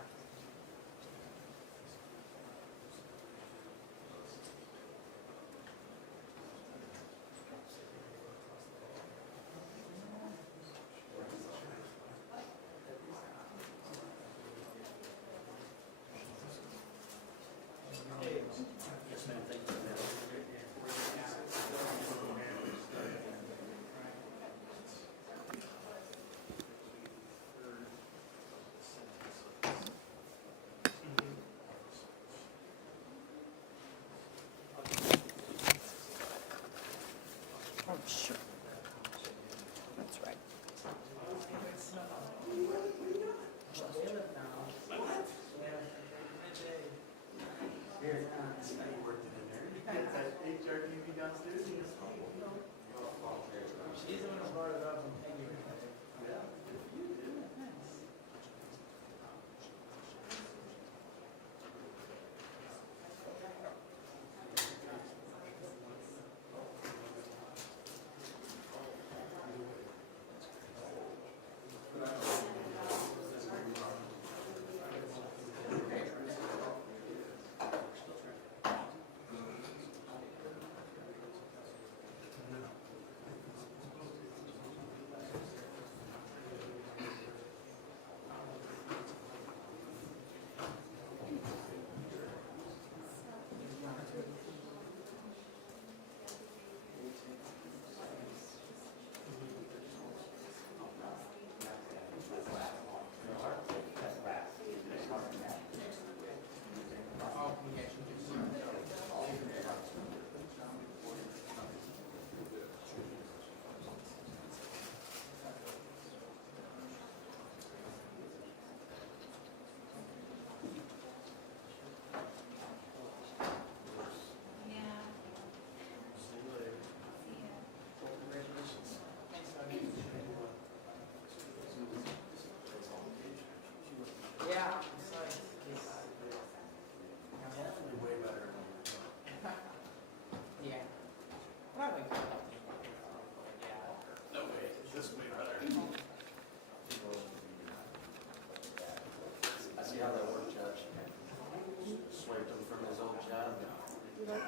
Yes, ma'am, thank you.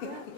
Yes.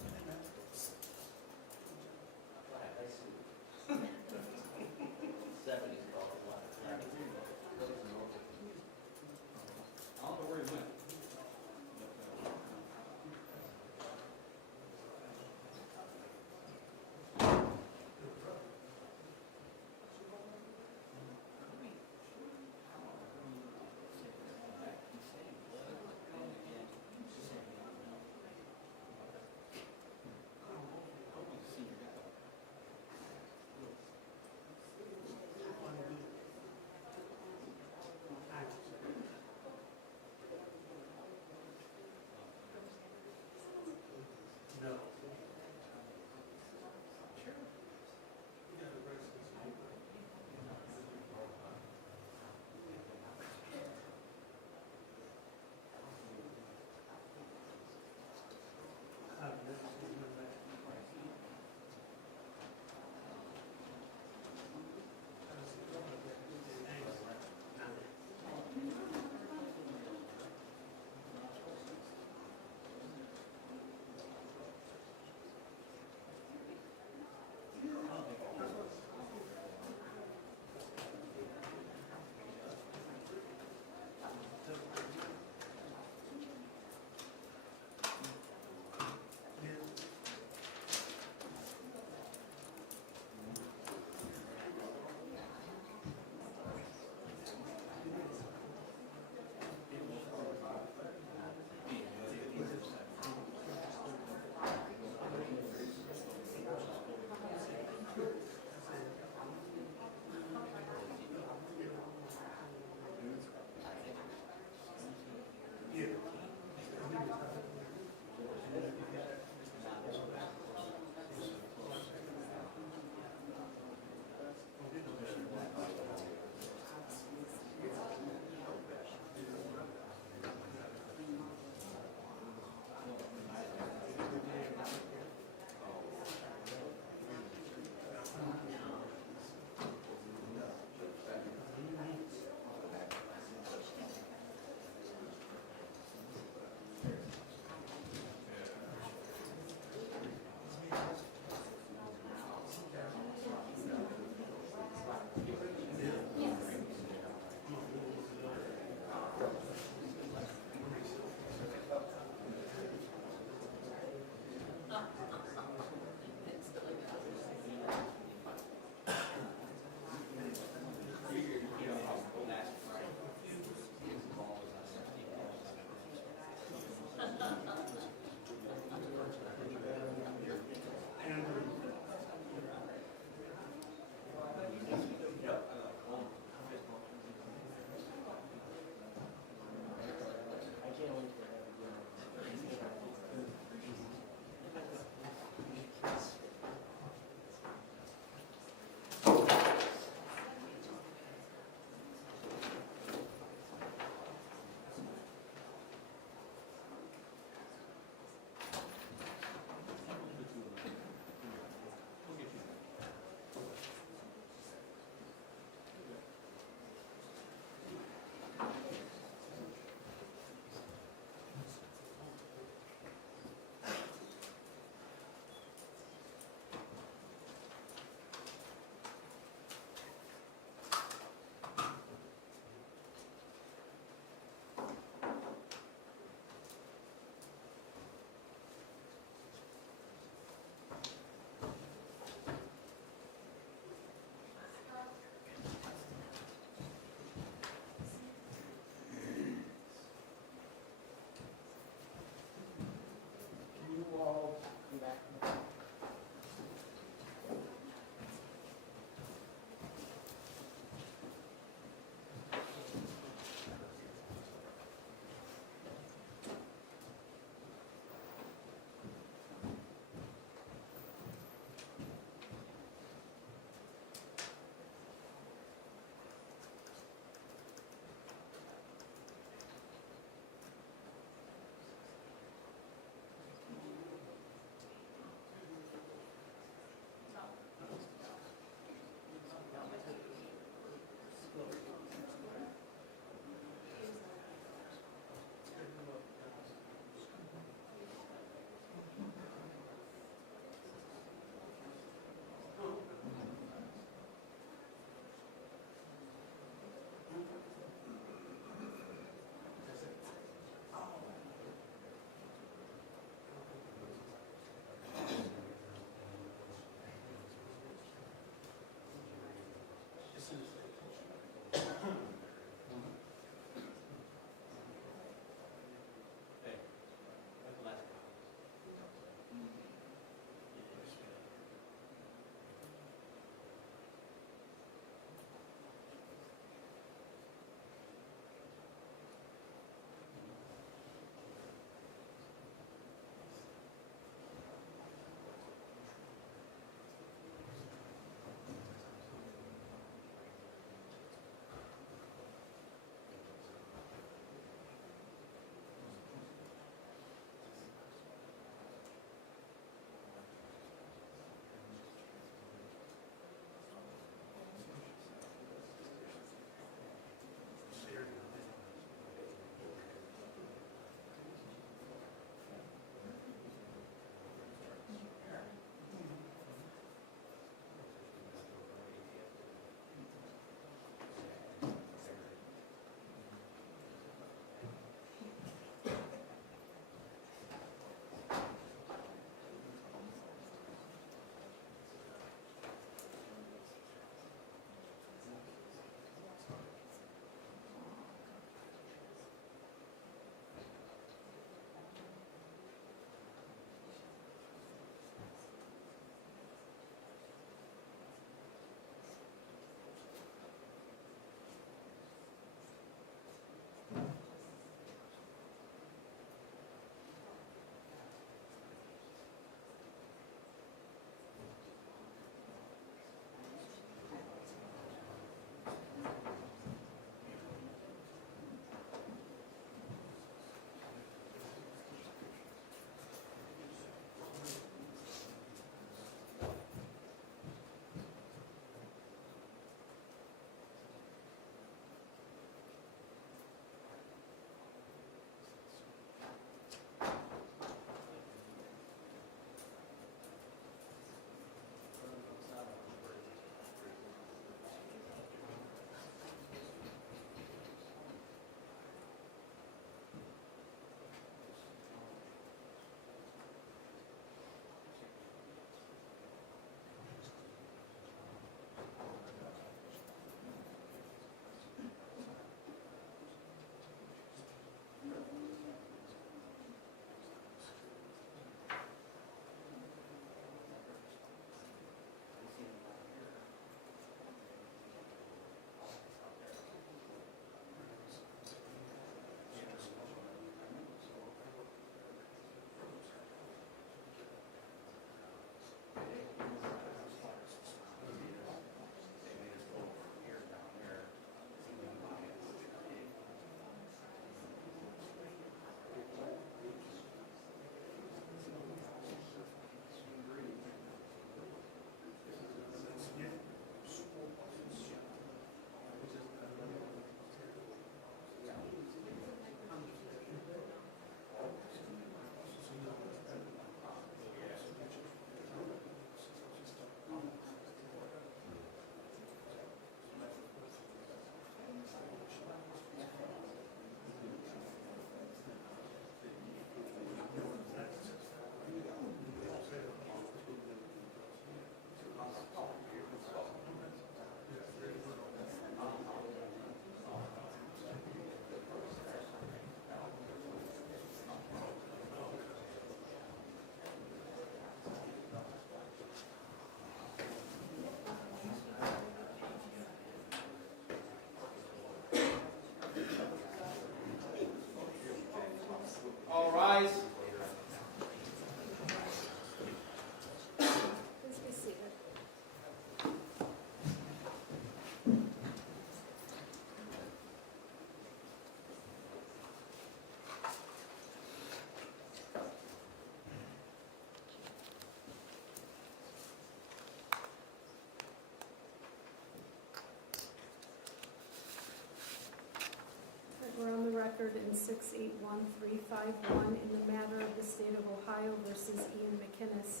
record in 681351 in the matter of the State of Ohio versus Ian McInnes.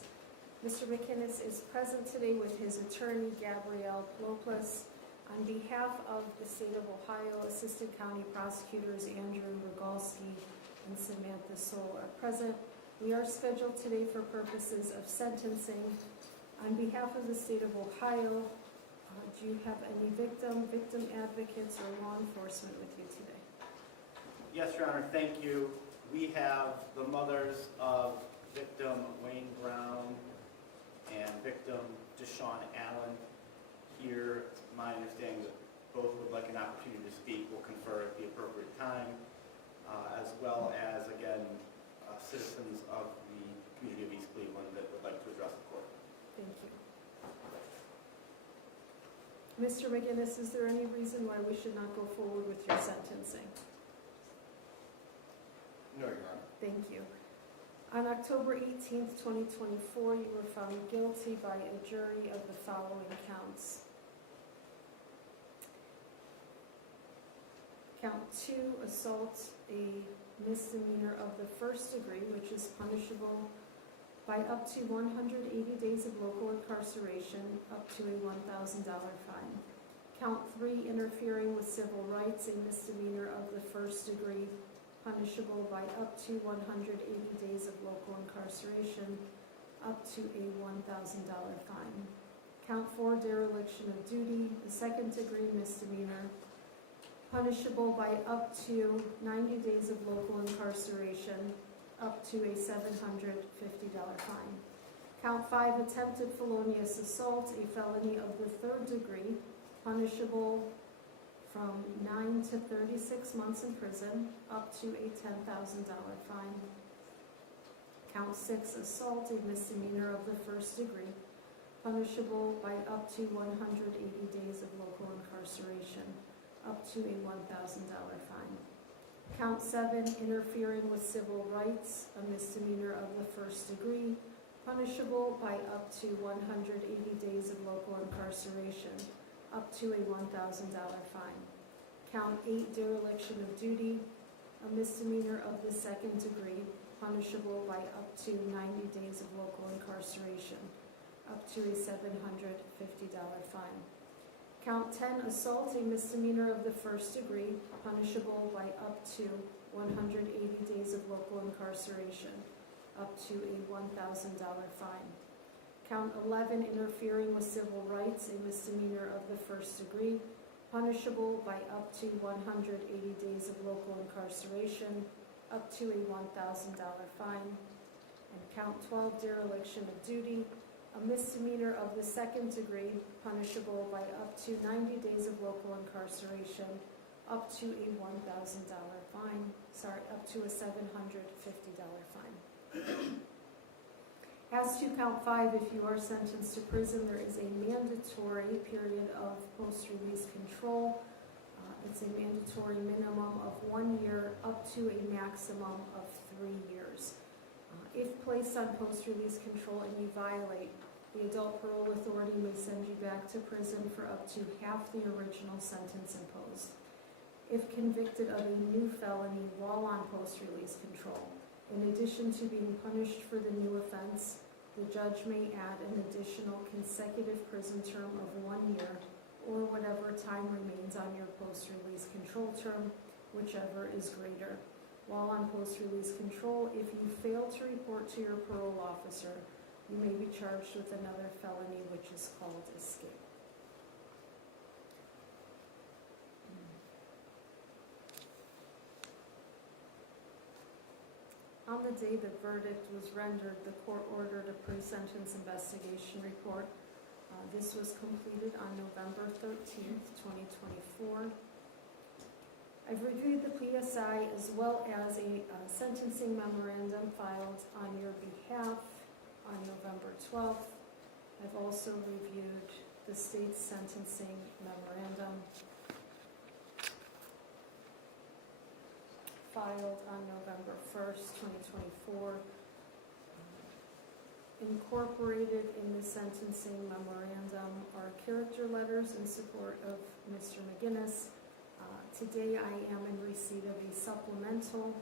Mr. McInnes is present today with his attorney, Gabrielle Lopez. On behalf of the State of Ohio, Assistant County Prosecutors Andrew Rogalski and Samantha Soul are present. We are scheduled today for purposes of sentencing. On behalf of the State of Ohio, do you have any victim advocates, or law enforcement with you today? Yes, Your Honor, thank you. We have the mothers of victim Wayne Brown and victim Deshaun Allen here. It's my understanding that both would like an opportunity to speak. We'll confer at the appropriate time, as well as, again, citizens of the community of East Cleveland that would like to address the court. Thank you. Mr. McInnes, is there any reason why we should not go forward with your sentencing? No, Your Honor. Thank you. On October 18th, 2024, you were found guilty by a jury of the following counts. Count 2, assault, a misdemeanor of the first degree, which is punishable by up to 180 days of local incarceration, up to a $1,000 fine. Count 3, interfering with civil rights, a misdemeanor of the first degree, punishable by up to 180 days of local incarceration, up to a $1,000 fine. Count 4, dereliction of duty, a second degree misdemeanor, punishable by up to 90 days of local incarceration, up to a $750 fine. Count 5, attempted felonious assault, a felony of the third degree, punishable from 9 to 36 months in prison, up to a $10,000 fine. Count 6, assault, a misdemeanor of the first degree, punishable by up to 180 days of local incarceration, up to a $1,000 fine. Count 7, interfering with civil rights, a misdemeanor of the first degree, punishable by up to 180 days of local incarceration, up to a $1,000 fine. Count 8, dereliction of duty, a misdemeanor of the second degree, punishable by up to 90 days of local incarceration, up to a $750 fine. Count 10, assault, a misdemeanor of the first degree, punishable by up to 180 days of local incarceration, up to a $1,000 fine. Count 11, interfering with civil rights, a misdemeanor of the first degree, punishable by up to 180 days of local incarceration, up to a $1,000 fine. And count 12, dereliction of duty, a misdemeanor of the second degree, punishable by up to 90 days of local incarceration, up to a $1,000 fine, up to a $750 fine. As to count 5, if you are sentenced to prison, there is a mandatory period of post-release control. It's a mandatory minimum of 1 year, up to a maximum of 3 years. If placed on post-release control and you violate, the adult parole authority may send you back to prison for up to half the original sentence imposed. If convicted of a new felony while on post-release control, in addition to being punished for the new offense, the judge may add an additional consecutive prison term of 1 year or whatever time remains on your post-release control term, whichever is greater. While on post-release control, if you fail to report to your parole officer, you may be charged with another felony, which is called escape. On the day the verdict was rendered, the court ordered a pre-sentence investigation report. This was completed on November 13th, 2024. I've reviewed the PSI as well as a sentencing memorandum filed on your behalf on November 12th. I've also reviewed the state's sentencing memorandum filed on November 1st, 2024. Incorporated in the sentencing memorandum are character letters in support of Mr. McInnes, Today I am in receipt of a supplemental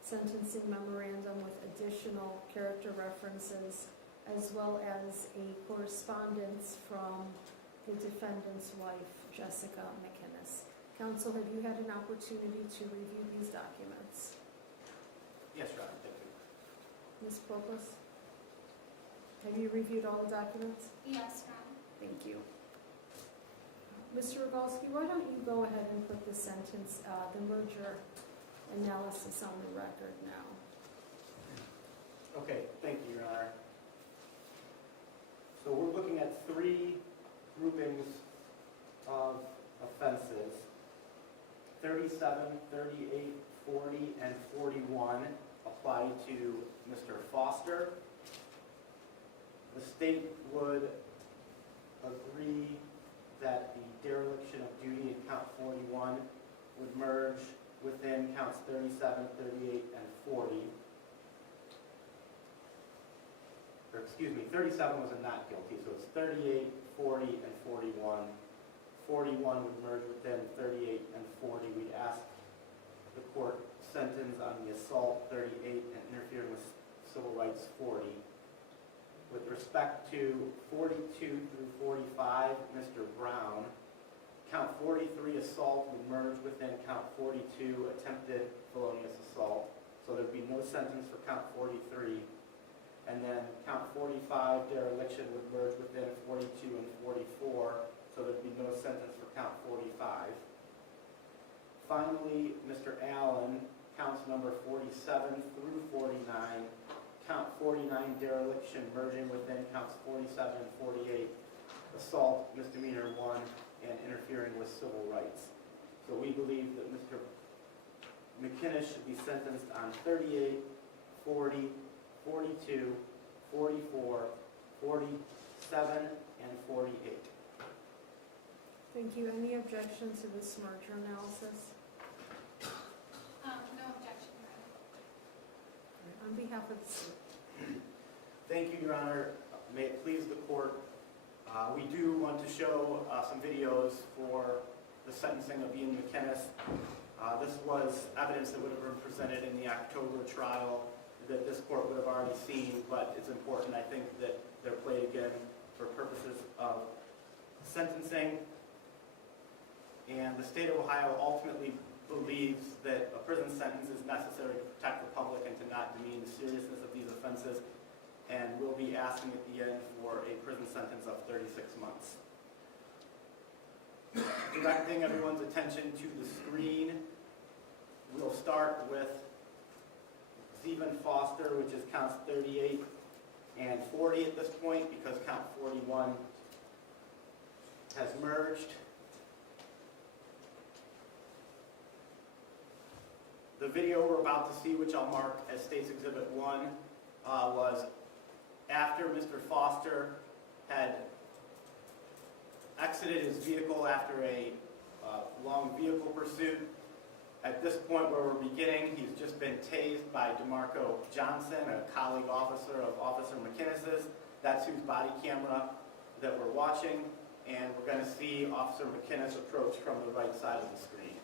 sentencing memorandum with additional character references, as well as a correspondence from the defendant's wife, Jessica McInnes. Counsel, have you had an opportunity to review these documents? Yes, Your Honor, thank you. Ms. Pocos? Have you reviewed all the documents? Yes, Your Honor. Thank you. Mr. Rogalski, why don't you go ahead and put the sentence, the merger analysis on the record now? Okay, thank you, Your Honor. So we're looking at 3 groupings of offenses: 37, 38, 40, and 41 apply to Mr. Foster. The state would agree that the dereliction of duty in count 41 would merge within counts 37, 38, and 40. Or excuse me, 37 was a not guilty, so it's 38, 40, and 41. 41 would merge within 38 and 40. We'd ask the court sentence on the assault 38 and interfering with civil rights 40. With respect to 42 through 45, Mr. Brown, count 43 assault would merge within count 42 attempted felonious assault. So there'd be no sentence for count 43. And then count 45 dereliction would merge within 42 and 44. So there'd be no sentence for count 45. Finally, Mr. Allen, counts number 47 through 49, count 49 dereliction merging within counts 47 and 48, assault misdemeanor 1, and interfering with civil rights. So we believe that Mr. McInnes should be sentenced on 38, 40, 42, 44, 47, and 48. Thank you. Any objection to this merger analysis? No objection, Your Honor. On behalf of the state. Thank you, Your Honor. May it please the court, we do want to show some videos for the sentencing of Ian McInnes. This was evidence that would have been presented in the October trial that this court would have already seen, but it's important, I think, that they're played again for purposes of sentencing. And the state of Ohio ultimately believes that a prison sentence is necessary to protect the public and to not demean the seriousness of these offenses, and we'll be asking at the end for a prison sentence of 36 months. Directing everyone's attention to the screen, we'll start with Stephen Foster, which is counts 38 and 40 at this point, because count 41 has merged. The video we're about to see, which I'll mark as State's Exhibit 1, was after Mr. Foster had exited his vehicle after a long vehicle pursuit. At this point where we're beginning, he's just been tased by DeMarco Johnson, a colleague officer of Officer McInnes's. That's whose body camera that we're watching, and we're going to see Officer McInnes approach from the right side of the screen.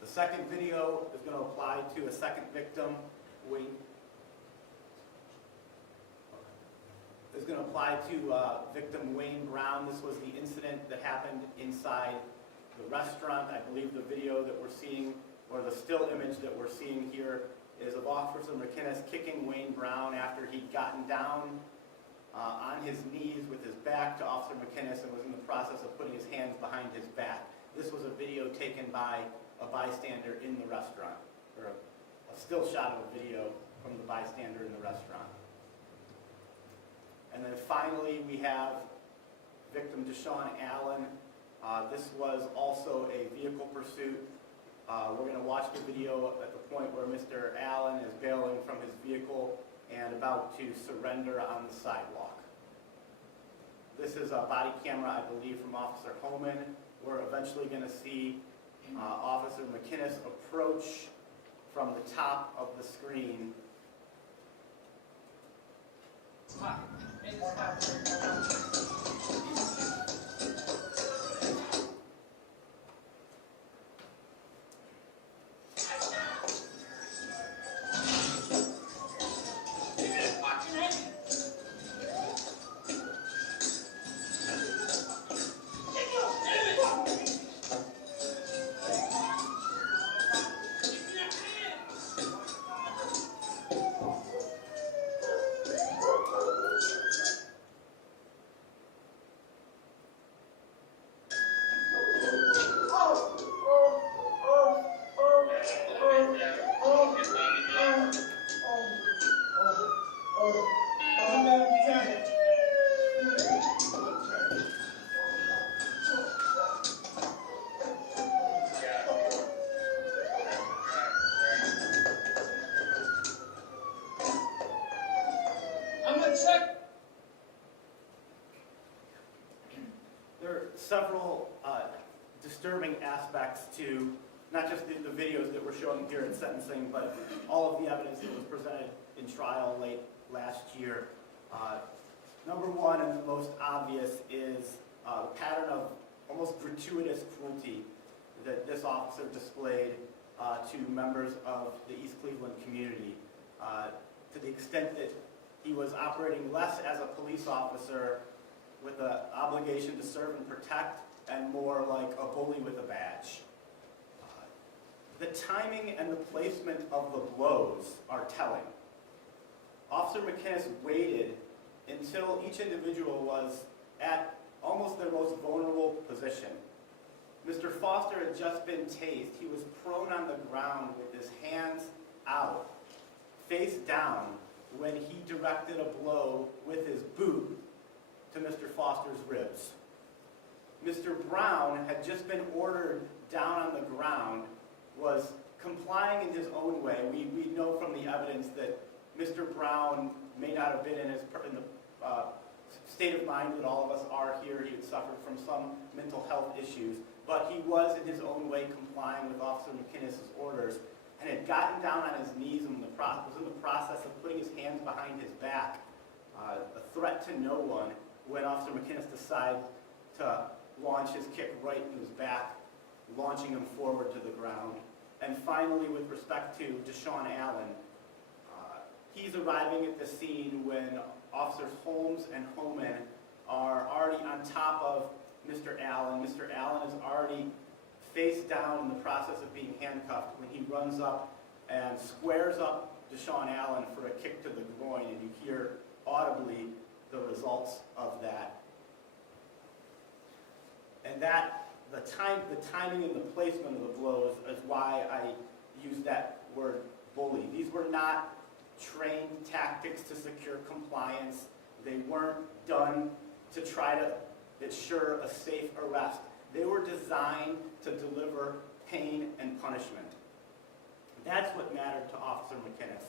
The second video is going to apply to a second victim, Wayne. Is going to apply to victim Wayne Brown. This was the incident that happened inside the restaurant. I believe the video that we're seeing, or the still image that we're seeing here, is of Officer McInnes kicking Wayne Brown after he'd gotten down on his knees with his back to Officer McInnes and was in the process of putting his hands behind his back. This was a video taken by a bystander in the restaurant, or a still shot of a video from the bystander in the restaurant. And then finally, we have victim Deshaun Allen. This was also a vehicle We're going to watch the video at the point where Mr. Allen is bailing from his vehicle and about to surrender on the sidewalk. This is a body camera, I believe, from Officer Homan. We're eventually going to see Officer McInnes approach from the top of the screen. There are several disturbing aspects to not just the videos that we're showing here in sentencing, but all of the evidence that was presented in trial late last year. Number one, and the most obvious, is a pattern of almost gratuitous cruelty that this officer displayed to members of the East Cleveland community, to the extent that he was operating less as a police officer with an obligation to serve and protect, and more like a bully with a badge. The timing and the placement of the blows are telling. Officer McInnes waited until each individual was at almost their most vulnerable position. Mr. Foster had just been tased. He was prone on the ground with his hands out, face down, when he directed a blow with his boot to Mr. Foster's ribs. Mr. Brown had just been ordered down on the ground, was complying in his own way. We know from the evidence that Mr. Brown may not have been in the state of mind that all of us are here. He had suffered from some mental health issues, but he was in his own way complying with Officer McInnes' orders, and had gotten down on his knees and was in the process of putting his hands behind his back, a threat to no one, when Officer McInnes decided to launch his kick right in his back, launching him forward to the ground. And finally, with respect to Deshaun Allen, he's arriving at the scene when Officers Holmes and Homan are already on top of Mr. Allen. Mr. Allen is already face down in the process of being handcuffed when he runs up and squares up Deshaun Allen for a kick to the groin, and you hear audibly the results of that. And the timing and the placement of the blows is why I use that word bully. These were not trained tactics to secure compliance. They weren't done to try to ensure a safe arrest. They were designed to deliver pain and punishment. That's what mattered to Officer McInnes.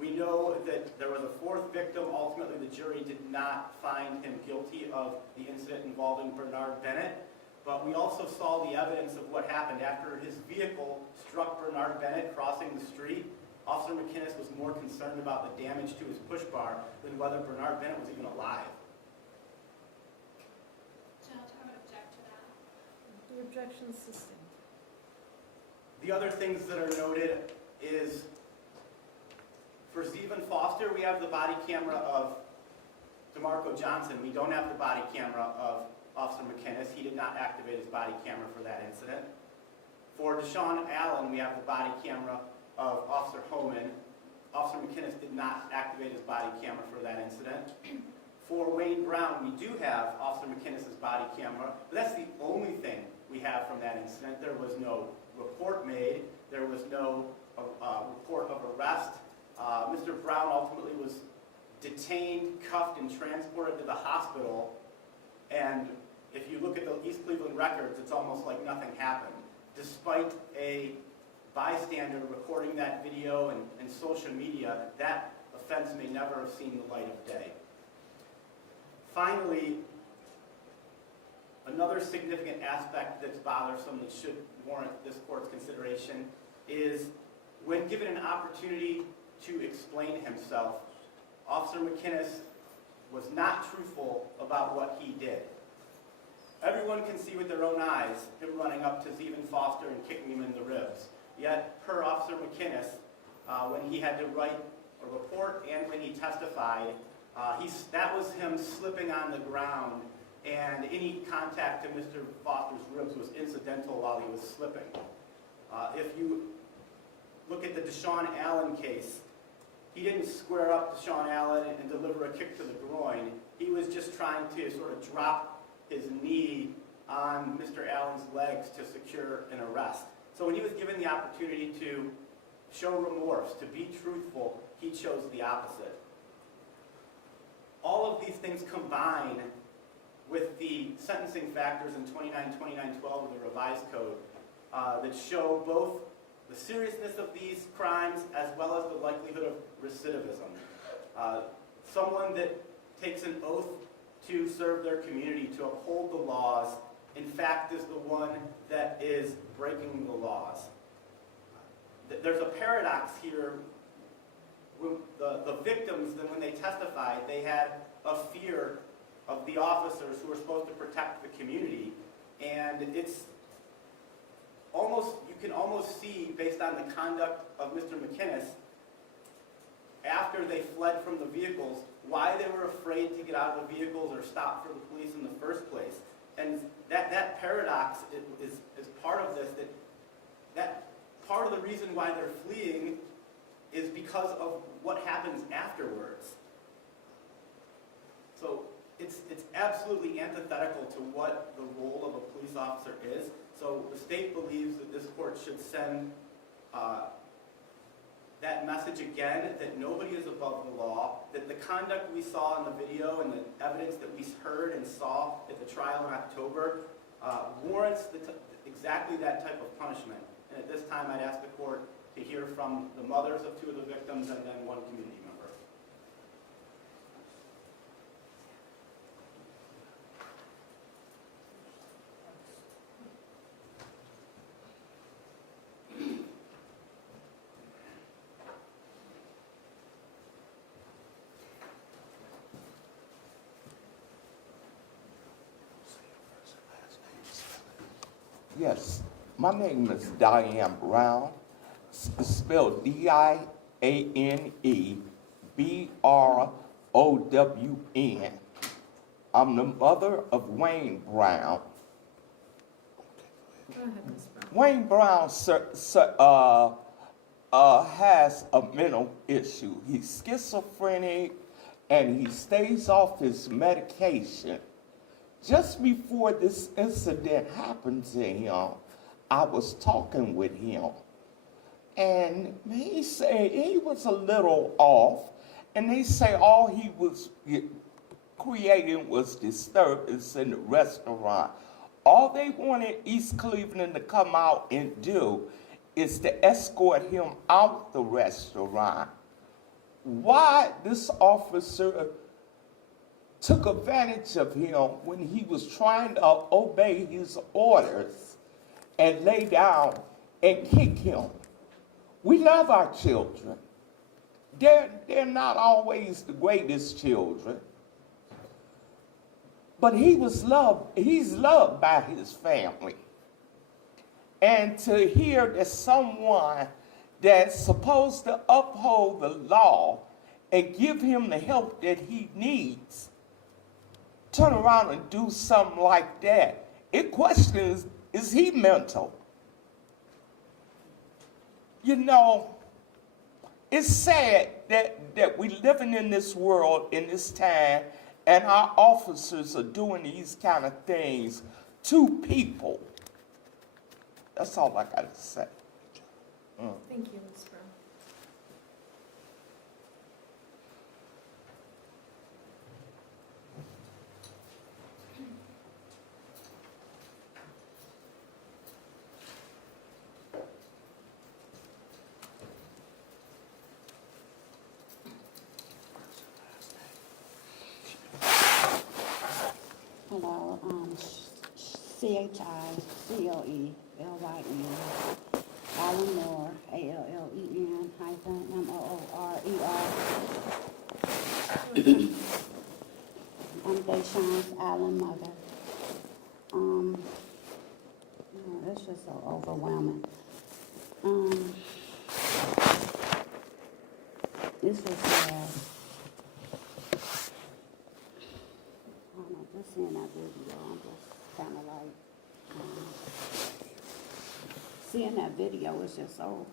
We know that there was a fourth victim. Ultimately, the jury did not find him guilty of the incident involving Bernard Bennett, but we also saw the evidence of what happened after his vehicle struck Bernard Bennett crossing the street. Officer McInnes was more concerned about the damage to his push bar than whether Bernard Bennett was even alive. Judge, I would object to that. The objection is sustained. The other things that are noted is for Stephen Foster, we have the body camera of DeMarco Johnson. We don't have the body camera of Officer McInnes. He did not activate his body camera for that incident. For Deshaun Allen, we have the body camera of Officer Homan. Officer McInnes did not activate his body camera for that incident. For Wayne Brown, we do have Officer McInnes' body camera, but that's the only thing we have from that incident. There was no report made. There was no report of arrest. Mr. Brown ultimately was detained, cuffed, and transported to the hospital. And if you look at the East Cleveland records, it's almost like nothing happened. despite a bystander recording that video and social media, that offense may never have seen the light of day. Finally, another significant aspect that's bothersome that should warrant this court's consideration is when given an opportunity to explain himself, Officer McInnes was not truthful about what he did. Everyone can see with their own eyes him running up to Zeven Foster and kicking him in the ribs. Yet, per Officer McInnes, when he had to write a report and when he testified, that was him slipping on the ground, and any contact to Mr. Foster's ribs was incidental while he was slipping. If you look at the Deshaun Allen case, he didn't square up Deshaun Allen and deliver a kick to the groin. He was just trying to sort of drop his knee on Mr. Allen's legs to secure an arrest. So when he was given the opportunity to show remorse, to be truthful, he chose the opposite. All of these things combine with the sentencing factors in 292912 of the revised code that show both the seriousness of these crimes as well as the likelihood of recidivism. Someone that takes an oath to serve their community, to uphold the laws, in fact is the one that is breaking the laws. There's a paradox here. The victims, then when they testified, they had a fear of the officers who were supposed to protect the community, and it's almost, you can almost see, based on the conduct of Mr. McInnes, after they fled from the vehicles, why they were afraid to get out of the vehicles or stop for the police in the first place. And that paradox is part of this, that part of the reason why they're fleeing is because of what happens afterwards. So it's absolutely antithetical to what the role of a police officer is. So the state believes that this court should send that message again, that nobody is above the law, that the conduct we saw in the video and the evidence that we heard and saw at the trial in October warrants exactly that type of punishment. And at this time, I'd ask the court to hear from the mothers of two of the victims and then one community member. Yes, my name is Diane Brown. It's spelled D-I-A-N-E-B-R-O-W-N. I'm the mother of Wayne Brown. Go ahead, Ms. Brown. Wayne Brown has a mental issue. He's schizophrenic and he stays off his medication. Just before this incident happened to him, I was talking with him. And he said he was a little off. And they say all he was creating was disturbance in the restaurant. All they wanted East Cleveland to come out and do is to escort him out the restaurant. Why this officer took advantage of him when he was trying to obey his orders and lay down and kick him. We love our children. They're not always the greatest children. But he's loved by his family. And to hear that someone that's supposed to uphold the law and give him the help that he needs turn around and do something like that, it questions, is he mental? You know, it's sad that we living in this world, in this time, and our officers are doing these kind of things to people. That's all I got to say. Thank you, Ms. Brown. CHICLELYN, Allen Moore, ALLEN MOORER. I'm Deshawn's Allen mother. It's just so overwhelming. This was, I don't know, just seeing that video, I'm just kind of like, seeing that video is just so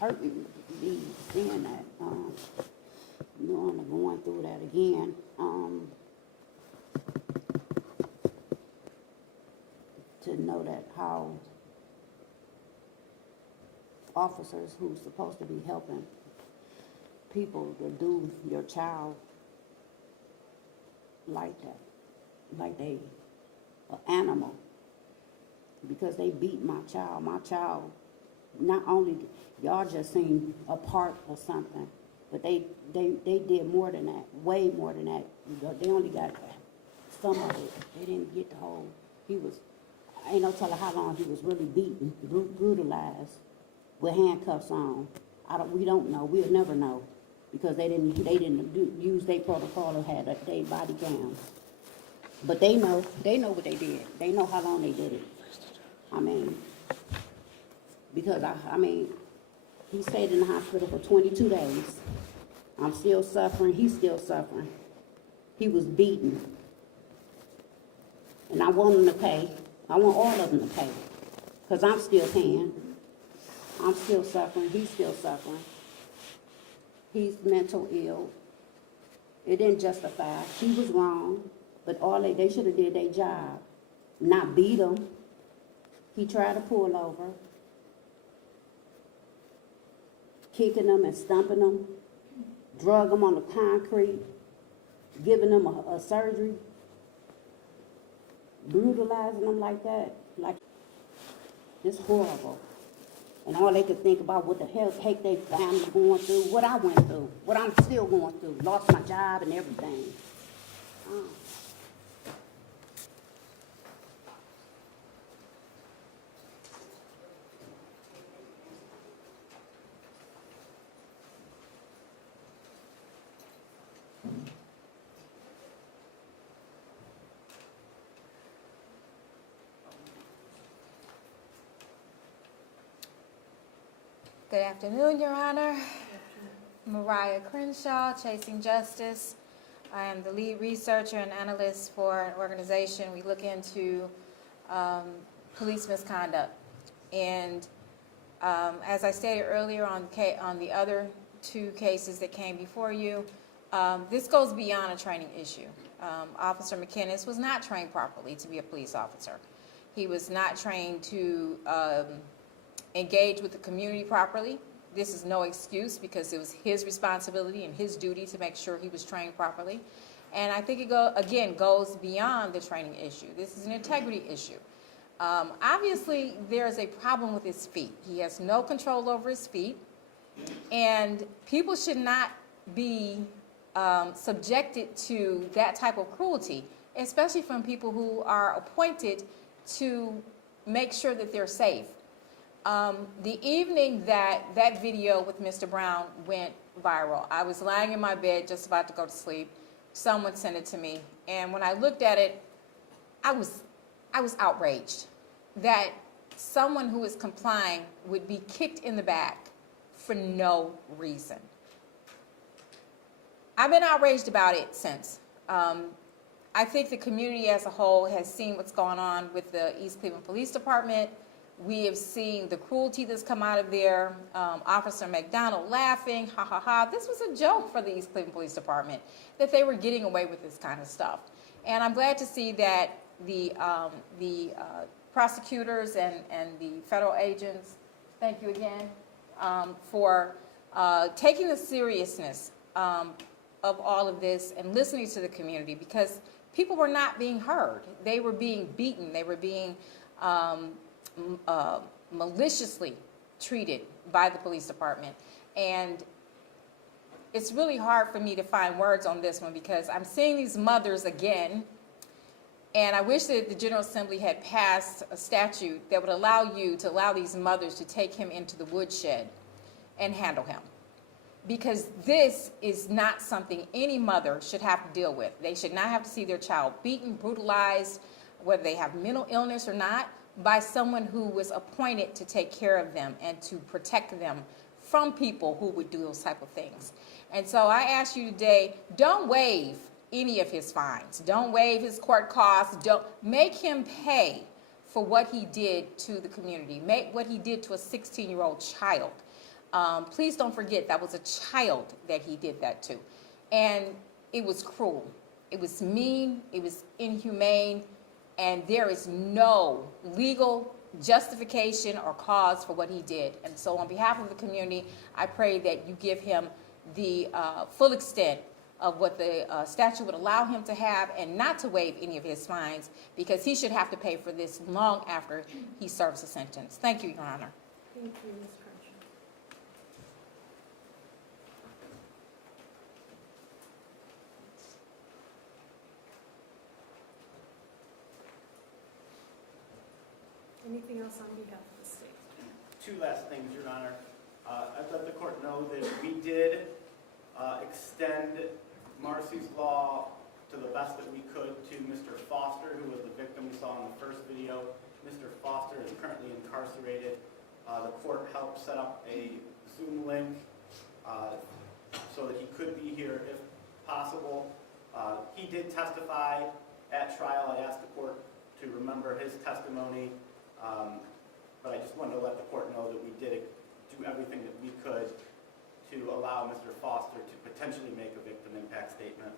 hurting me, seeing that, knowing I'm going through that again. To know that how officers who's supposed to be helping people to do your child like that, like they an animal, because they beat my child. My child, not only y'all just seen a part of something, but they did more than that, way more than that. They only got some of it. They didn't get the whole. He was, ain't no telling how long he was really beaten, brutalized, with handcuffs on. We don't know. We'll never know, because they didn't use their protocol or had their body cams. But they know what they did. They know how long they did it. I mean, because I mean, he stayed in the hospital for 22 days. I'm still suffering. He's still suffering. He was beaten. And I want him to pay. I want all of them to pay, because I'm still paying. I'm still suffering. He's still suffering. He's mental ill. It didn't justify. She was wrong, but they should have did their job, not beat him. He tried to pull over, kicking them and stumping them, drug them on the concrete, giving them a surgery, brutalizing them like that. Like, it's horrible. And all they could think about what the heck they family going through, what I went through, what I'm still going through, lost my job and everything. Good afternoon, Your Honor. Mariah Crenshaw, Chasing Justice. I am the lead researcher and analyst for an organization. We look into police misconduct. And as I stated earlier on the other two cases that came before you, this goes beyond a training issue. Officer McKinnis was not trained properly to be a police officer. He was not trained to engage with the community properly. This is no excuse, because it was his responsibility and his duty to make sure he was trained properly. And I think it goes beyond the training issue. This is an integrity issue. Obviously, there is a problem with his feet. He has no control over his feet, and people should not be subjected to that type of cruelty, especially from people who are appointed to make sure that they're safe. The evening that video with Mr. Brown went viral, I was lying in my bed just about to go to sleep. Someone sent it to me, and when I looked at it, I was outraged that someone who is complying would be kicked in the back for no reason. I've been outraged about it since. I think the community as a whole has seen what's going on with the East Cleveland Police Department. We have seen the cruelty that's come out of there. Officer McDonald laughing, ha ha ha. This was a joke for the East Cleveland Police Department, that they were getting away with this kind of stuff. And I'm glad to see that the prosecutors and the federal agents, thank you again, for taking the seriousness of all of this and listening to the community, because people were not being heard. They were being beaten. They were being maliciously treated by the police department. And it's really hard for me to find words on this one, because I'm seeing these mothers again And I wish that the General Assembly had passed a statute that would allow these mothers to take him into the woodshed and handle him. Because this is not something any mother should have to deal with. They should not have to see their child beaten, brutalized, whether they have mental illness or not, by someone who was appointed to take care of them and to protect them from people who would do those type of things. And so I ask you today, don't waive any of his fines. Don't waive his court costs. Don't make him pay for what he did to the community, make what he did to a 16-year-old child. Please don't forget that was a child that he did that to. And it was cruel. It was mean. It was inhumane. And there is no legal justification or cause for what he did. And so on behalf of the community, I pray that you give him the full extent of what the statute would allow him to have, and not to waive any of his fines, because he should have to pay for this long after he serves a sentence. Thank you, Your Honor. Thank you, Ms. Crenshaw. Anything else on behalf of the state? Two last things, Your Honor. I'd let the court know that we did extend Marcy's Law to the best that we could to Mr. Foster, who was the victim we saw in the first video. Mr. Foster is currently incarcerated. The court helped set up a Zoom link so that he could be here if possible. He did testify at trial. I asked the court to remember his testimony, but I just wanted to let the court know that we did do everything that we could to allow Mr. Foster to potentially make a victim impact statement.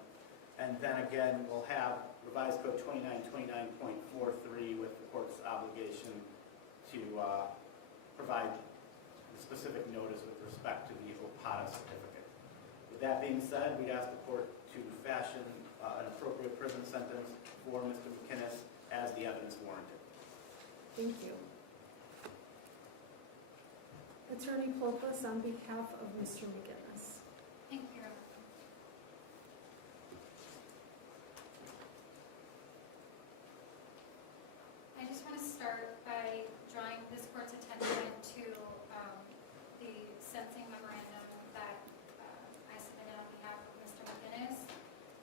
And then again, we'll have revised code 2929.43 with the court's obligation to provide the specific notice with respect to the OPATA certificate. With that being said, we'd ask the court to fashion an appropriate prison sentence for Mr. McInnes as the evidence warranted. Thank you. Attorney Klopas, on behalf of Mr. McInnes. Thank you. I just want to start by drawing this court's attention to the sentencing memorandum that I submitted on behalf of Mr. McInnes.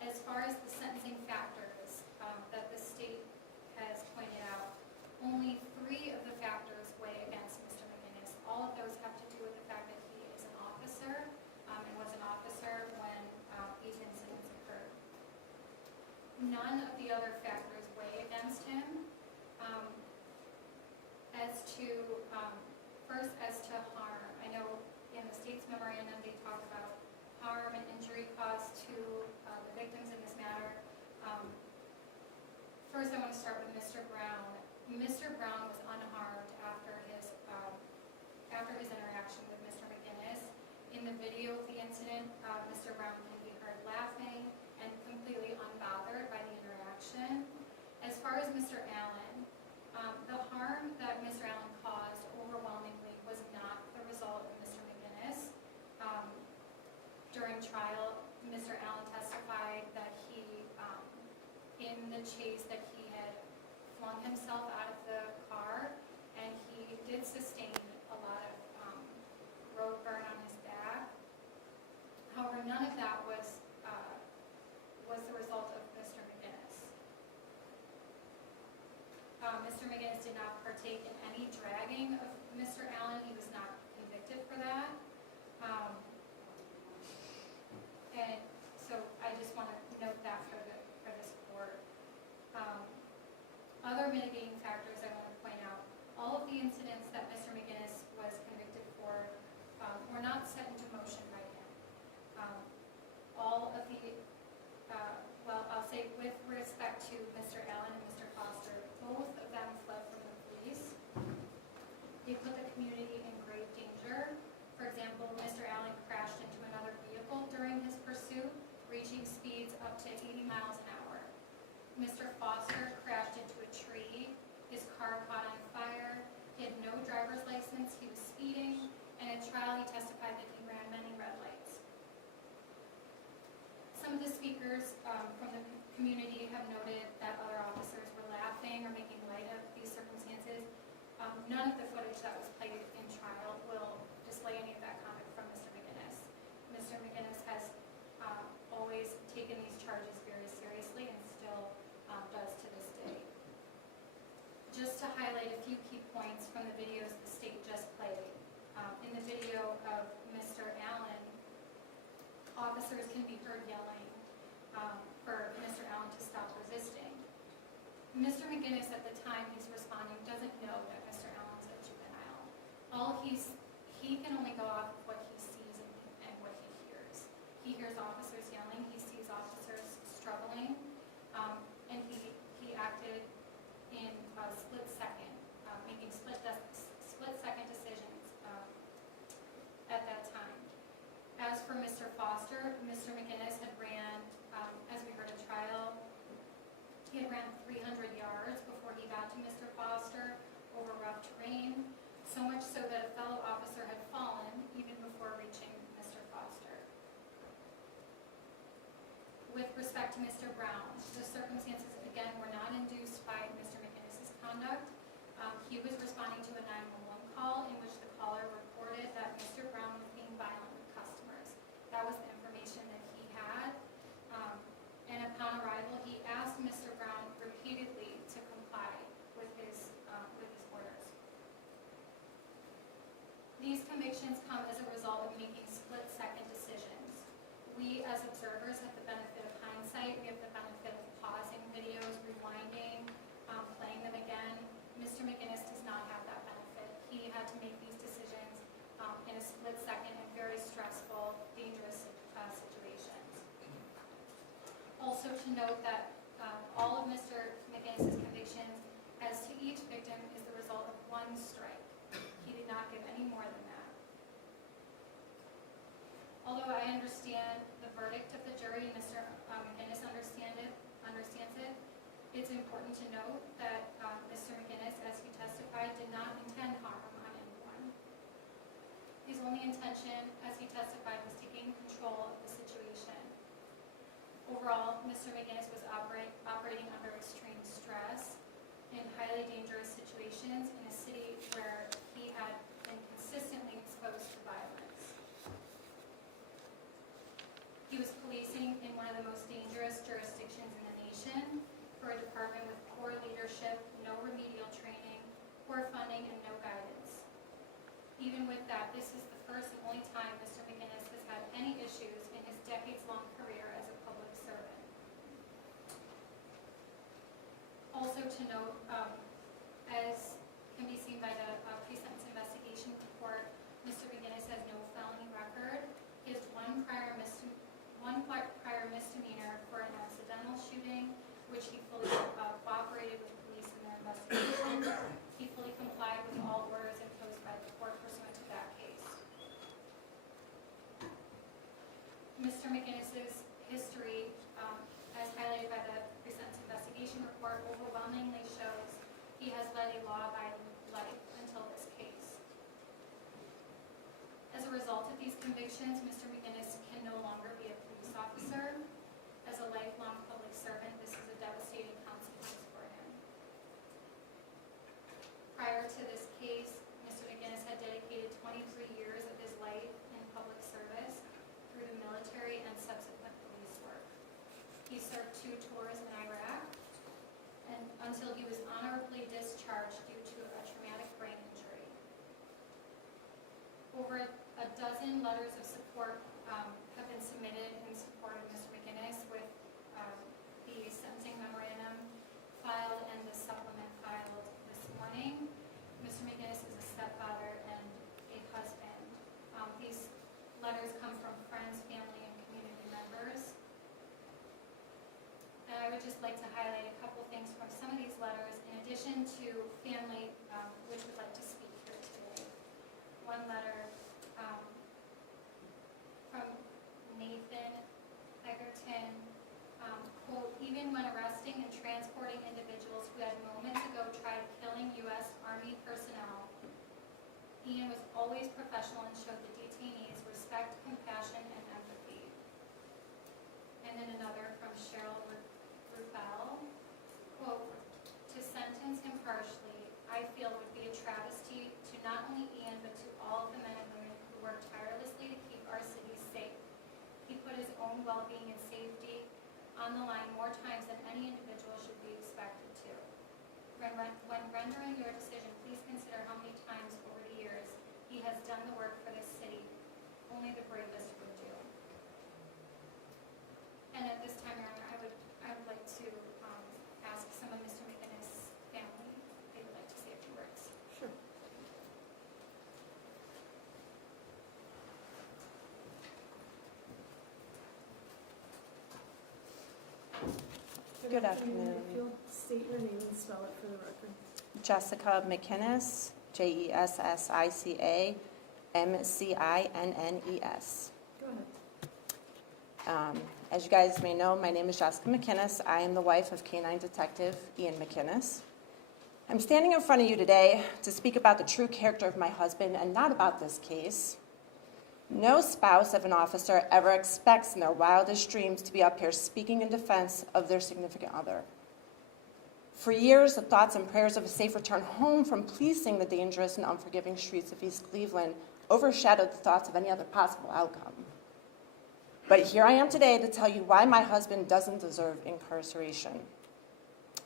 As far as the sentencing factors that the state has pointed out, only 3 of the factors weigh against Mr. McInnes. All of those have to do with the fact that he is an officer and was an officer when these incidents occurred. None of the other factors weigh against him. First, as to harm, I know in the state's memorandum they talk about harm and injury caused to the victims in this matter. First, I want to start with Mr. Brown. Mr. Brown was unharmed after his interaction with Mr. McInnes. In the video of the incident, Mr. Brown can be heard laughing and completely unbothered by the interaction. As far as Mr. Allen, the harm that Mr. Allen caused overwhelmingly was not the result of Mr. McInnes. During trial, Mr. Allen testified that he, in the chase, that he had flung himself out of the car, and he did sustain a lot of road burn on his back. However, none of that was the result of Mr. McInnes. Mr. McInnes did not partake in any dragging of Mr. Allen. He was not convicted for that. And so I just want to note that for this court. Other mitigating factors I want to point out. All of the incidents that Mr. McInnes was convicted for were not set into motion by him. All of the, I'll say with respect to Mr. Allen and Mr. Foster, both of them fled from the police. They put the community in grave danger. For example, Mr. Allen crashed into another vehicle during his pursuit, reaching speeds up to 80 miles an hour. Mr. Foster crashed into a tree. His car caught on fire. He had no driver's license. He was speeding. And at trial, he testified that he ran many red lights. Some of the speakers from the community have noted that other officers heard yelling for Mr. Allen to stop resisting. Mr. McGinnis, at the time he's responding, doesn't know that Mr. Allen's a juvenile. He can only go off of what he sees and what he hears. He hears officers yelling, he sees officers struggling, and he acted in a split second, making split-second decisions at that time. As for Mr. Foster, Mr. McGinnis had ran, as we heard at trial, he had ran 300 yards before he got to Mr. Foster over rough terrain, so much so that a fellow officer had fallen even before reaching Mr. Foster. With respect to Mr. Brown, the circumstances, again, were not induced by Mr. McGinnis's conduct. He was responding to a 911 call in which the caller reported that Mr. Brown was being violent with customers. That was the information that he had. And upon arrival, he asked Mr. Brown repeatedly to comply with his orders. These convictions come as a result of making split-second decisions. We, as observers, have the benefit of hindsight. We have the benefit of pausing videos, rewinding, playing them again. Mr. McGinnis does not have that benefit. He had to make these decisions in a split-second and very stressful, dangerous situations. Also to note that all of Mr. McGinnis's convictions as to each victim is the result of one strike. He did not give any more than that. Although I understand the verdict of the jury, Mr. McGinnis understands it, it's important to note that Mr. McGinnis, as he testified, did not intend harm on anyone. His only intention, as he testified, was to gain control of the situation. Overall, Mr. McGinnis was operating under extreme stress in highly dangerous situations in a city where he had been consistently exposed to violence. He was policing in one of the most dangerous jurisdictions in the nation for a department with poor leadership, no remedial training, poor funding, and no guidance. Even with that, this is the first and only time Mr. McGinnis has had any issues in his decades-long career as a public servant. Also to note, as can be seen by the pre-sentence investigation report, Mr. McGinnis has no felony record. He has one prior misdemeanor for an accidental shooting, which he fully cooperated with police in their investigation. He fully complied with all orders imposed by the court pursuant to that case. Mr. McGinnis's history, as highlighted by the pre-sentence investigation report, overwhelmingly shows he has led a law-abiding life until this case. As a result of these convictions, Mr. McGinnis can no longer be a police officer. As a lifelong public servant, this is a devastating consequence for him. Prior to this case, Mr. McGinnis had dedicated 23 years of his life in public service through the military and subsequent police work. He served 2 tours in Iraq and until he was honorably discharged due to a traumatic brain injury. Over a dozen letters of support have been submitted in support of Mr. McGinnis, with the sentencing memorandum filed and the supplement filed this morning. Mr. McGinnis is a stepfather and a husband. These letters come from friends, family, and community members. And I would just like to highlight a couple things from some of these letters, in addition to family, which would like to speak here today. One letter from Nathan Egerton, quote, even when arresting and transporting individuals who had moments ago tried killing U.S. Army personnel, Ian was always professional and showed the detainees respect, compassion, and empathy. And then another from Cheryl Rufel, quote, to sentence him harshly, I feel would be a travesty to not only Ian, but to all of the men and women who work tirelessly to keep our cities safe. He put his own well-being and safety on the line more times than any individual should be expected to. When rendering your decision, please consider how many times over the years he has done the work for this city only the bravest would do. Good afternoon. If you'll state your name and spell it for the record. Jessica McInnes, Jessica McCinnes. Go ahead. As you guys may know, my name is Jessica McInnes. I am the wife of Canine Detective Ian McInnes. I'm standing in front of you today to speak about the true character of my husband and not about this case. No spouse of an officer ever expects in their wildest dreams to be up here speaking in defense of their significant other. For years, the thoughts and prayers of a safe return home from policing the dangerous and unforgiving streets of East Cleveland overshadowed the thoughts of any other possible outcome. But here I am today to tell you why my husband doesn't deserve incarceration.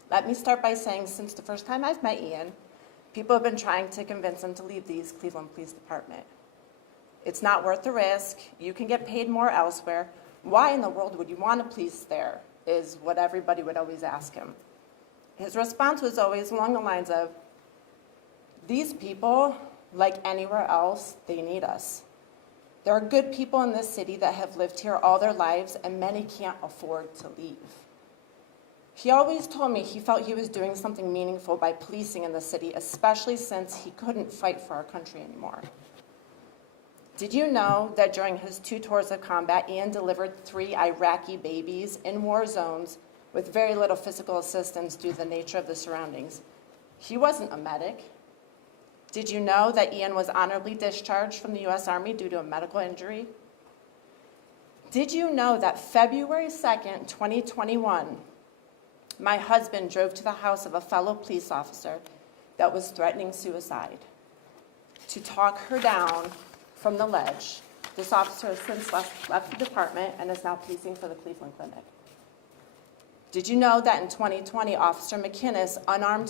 Let me start by saying, since the first time I've met Ian, people have been trying to convince him to leave the East Cleveland Police Department. It's not worth the risk. You can get paid more elsewhere. Why in the world would you want a police there, is what everybody would always ask him. His response was always along the lines of, these people, like anywhere else, they need us. There are good people in this city that have lived here all their lives, and many can't afford to leave. He always told me he felt he was doing something meaningful by policing in the city, especially since he couldn't fight for our country anymore. Did you know that during his 2 tours of combat, Ian delivered 3 Iraqi babies in war zones with very little physical assistance due to the nature of the surroundings? He wasn't a medic. Did you know that Ian was honorably discharged from the U.S. Army due to a medical injury? Did you know that February 2nd, 2021, my husband drove to the house of a fellow police officer that was threatening suicide to talk her down from the ledge? This officer has since left the department and is now policing for the Cleveland Clinic. Did you know that in 2020, Officer McInnes, unarmed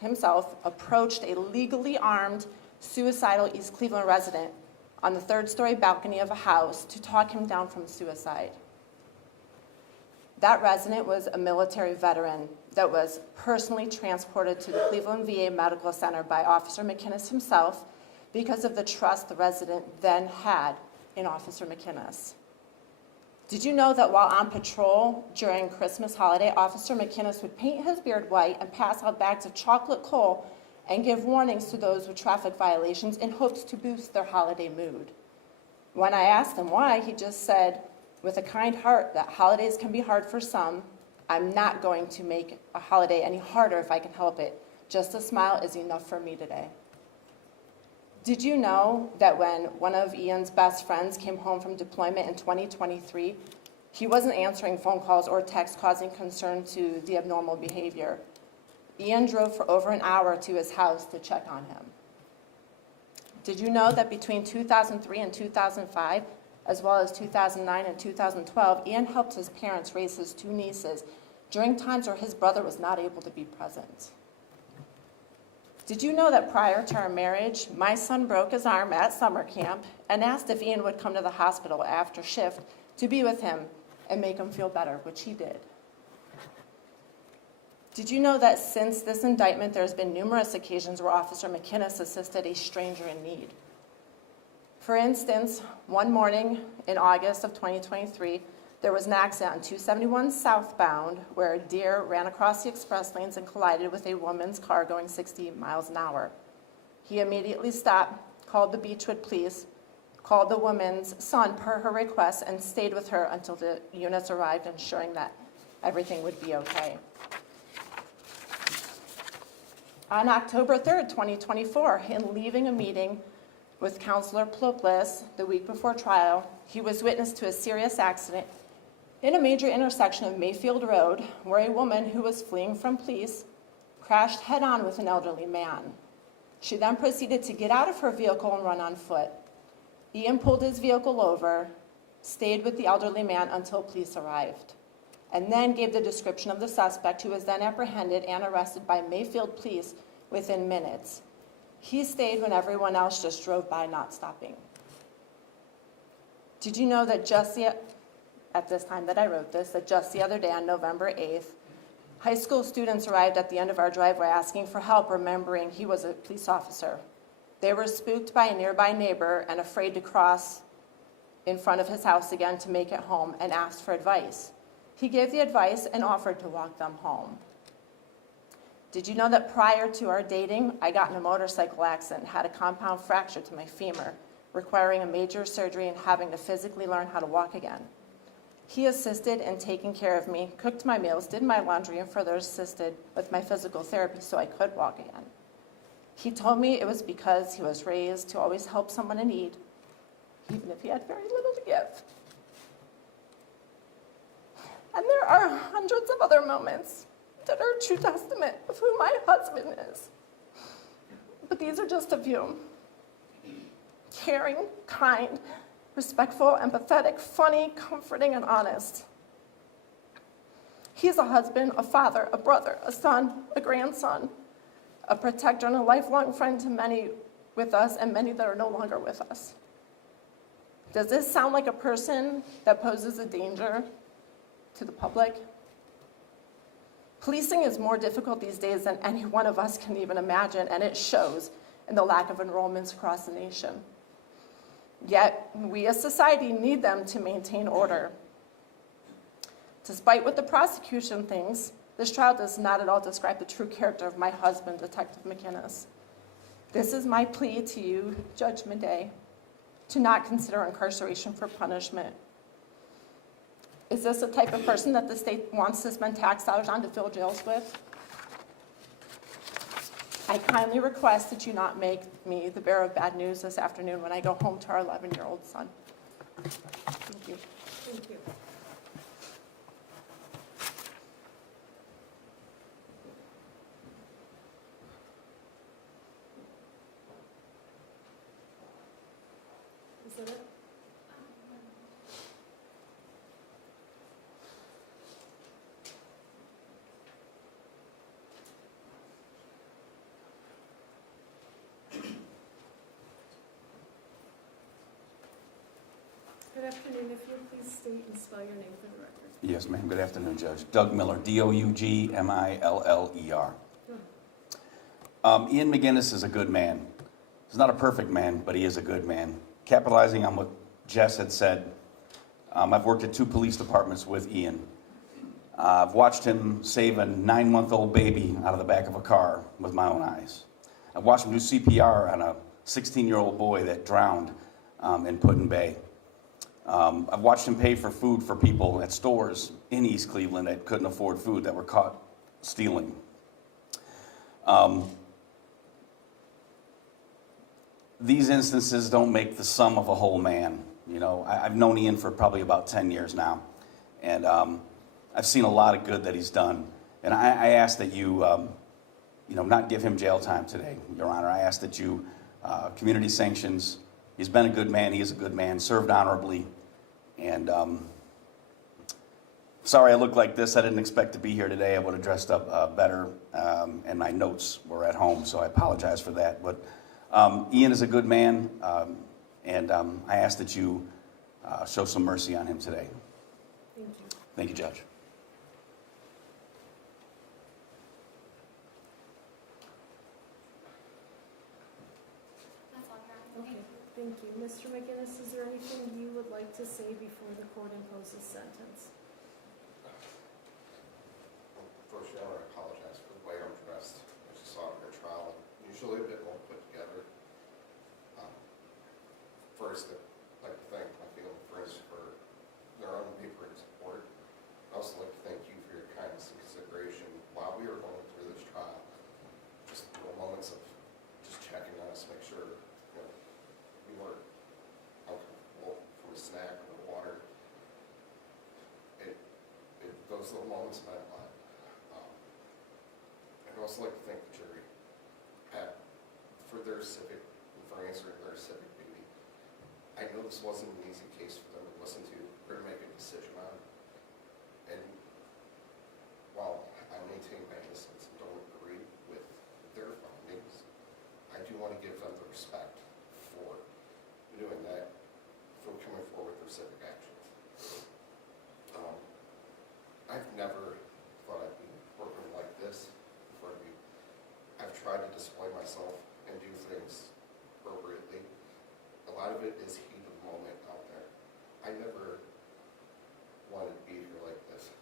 himself, approached a legally armed, suicidal East Cleveland resident on the 3rd-story balcony of a house to talk him down from suicide? That resident was a military veteran that was personally transported to the Cleveland VA Medical Center by Officer McInnes himself because of the trust the resident then had in Officer McInnes. Did you know that while on patrol during Christmas holiday, Officer McInnes would paint his beard white and pass out bags of chocolate coal and give warnings to those with traffic violations in hopes to boost their holiday mood? When I asked him why, he just said, with a kind heart, that holidays can be hard for some. I'm not going to make a holiday any harder if I can help it. Just a smile is enough for me today. Did you know that when one of Ian's best friends came home from deployment in 2023, he wasn't answering phone calls or texts causing concern to the abnormal behavior? Ian drove for over an hour to his house to check on him. Did you know that between 2003 and 2005, as well as 2009 and 2012, Ian helped his parents raise his 2 nieces during times where his brother was not able to be present? Did you know that prior to our marriage, my son broke his arm at summer camp and asked if Ian would come to the hospital after shift to be with him and make him feel better, which he did? Did you know that since this indictment, there's been numerous occasions where Officer McInnes assisted a stranger in need? For instance, one morning in August of 2023, there was an accident on 271 southbound where a deer ran across the express lanes and collided with a woman's car going 60 miles an hour. He immediately stopped, called the Beechwood police, called the woman's son per her request, and stayed with her until the units arrived, ensuring that everything would be okay. On October 3rd, 2024, in leaving a meeting with Counselor Ploplis the week before trial, he was witness to a serious accident in a major intersection of Mayfield Road where a woman who was fleeing from police crashed head-on with an elderly man. She then proceeded to get out of her vehicle and run on foot. Ian pulled his vehicle over, stayed with the elderly man until police arrived, and then gave the description of the suspect, who was then apprehended and arrested by Mayfield police within minutes. He stayed when everyone else just drove by, not stopping. Did you know that at this time that I wrote this, that just the other day on November 8th, high school students arrived at the end of our driveway asking for help, remembering he was a police officer. They were spooked by a nearby neighbor and afraid to cross in front of his house again to make it home, and asked for advice. He gave the advice and offered to walk them home. Did you know that prior to our dating, I got in a motorcycle accident and had a compound fracture to my femur, requiring a major surgery and having to physically learn how to walk again? He assisted in taking care of me, cooked my meals, did my laundry, and further assisted with my physical therapy so I could walk again. He told me it was because he was raised to always help someone in need, even if he had very little to give. And there are hundreds of other moments that are a true testament of who my husband is. But these are just a few. Caring, kind, respectful, empathetic, funny, comforting, and honest. He's a husband, a father, a brother, a son, a grandson, a protector, and a lifelong friend to many with us and many that are no longer with us. Does this sound like a person that poses a danger to the public? Policing is more difficult these days than any one of us can even imagine, and it shows in the lack of enrollments across the nation. Yet, we as society need them to maintain order. Despite what the prosecution thinks, this trial does not at all describe the true character of my husband, Detective McInnes. This is my plea to you, Judge Madej, to not consider incarceration for punishment. Is this the type of person that the state wants to spend tax dollars on to fill jails with? I kindly request that you not make me the bearer of bad news this afternoon when I go home to our 11-year-old son. Thank you. Thank you. Is that it? Good afternoon. If you'll please state and spell your name for the record. Yes, ma'am. Good afternoon, Judge. Doug Miller, Dougmiller. Ian McInnes is a good man. He's not a perfect man, but he is a good man. Capitalizing on what Jess had said, I've worked at 2 police departments with Ian. I've watched him save a 9-month-old baby out of the back of a car with my own eyes. I've watched him do CPR on a 16-year-old boy that drowned in Put-in Bay. I've watched him pay for food for people at stores in East Cleveland that couldn't afford food, that were caught stealing. These instances don't make the sum of a whole man. You know, I've known Ian for probably about 10 years now, and I've seen a lot of good that he's done. And I ask that you, not give him jail time today, Your Honor. I ask that you, community sanctions. He's been a good man. He is a good man, served honorably. And sorry I look like this. I didn't expect to be here today. I would have dressed up better, and my notes were at home, so I apologize for that. But Ian is a good man, and I ask that you show some mercy on him today. Thank you. Thank you, Judge. Okay, thank you. Mr. McInnes, is there anything you would like to say before the court imposes sentence? First, I want to apologize for the way I'm dressed. I just saw it in your trial. Usually a bit more put together. First, I'd like to thank my family friends for their unwavering support. I'd also like to thank you for your kindness and consideration while we were going through this trial. Just moments of just checking on us, make sure we weren't uncomfortable from a snack or water. Those little moments meant a lot. I'd also like to thank the jury for their civic, for answering their civic duty. I know this wasn't an easy case for them to listen to or to make a decision on. And while I maintain my innocence and don't agree with their findings, I do want to give them the respect for doing that, for coming forward with their civic actions. I've never thought I'd be working like this in front of you. I've tried to display myself and do things appropriately. A lot of it is heat of the moment out there. I never wanted to be here like this.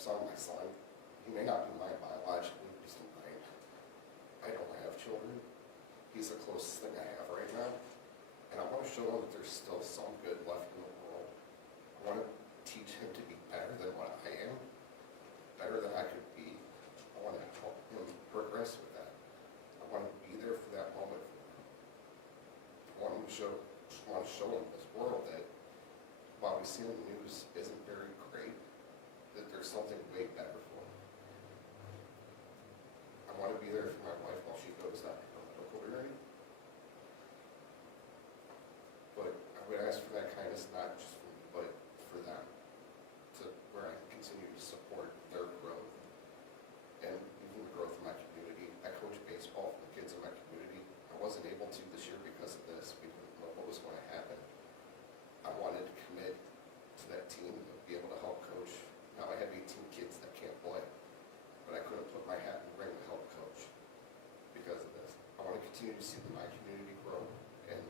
steps on my son. He may not be mine biologically, but he's mine. I don't have children. He's the closest thing I have right now. And I want to show him that there's still some good left in the world. I want to teach him to be better than what I am, better than I could be. I want to help him progress with that. I want to be there for that moment for him. I want to show him this world that while we see in the news isn't very great, that there's something way better for him. I want to be there for my wife while she goes out her medical journey. But I would ask for that kindness, not just for me, but for them, to where I can continue to support their growth and even the growth of my community. I coach baseball for the kids in my community. I wasn't able to this year because of this. We didn't know what was going to happen. I wanted to commit to that team and be able to help coach. Now I have 18 kids that can't play, but I couldn't put my hat in the ring to help coach because of this. I want to continue to see my community grow, and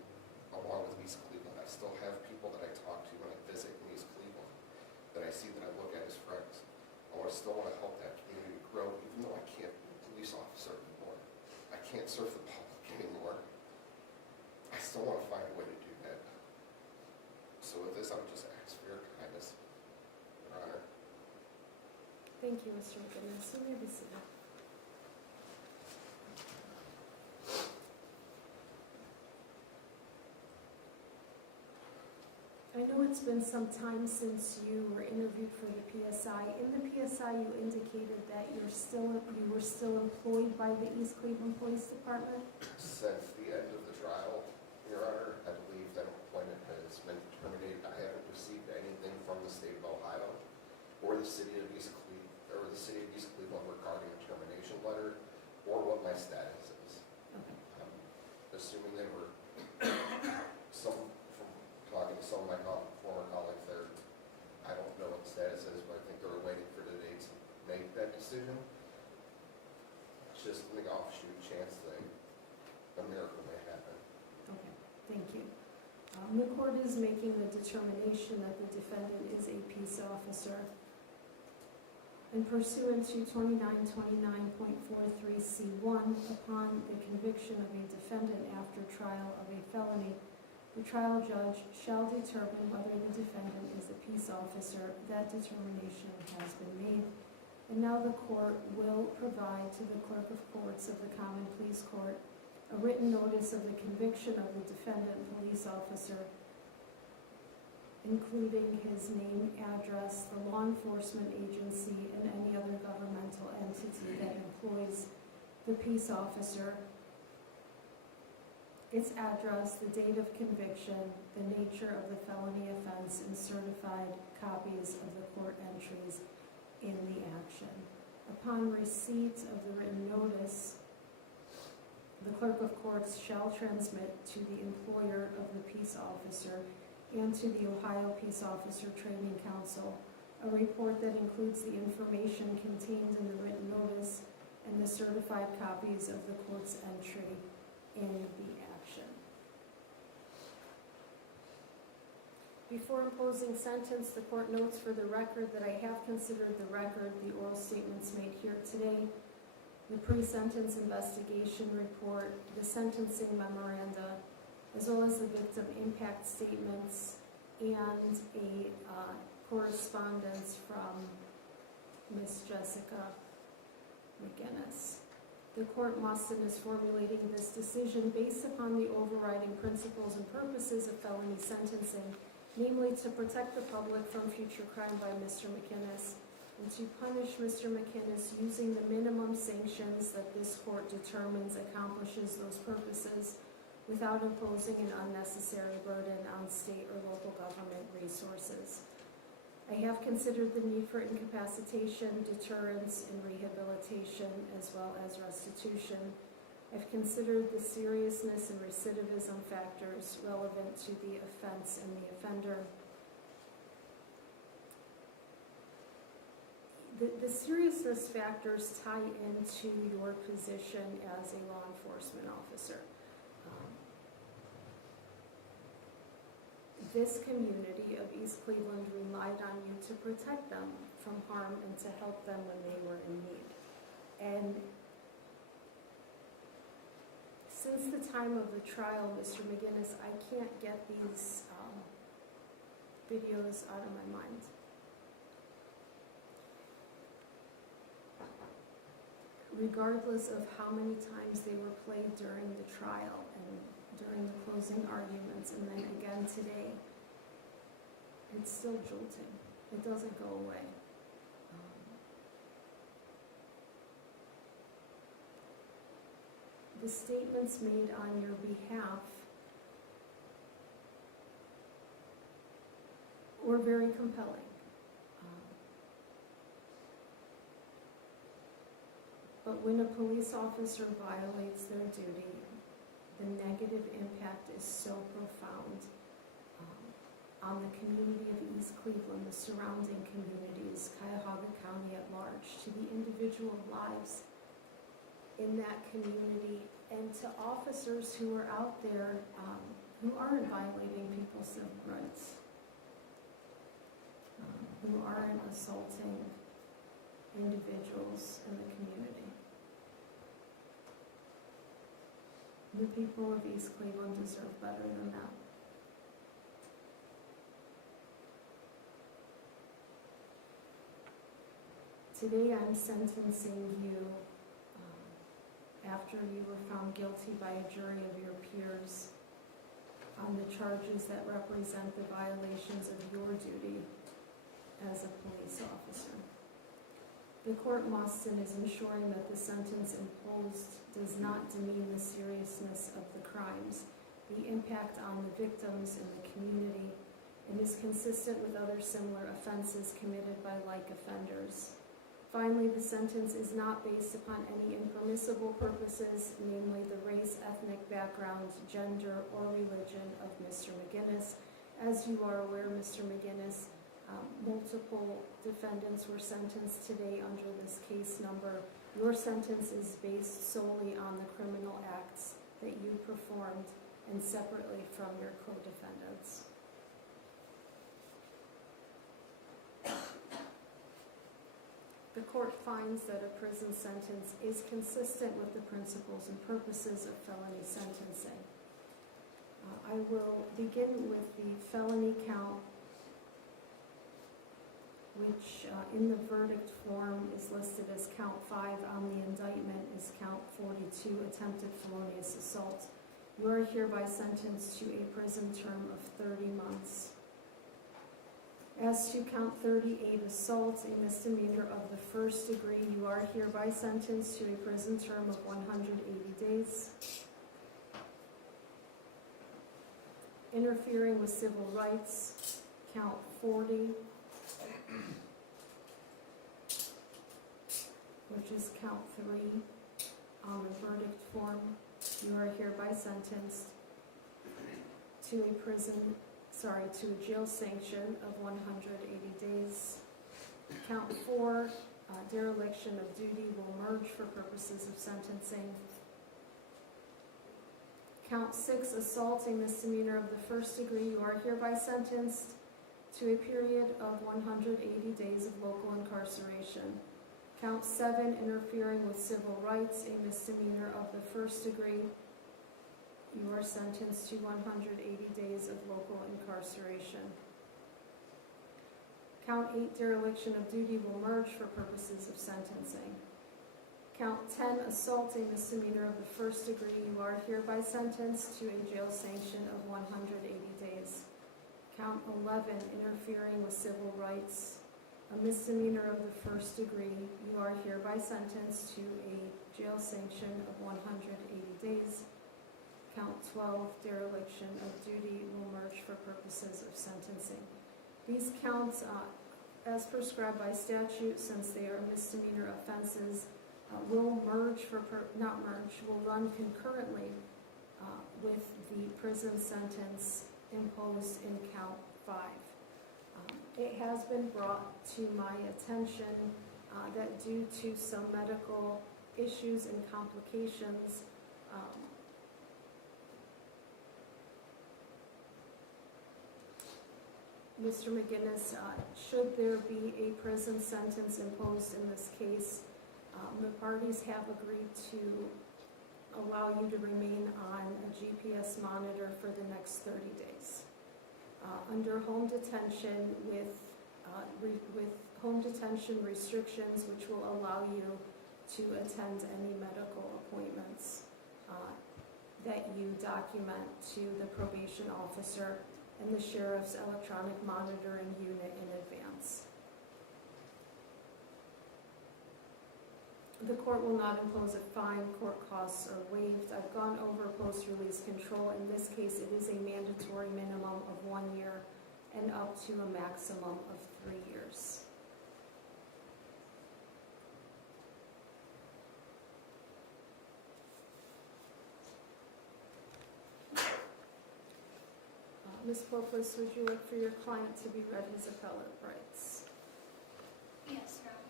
along with East Cleveland, I still have people that I talk to when I visit in East Cleveland that I see that I look at as friends. Still want to help that community grow, even though I can't be a police officer anymore. I can't serve the public anymore. I still want to find a way to do that. So with this, I would just ask for your kindness, Your Honor. Thank you, Mr. McGinnis. You may be seated. I know it's been some time since you were interviewed for the PSI. In the PSI, you indicated that you were still employed by the East Cleveland Police Department? Since the end of the trial, Your Honor, I believe that employment has been terminated. I haven't received anything from the state of Ohio or the city of East Cleveland regarding a termination letter or what my status is. Okay. I'm assuming they were talking to some of my former colleagues there. I don't know what the status is, but I think they were waiting for the day to make that decision. It's just an offshoot chance that a miracle may happen. Okay, thank you. The court is making the determination that the defendant is a peace officer. And pursuant to 2929.43C1, upon the conviction of a defendant after trial of a felony, the trial judge shall determine whether the defendant is a peace officer. That determination has been made. And now the court will provide to the clerk of courts of the Common Pleas Court a written notice of the conviction of the defendant police officer, including his name, address, the law enforcement agency, and any other governmental entity that employs the peace officer, its address, the date of conviction, the nature of the felony offense, and certified copies of the court entries in the action. Upon receipt of the written notice, the clerk of courts shall transmit to the employer of the peace officer and to the Ohio Peace Officer Training Council a report that includes the information contained in the written notice and the certified copies of the court's entry in the action. Before imposing sentence, the court notes for the record that I have considered the record, the oral statements made here today, the pre-sentence investigation report, the sentencing memoranda, as well as the victim impact statements and a correspondence from Ms. Jessica McGinnis. The court must and is formulating this decision based upon the overriding principles and purposes of felony sentencing, namely to protect the public from future crime by Mr. McGinnis and to punish Mr. McGinnis using the minimum sanctions that this court determines accomplishes those purposes without imposing an unnecessary burden on state or local government resources. I have considered the need for incapacitation, deterrence, and rehabilitation, as well as restitution. I've considered the seriousness and recidivism factors relevant to the offense and the offender. The seriousness factors tie into your position as a law enforcement officer. this community of East Cleveland relied on you to protect them from harm and to help them when they were in need. And since the time of the trial, Mr. McGinnis, I can't get these videos out of my mind. Regardless of how many times they were played during the trial and during the closing arguments and then again today, it's still jolting. It doesn't go away. The statements made on your behalf were very compelling. But when a police officer violates their duty, the negative impact is so profound on the community of East Cleveland, the surrounding communities, Cuyahoga County at large, to the individual lives in that community, and to officers who are out there who aren't violating people's civil rights, who aren't assaulting individuals in the community. The people of East Cleveland deserve better than that. Today I'm sentencing you after you were found guilty by a jury of your peers on the charges that represent the violations of your duty as a police officer. The court must and is ensuring that the sentence imposed does not demean the seriousness of the crimes, the impact on the victims and the community, and is consistent with other similar offenses committed by like offenders. Finally, the sentence is not based upon any impermissible purposes, namely the race, ethnic background, gender, or religion of Mr. McGinnis. As you are aware, Mr. McGinnis, multiple defendants were sentenced today under this case number. Your sentence is based solely on the criminal acts that you performed and separately from your co-defendants. The court finds that a prison sentence is consistent with the principles and purposes of felony sentencing. I will begin with the felony count, which in the verdict form is listed as count 5 on the indictment is count 42, attempted felonious assault. You are hereby sentenced to a prison term of 30 months. As to count 38, assault, a misdemeanor of the first degree, you are hereby sentenced to a prison term of 180 days. Interfering with civil rights, count 40, which is count 3 on the verdict form. You are hereby sentenced to a jail sanction of 180 days. Count 4, dereliction of duty will merge for purposes of sentencing. Count 6, assault, a misdemeanor of the first degree, you are hereby sentenced to a period of 180 days of local incarceration. Count 7, interfering with civil rights, a misdemeanor of the first degree, you are sentenced to 180 days of local incarceration. Count 8, dereliction of duty will merge for purposes of sentencing. Count 10, assault, a misdemeanor of the first degree, you are hereby sentenced to a jail sanction of 180 days. Count 11, interfering with civil rights, a misdemeanor of the first degree, you are hereby sentenced to a jail sanction of 180 days. Count 12, dereliction of duty will merge for purposes of sentencing. These counts, as prescribed by statute, since they are misdemeanor offenses, will run concurrently with the prison sentence imposed in count 5. It has been brought to my attention that due to some medical issues and complications, Mr. McGinnis, should there be a prison sentence imposed in this case, the parties have agreed to allow you to remain on a GPS monitor for the next 30 days. Under home detention with home detention restrictions, which will allow you to attend any medical appointments that you document to the probation officer and the sheriff's electronic monitoring unit in advance. The court will not impose a fine. Court costs are waived. I've gone over post-release control. In this case, it is a mandatory minimum of 1 year and up to a maximum of 3 years. Ms. Poplis, would you like for your client to be read his appellate rights? Yes, Your Honor.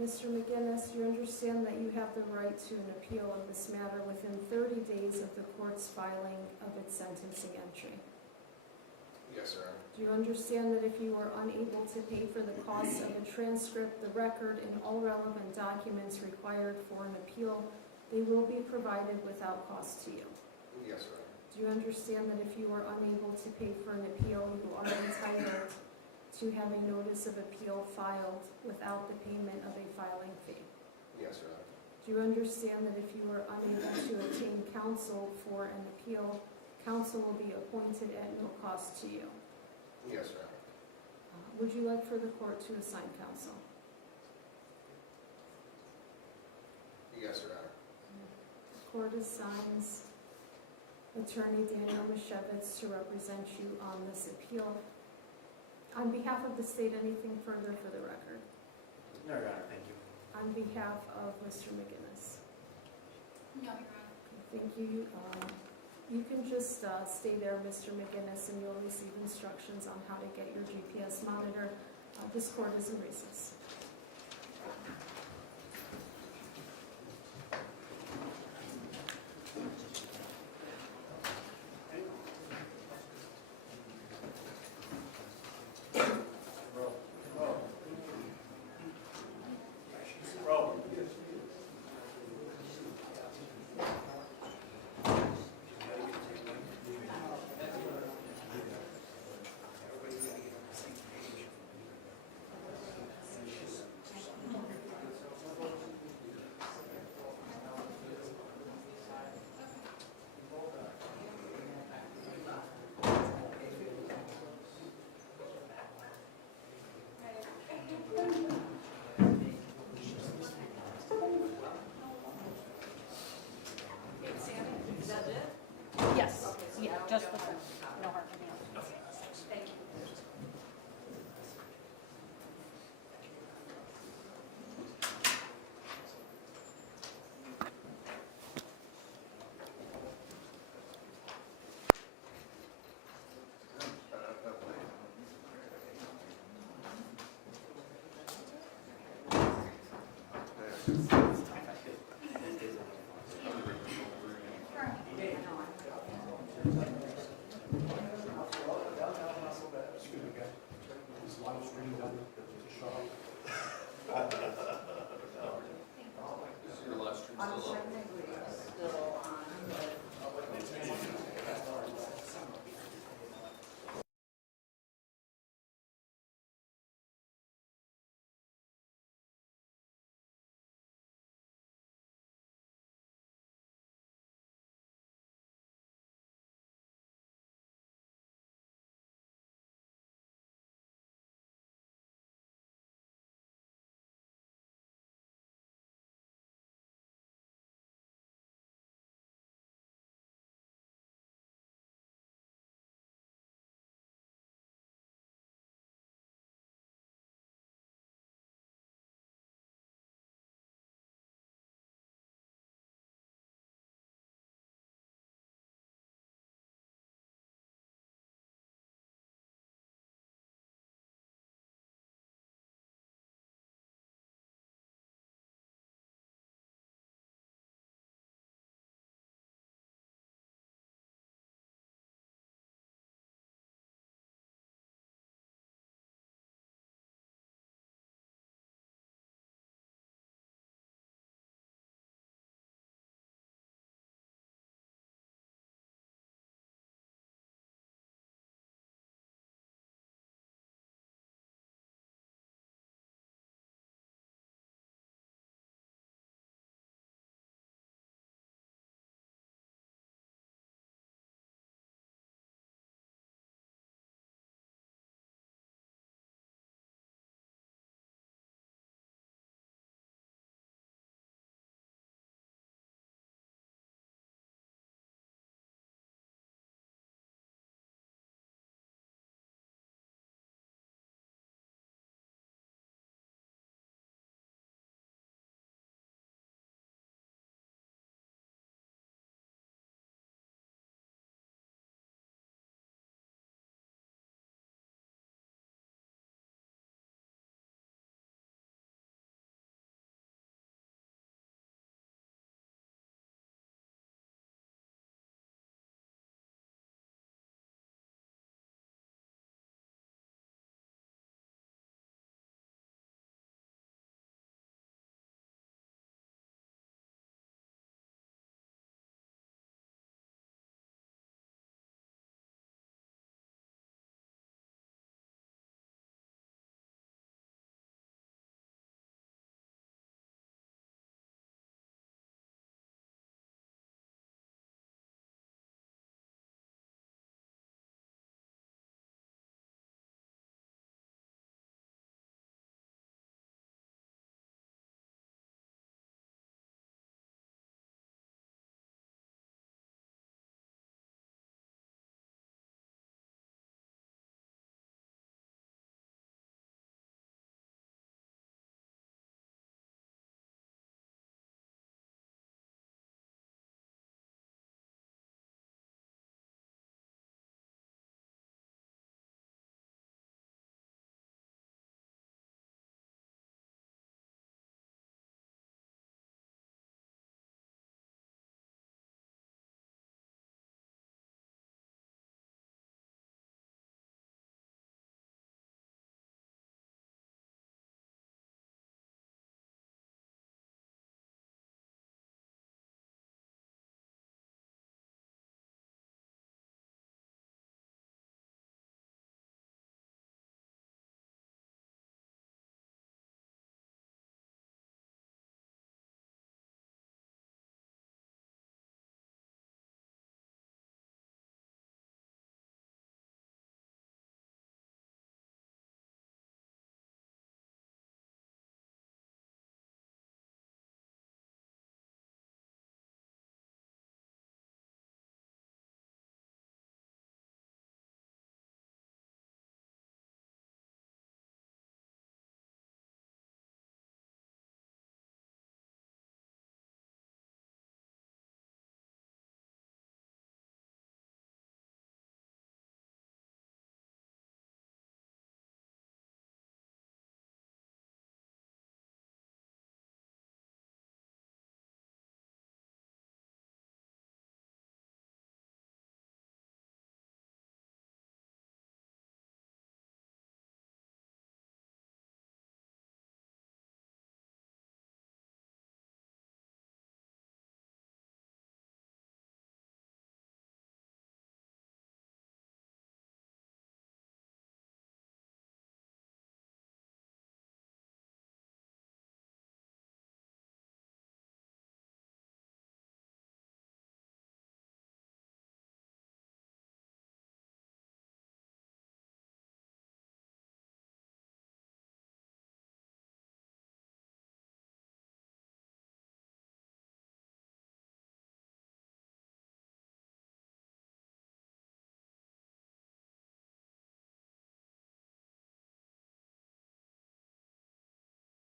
Mr. McGinnis, you understand that you have the right to an appeal of this matter within 30 days of the court's filing of its sentencing entry. Yes, Your Honor. Do you understand that if you are unable to pay for the costs of a transcript, the record, and all relevant documents required for an appeal, they will be provided without cost to you? Yes, Your Honor. Do you understand that if you are unable to pay for an appeal, you are entitled to have a notice of appeal filed without the payment of a filing fee? Yes, Your Honor. Do you understand that if you are unable to obtain counsel for an appeal, counsel will be appointed at no cost to you? Yes, Your Honor. Would you like for the court to assign counsel? Yes, Your Honor. The court assigns Attorney Daniel Mishevitz to represent you on this appeal. On behalf of the state, anything further for the record? No, Your Honor, thank you. On behalf of Mr. McGinnis? No, Your Honor. Thank you. You can just stay there, Mr. McGinnis, and you'll receive instructions on how to get your GPS monitor. This court is in recess. Yes, yeah, just the, no harm, no. Thank you. Thank you.